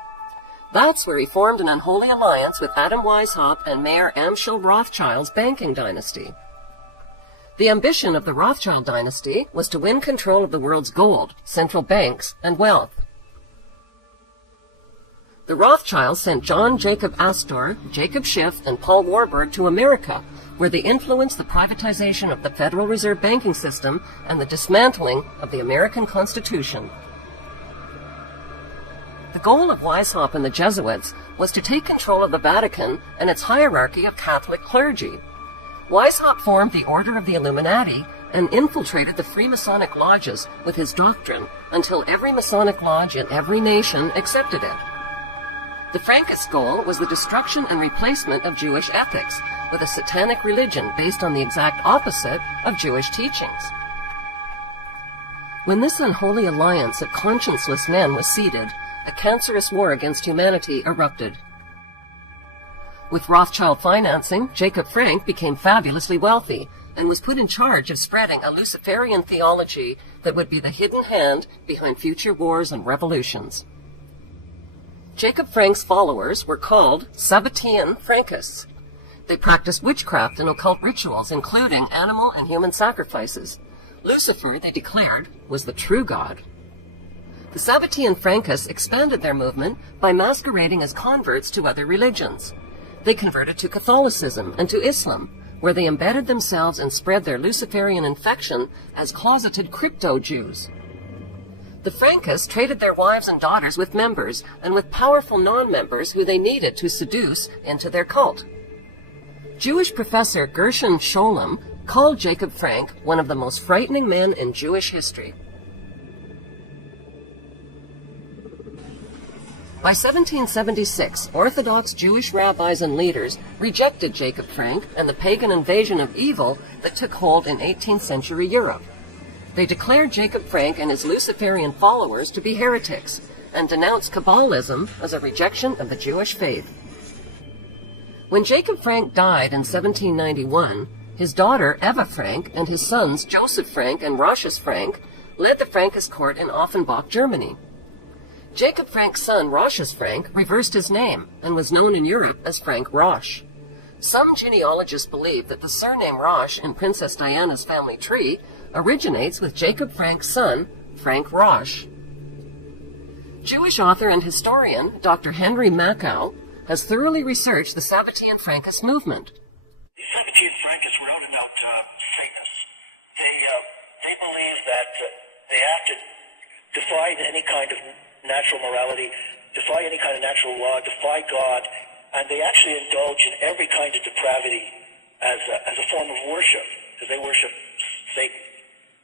That's where he formed an unholy alliance with Adam Weishaupt and Mayor Amschel Rothschild's banking dynasty. The ambition of the Rothschild dynasty was to win control of the world's gold, central banks, and wealth. The Rothschilds sent John Jacob Astor, Jacob Schiff, and Paul Warburg to America, where they influenced the privatization of the Federal Reserve banking system and the dismantling of the American Constitution. The goal of Weishaupt and the Jesuits was to take control of the Vatican and its hierarchy of Catholic clergy. Weishaupt formed the Order of the Illuminati and infiltrated the Freemasonic lodges with his doctrine until every Masonic lodge in every nation accepted it. The Frankist goal was the destruction and replacement of Jewish ethics with a satanic religion based on the exact opposite of Jewish teachings. When this unholy alliance of conscienceless men was seeded, a cancerous war against humanity erupted. With Rothschild financing, Jacob Frank became fabulously wealthy and was put in charge of spreading a Luciferian theology that would be the hidden hand behind future wars and revolutions. Jacob Frank's followers were called Sabbatean Frankists. They practiced witchcraft and occult rituals, including animal and human sacrifices. Lucifer, they declared, was the true God. The Sabbatean Frankists expanded their movement by masquerading as converts to other religions. They converted to Catholicism and to Islam, where they embedded themselves and spread their Luciferian infection as closeted crypto-Jews. The Frankists traded their wives and daughters with members and with powerful non-members who they needed to seduce into their cult. Jewish professor Gershon Scholem called Jacob Frank one of the most frightening men in Jewish history. By 1776, Orthodox Jewish rabbis and leaders rejected Jacob Frank and the pagan invasion of evil that took hold in 18th century Europe. They declared Jacob Frank and his Luciferian followers to be heretics and denounced Kabbalism as a rejection of the Jewish faith. When Jacob Frank died in 1791, his daughter Eva Frank and his sons Joseph Frank and Rochus Frank led the Frankist court in Offenbach, Germany. Jacob Frank's son Rochus Frank reversed his name and was known in Europe as Frank Roche. Some genealogists believe that the surname Roche in Princess Diana's family tree originates with Jacob Frank's son, Frank Roche. Jewish author and historian Dr. Henry Makow has thoroughly researched the Sabbatean Frankist movement. The Sabbatean Frankists were out and out Satanists. They believe that they have to defy any kind of natural morality, defy any kind of natural law, defy God, and they actually indulge in every kind of depravity as a form of worship, because they worship Satan.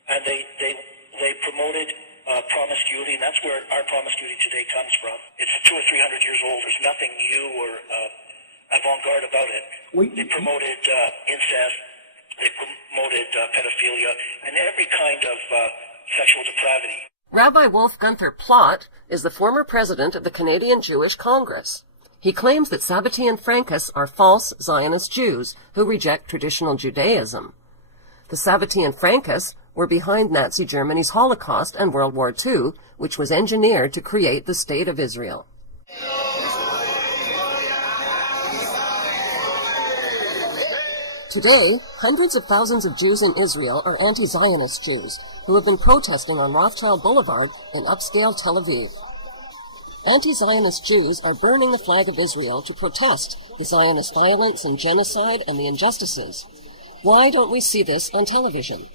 And they promoted promiscuity, and that's where our promiscuity today comes from. It's 200 or 300 years old. There's nothing new or avant-garde about it. They promoted incest, they promoted pedophilia, and every kind of sexual depravity. Rabbi Wolf Gunther Plott is the former president of the Canadian Jewish Congress. He claims that Sabbatean Frankists are false Zionist Jews who reject traditional Judaism. The Sabbatean Frankists were behind Nazi Germany's Holocaust and World War II, which was engineered to create the State of Israel. Today, hundreds of thousands of Jews in Israel are anti-Zionist Jews who have been protesting on Rothschild Boulevard in upscale Tel Aviv. Anti-Zionist Jews are burning the flag of Israel to protest the Zionist violence and genocide and the injustices. Why don't we see this on television?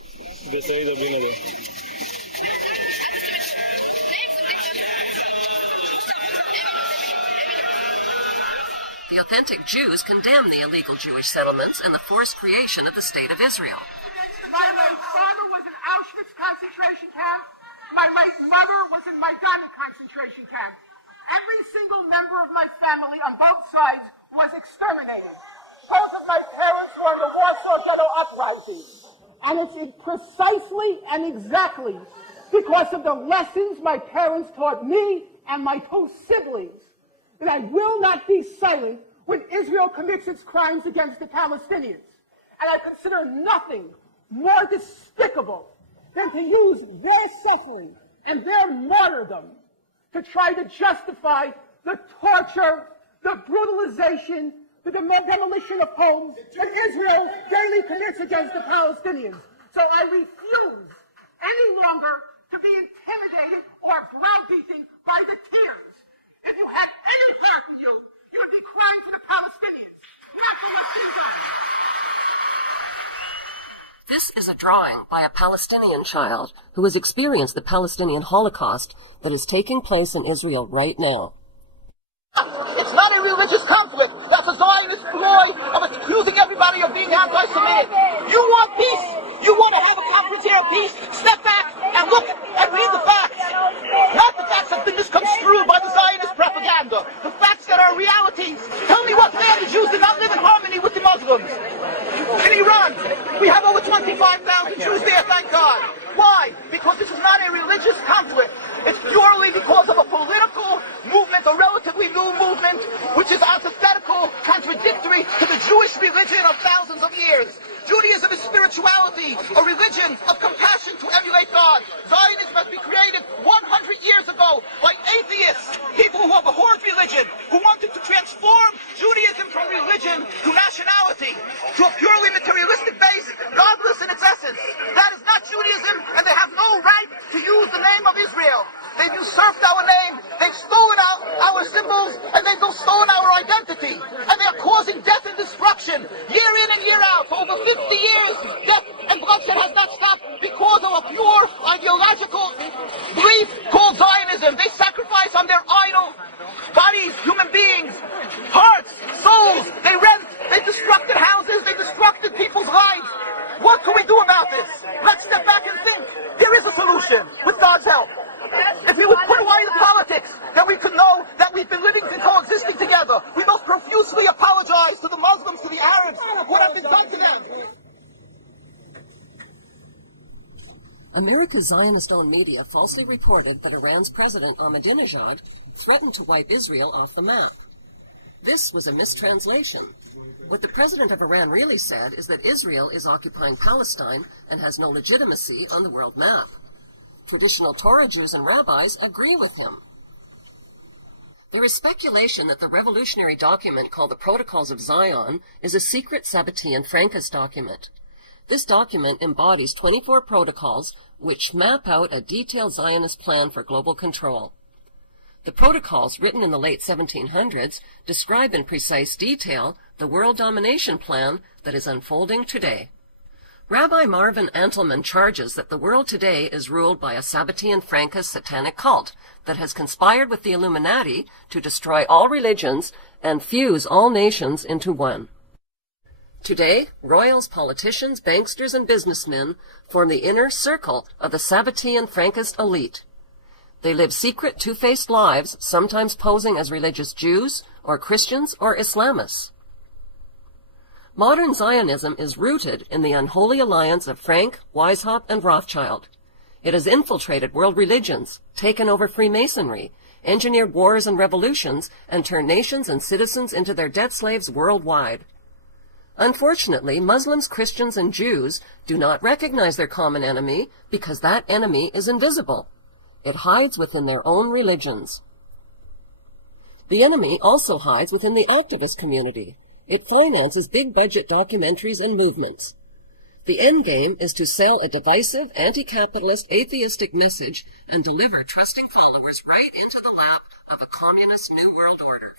The authentic Jews condemn the illegal Jewish settlements and the forced creation of the State of Israel. My late father was in Auschwitz concentration camp. My late mother was in Majdanek concentration camp. Every single member of my family on both sides was exterminated. Both of my parents were in the Warsaw Ghetto Uprising. And it's precisely and exactly because of the lessons my parents taught me and my two siblings that I will not be silent when Israel commits its crimes against the Palestinians. And I consider nothing more despicable than to use their suffering and their martyrdom to try to justify the torture, the brutalization, the demolition of homes that Israel daily commits against the Palestinians. So I refuse any longer to be intimidated or browbeaten by the tears. If you had any heart in you, you would be crying for the Palestinians, not for what's inside. This is a drawing by a Palestinian child who has experienced the Palestinian Holocaust that is taking place in Israel right now. It's not a religious conflict. That's a Zionist ploy of accusing everybody of being anti-Semitic. You want peace? You want to have a conference here of peace? Step back and look and read the facts. Not the facts that have been misconstrued by the Zionist propaganda. The facts that are realities. Tell me what man the Jews did not live in harmony with the Muslims. In Iran, we have over 25,000 Jews there, thank God. Why? Because this is not a religious conflict. It's purely because of a political movement, a relatively new movement, which is antithetical, contradictory to the Jewish religion of thousands of years. Judaism is spirituality, a religion of compassion to emulate God. Zionism has been created 100 years ago by atheists, people who have abhorred religion, who wanted to transform Judaism from religion to nationality, to a purely materialistic base, godless in its essence. That is not Judaism, and they have no right to use the name of Israel. They've usurped our name, they've stolen our symbols, and they've stolen our identity. And they are causing death and destruction, year in and year out. For over 50 years, death and bloodshed has not stopped because of a pure ideological belief called Zionism. They sacrifice on their idol bodies, human beings, hearts, souls. They rent, they've destructed houses, America's Zionist-owned media falsely reported that Iran's President Ahmadinejad threatened to wipe Israel off the map. This was a mistranslation. What the president of Iran really said is that Israel is occupying Palestine and has no legitimacy on the world map. Traditional Torah Jews and rabbis agree with him. There is speculation that the revolutionary document called the Protocols of Zion is a secret Sabbatean Frankist document. This document embodies 24 protocols which map out a detailed Zionist plan for global control. The protocols, written in the late 1700s, describe in precise detail the world domination plan that is unfolding today. Rabbi Marvin Antelman charges that the world today is ruled by a Sabbatean Frankist satanic cult that has conspired with the Illuminati to destroy all religions and fuse all nations into one. Today, royals, politicians, banksters, and businessmen form the inner circle of the Sabbatean Frankist elite. They live secret, two-faced lives, sometimes posing as religious Jews or Christians or Islamists. Modern Zionism is rooted in the unholy alliance of Frank, Weishaupt, and Rothschild. It has infiltrated world religions, taken over Freemasonry, engineered wars and revolutions, and turned nations and citizens into their debt slaves worldwide. Unfortunately, Muslims, Christians, and Jews do not recognize their common enemy because that enemy is invisible. It hides within their own religions. The enemy also hides within the activist community. It finances big-budget documentaries and movements. The end game is to sell a divisive, anti-capitalist, atheistic message and deliver trusting followers right into the lap of a communist New World Order.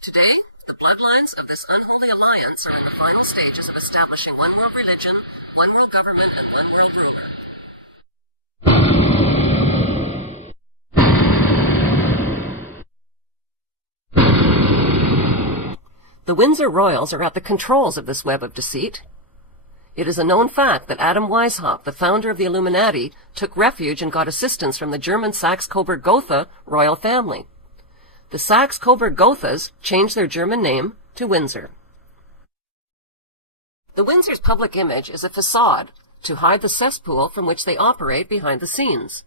Today, the bloodlines of this unholy alliance are in the final stages of establishing one world religion, one world government, and one world ruler. The Windsor royals are at the controls of this web of deceit. It is a known fact that Adam Weishaupt, the founder of the Illuminati, took refuge and got assistance from the German Saxe-Coburg-Gotha royal family. The Saxe-Coburg-Gothas changed their German name to Windsor. The Windsor's public image is a facade to hide the cesspool from which they operate behind the scenes.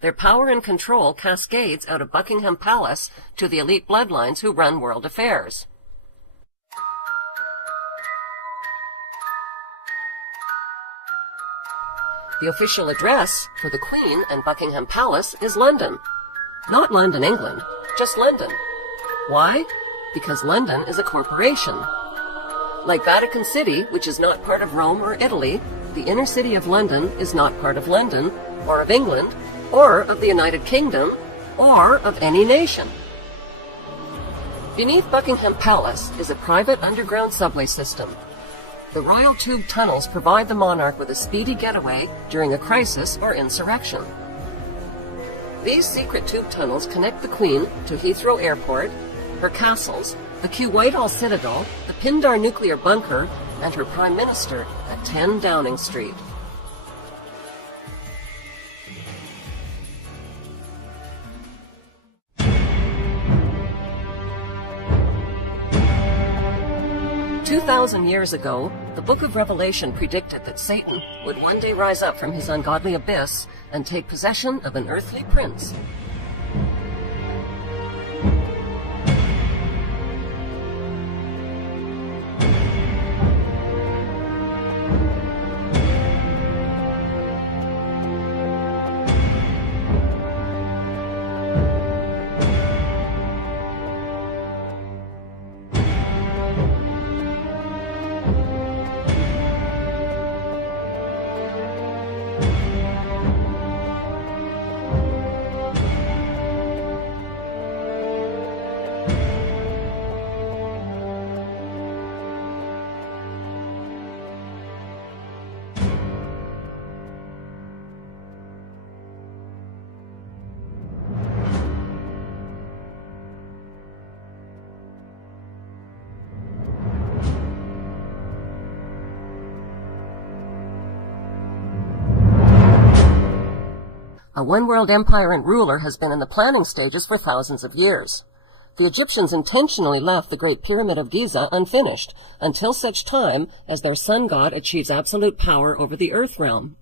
Their power and control cascades out of Buckingham Palace to the elite bloodlines who run world affairs. The official address for the Queen and Buckingham Palace is London. Not London, England, just London. Why? Because London is a corporation. Like Vatican City, which is not part of Rome or Italy, the inner city of London is not part of London, or of England, or of the United Kingdom, or of any nation. Beneath Buckingham Palace is a private underground subway system. The royal tube tunnels provide the monarch with a speedy getaway during a crisis or insurrection. These secret tube tunnels connect the Queen to Heathrow Airport, her castles, the Kew Whitehall Citadel, the Pindar nuclear bunker, and her Prime Minister at 10 Downing Street. "2,000 years ago, the Book of Revelation predicted that Satan would one day rise up from his ungodly abyss and take possession of an earthly prince. A one-world empire and ruler has been in the planning stages for thousands of years. The Egyptians intentionally left the Great Pyramid of Giza unfinished until such time as their sun god achieves absolute power over the earth realm.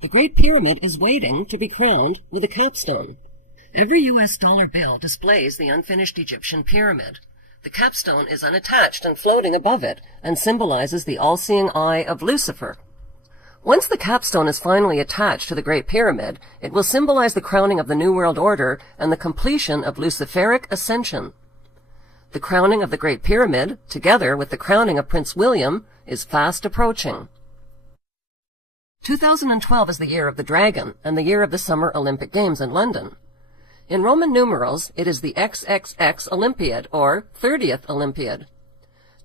The Great Pyramid is waiting to be crowned with a capstone. Every U.S. dollar bill displays the unfinished Egyptian pyramid. The capstone is unattached and floating above it and symbolizes the all-seeing eye of Lucifer. Once the capstone is finally attached to the Great Pyramid, it will symbolize the crowning of the New World Order and the completion of Luciferic ascension. The crowning of the Great Pyramid, together with the crowning of Prince William, is fast approaching. 2012 is the year of the dragon and the year of the Summer Olympic Games in London. In Roman numerals, it is the XXX Olympiad, or 30th Olympiad.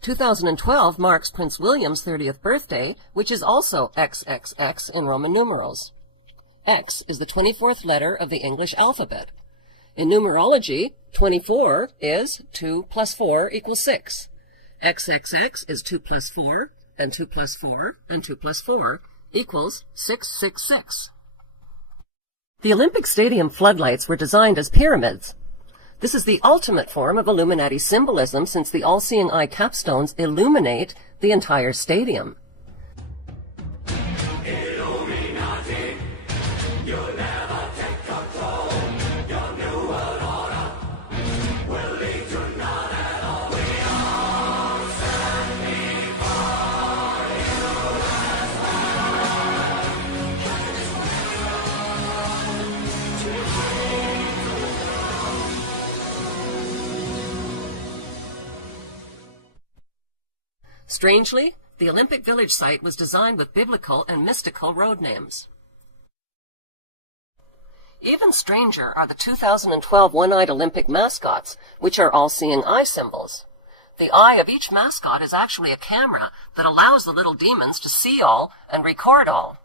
2012 marks Prince William's 30th birthday, which is also XXX in Roman numerals. X is the 24th letter of the English alphabet. In numerology, 24 is 2 plus 4 equals 6. XXX is 2 plus 4, and 2 plus 4, and 2 plus 4 equals 666. The Olympic Stadium floodlights were designed as pyramids. This is the ultimate form of Illuminati symbolism, since the all-seeing eye capstones illuminate the entire stadium. Illuminati, you'll never take control. Your new world order will lead to none at all. We are standing on you as one. Heaven is for everyone to free the world. Strangely, the Olympic Village site was designed with biblical and mystical road names. Even stranger are the 2012 one-eyed Olympic mascots, which are all-seeing eye symbols. The eye of each mascot is actually a camera that allows the little demons to see all and record all.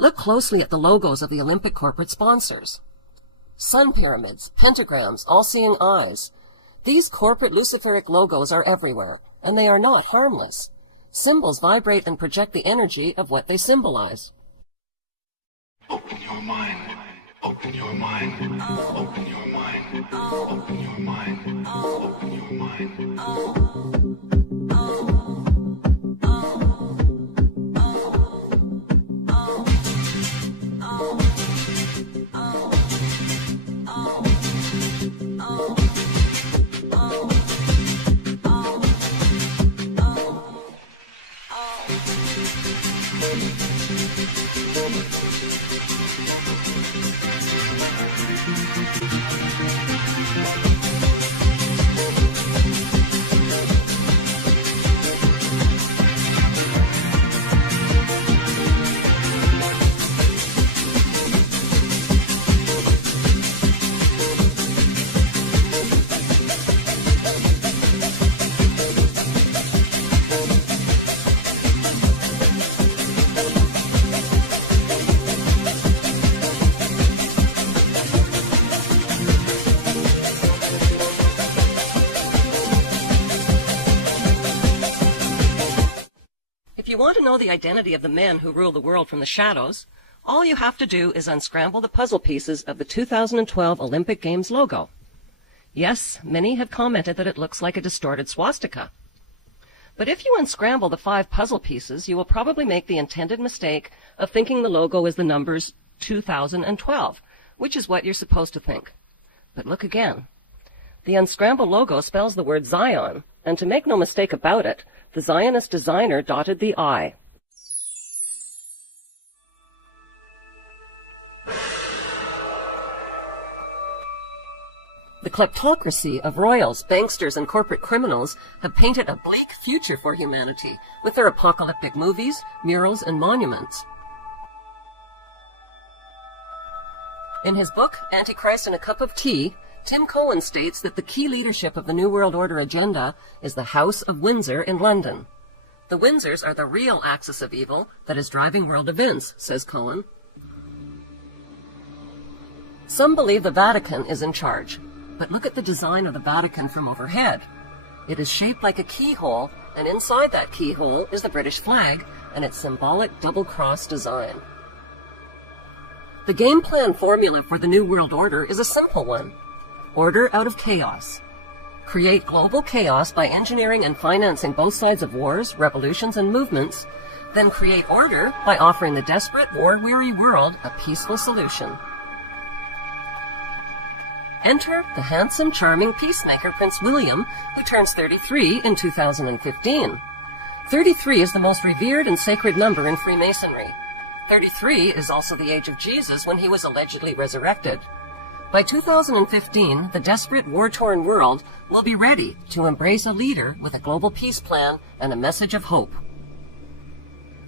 Look closely at the logos of the Olympic corporate sponsors. Sun pyramids, pentagrams, all-seeing eyes. These corporate Luciferic logos are everywhere, and they are not harmless. Symbols vibrate and project the energy of what they symbolize. Open your mind. Open your mind. Open your mind. Open your mind. Open your mind. If you want to know the identity of the men who rule the world from the shadows, all you have to do is unscramble the puzzle pieces of the 2012 Olympic Games logo. Yes, many have commented that it looks like a distorted swastika. But if you unscramble the 5 puzzle pieces, you will probably make the intended mistake of thinking the logo is the numbers 2012, which is what you're supposed to think. But look again. The unscrambled logo spells the word Zion, and to make no mistake about it, the Zionist designer dotted the I. The kleptocracy of royals, banksters, and corporate criminals have painted a bleak future for humanity with their apocalyptic movies, murals, and monuments. In his book, Antichrist and a Cup of Tea, Tim Cohen states that the key leadership of the New World Order agenda is the House of Windsor in London. The Windsors are the real axis of evil that is driving world events, says Cohen. Some believe the Vatican is in charge, but look at the design of the Vatican from overhead. It is shaped like a keyhole, and inside that keyhole is the British flag and its symbolic double-cross design. The game plan formula for the New World Order is a simple one. Order out of chaos. Create global chaos by engineering and financing both sides of wars, revolutions, and movements, then create order by offering the desperate, war-weary world a peaceful solution. Enter the handsome, charming peacemaker Prince William, who turns 33 in 2015. 33 is the most revered and sacred number in Freemasonry. 33 is also the age of Jesus when he was allegedly resurrected. By 2015, the desperate, war-torn world will be ready to embrace a leader with a global peace plan and a message of hope.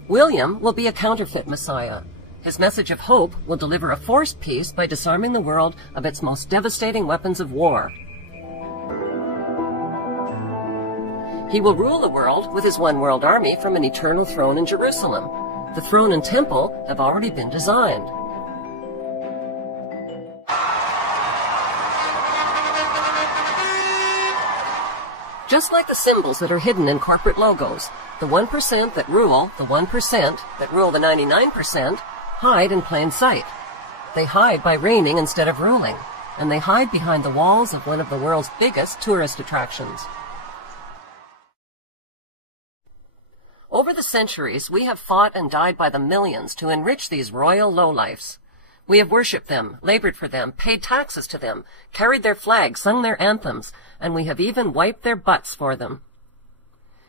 William will be a counterfeit messiah. His message of hope will deliver a forced peace by disarming the world of its most devastating weapons of war. He will rule the world with his one world army from an eternal throne in Jerusalem. The throne and temple have already been designed. Just like the symbols that are hidden in corporate logos, the 1% that rule the 1% that rule the 99% hide in plain sight. They hide by reigning instead of ruling, and they hide behind the walls of one of the world's biggest tourist attractions. Over the centuries, we have fought and died by the millions to enrich these royal lowlifes. We have worshipped them, labored for them, paid taxes to them, carried their flags, sung their anthems, and we have even wiped their butts for them.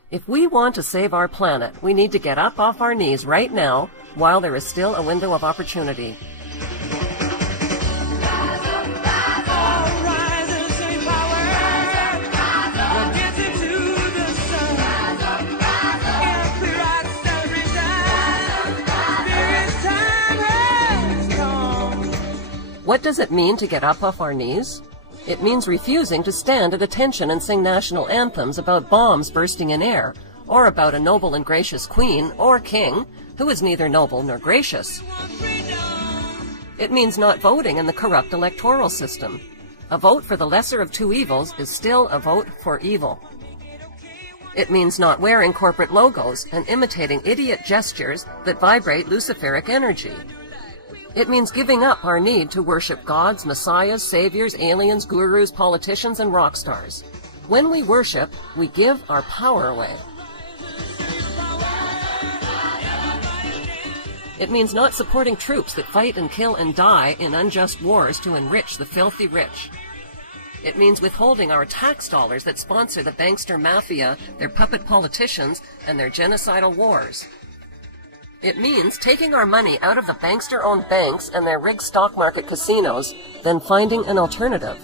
If we want to save our planet, we need to get up off our knees right now while there is still a window of opportunity. What does it mean to get up off our knees? It means refusing to stand at attention and sing national anthems about bombs bursting in air, or about a noble and gracious queen or king who is neither noble nor gracious. It means not voting in the corrupt electoral system. A vote for the lesser of two evils is still a vote for evil. It means not wearing corporate logos and imitating idiot gestures that vibrate Luciferic energy. It means giving up our need to worship gods, messiahs, saviors, aliens, gurus, politicians, and rock stars. When we worship, we give our power away. It means not supporting troops that fight and kill and die in unjust wars to enrich the filthy rich. It means withholding our tax dollars that sponsor the bankster mafia, their puppet politicians, and their genocidal wars. It means taking our money out of the bankster-owned banks and their rigged stock market casinos, then finding an alternative.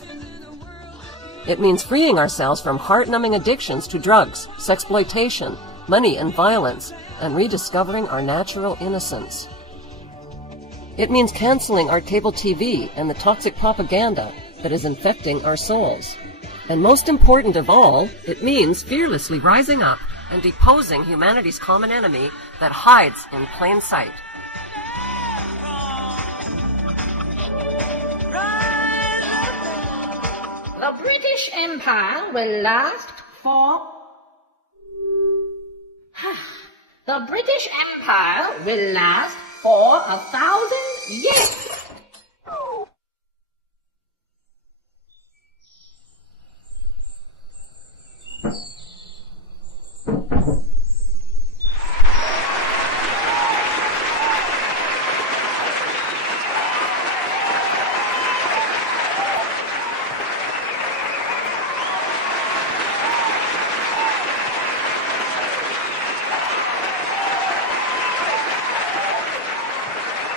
It means freeing ourselves from heart-numbing addictions to drugs, sexploitation, money, and violence, and rediscovering our natural innocence. It means canceling our cable TV and the toxic propaganda that is infecting our souls. And most important of all, it means fearlessly rising up and deposing humanity's common enemy that hides in plain sight. The British Empire will last for... The British Empire will last for 1,000 years.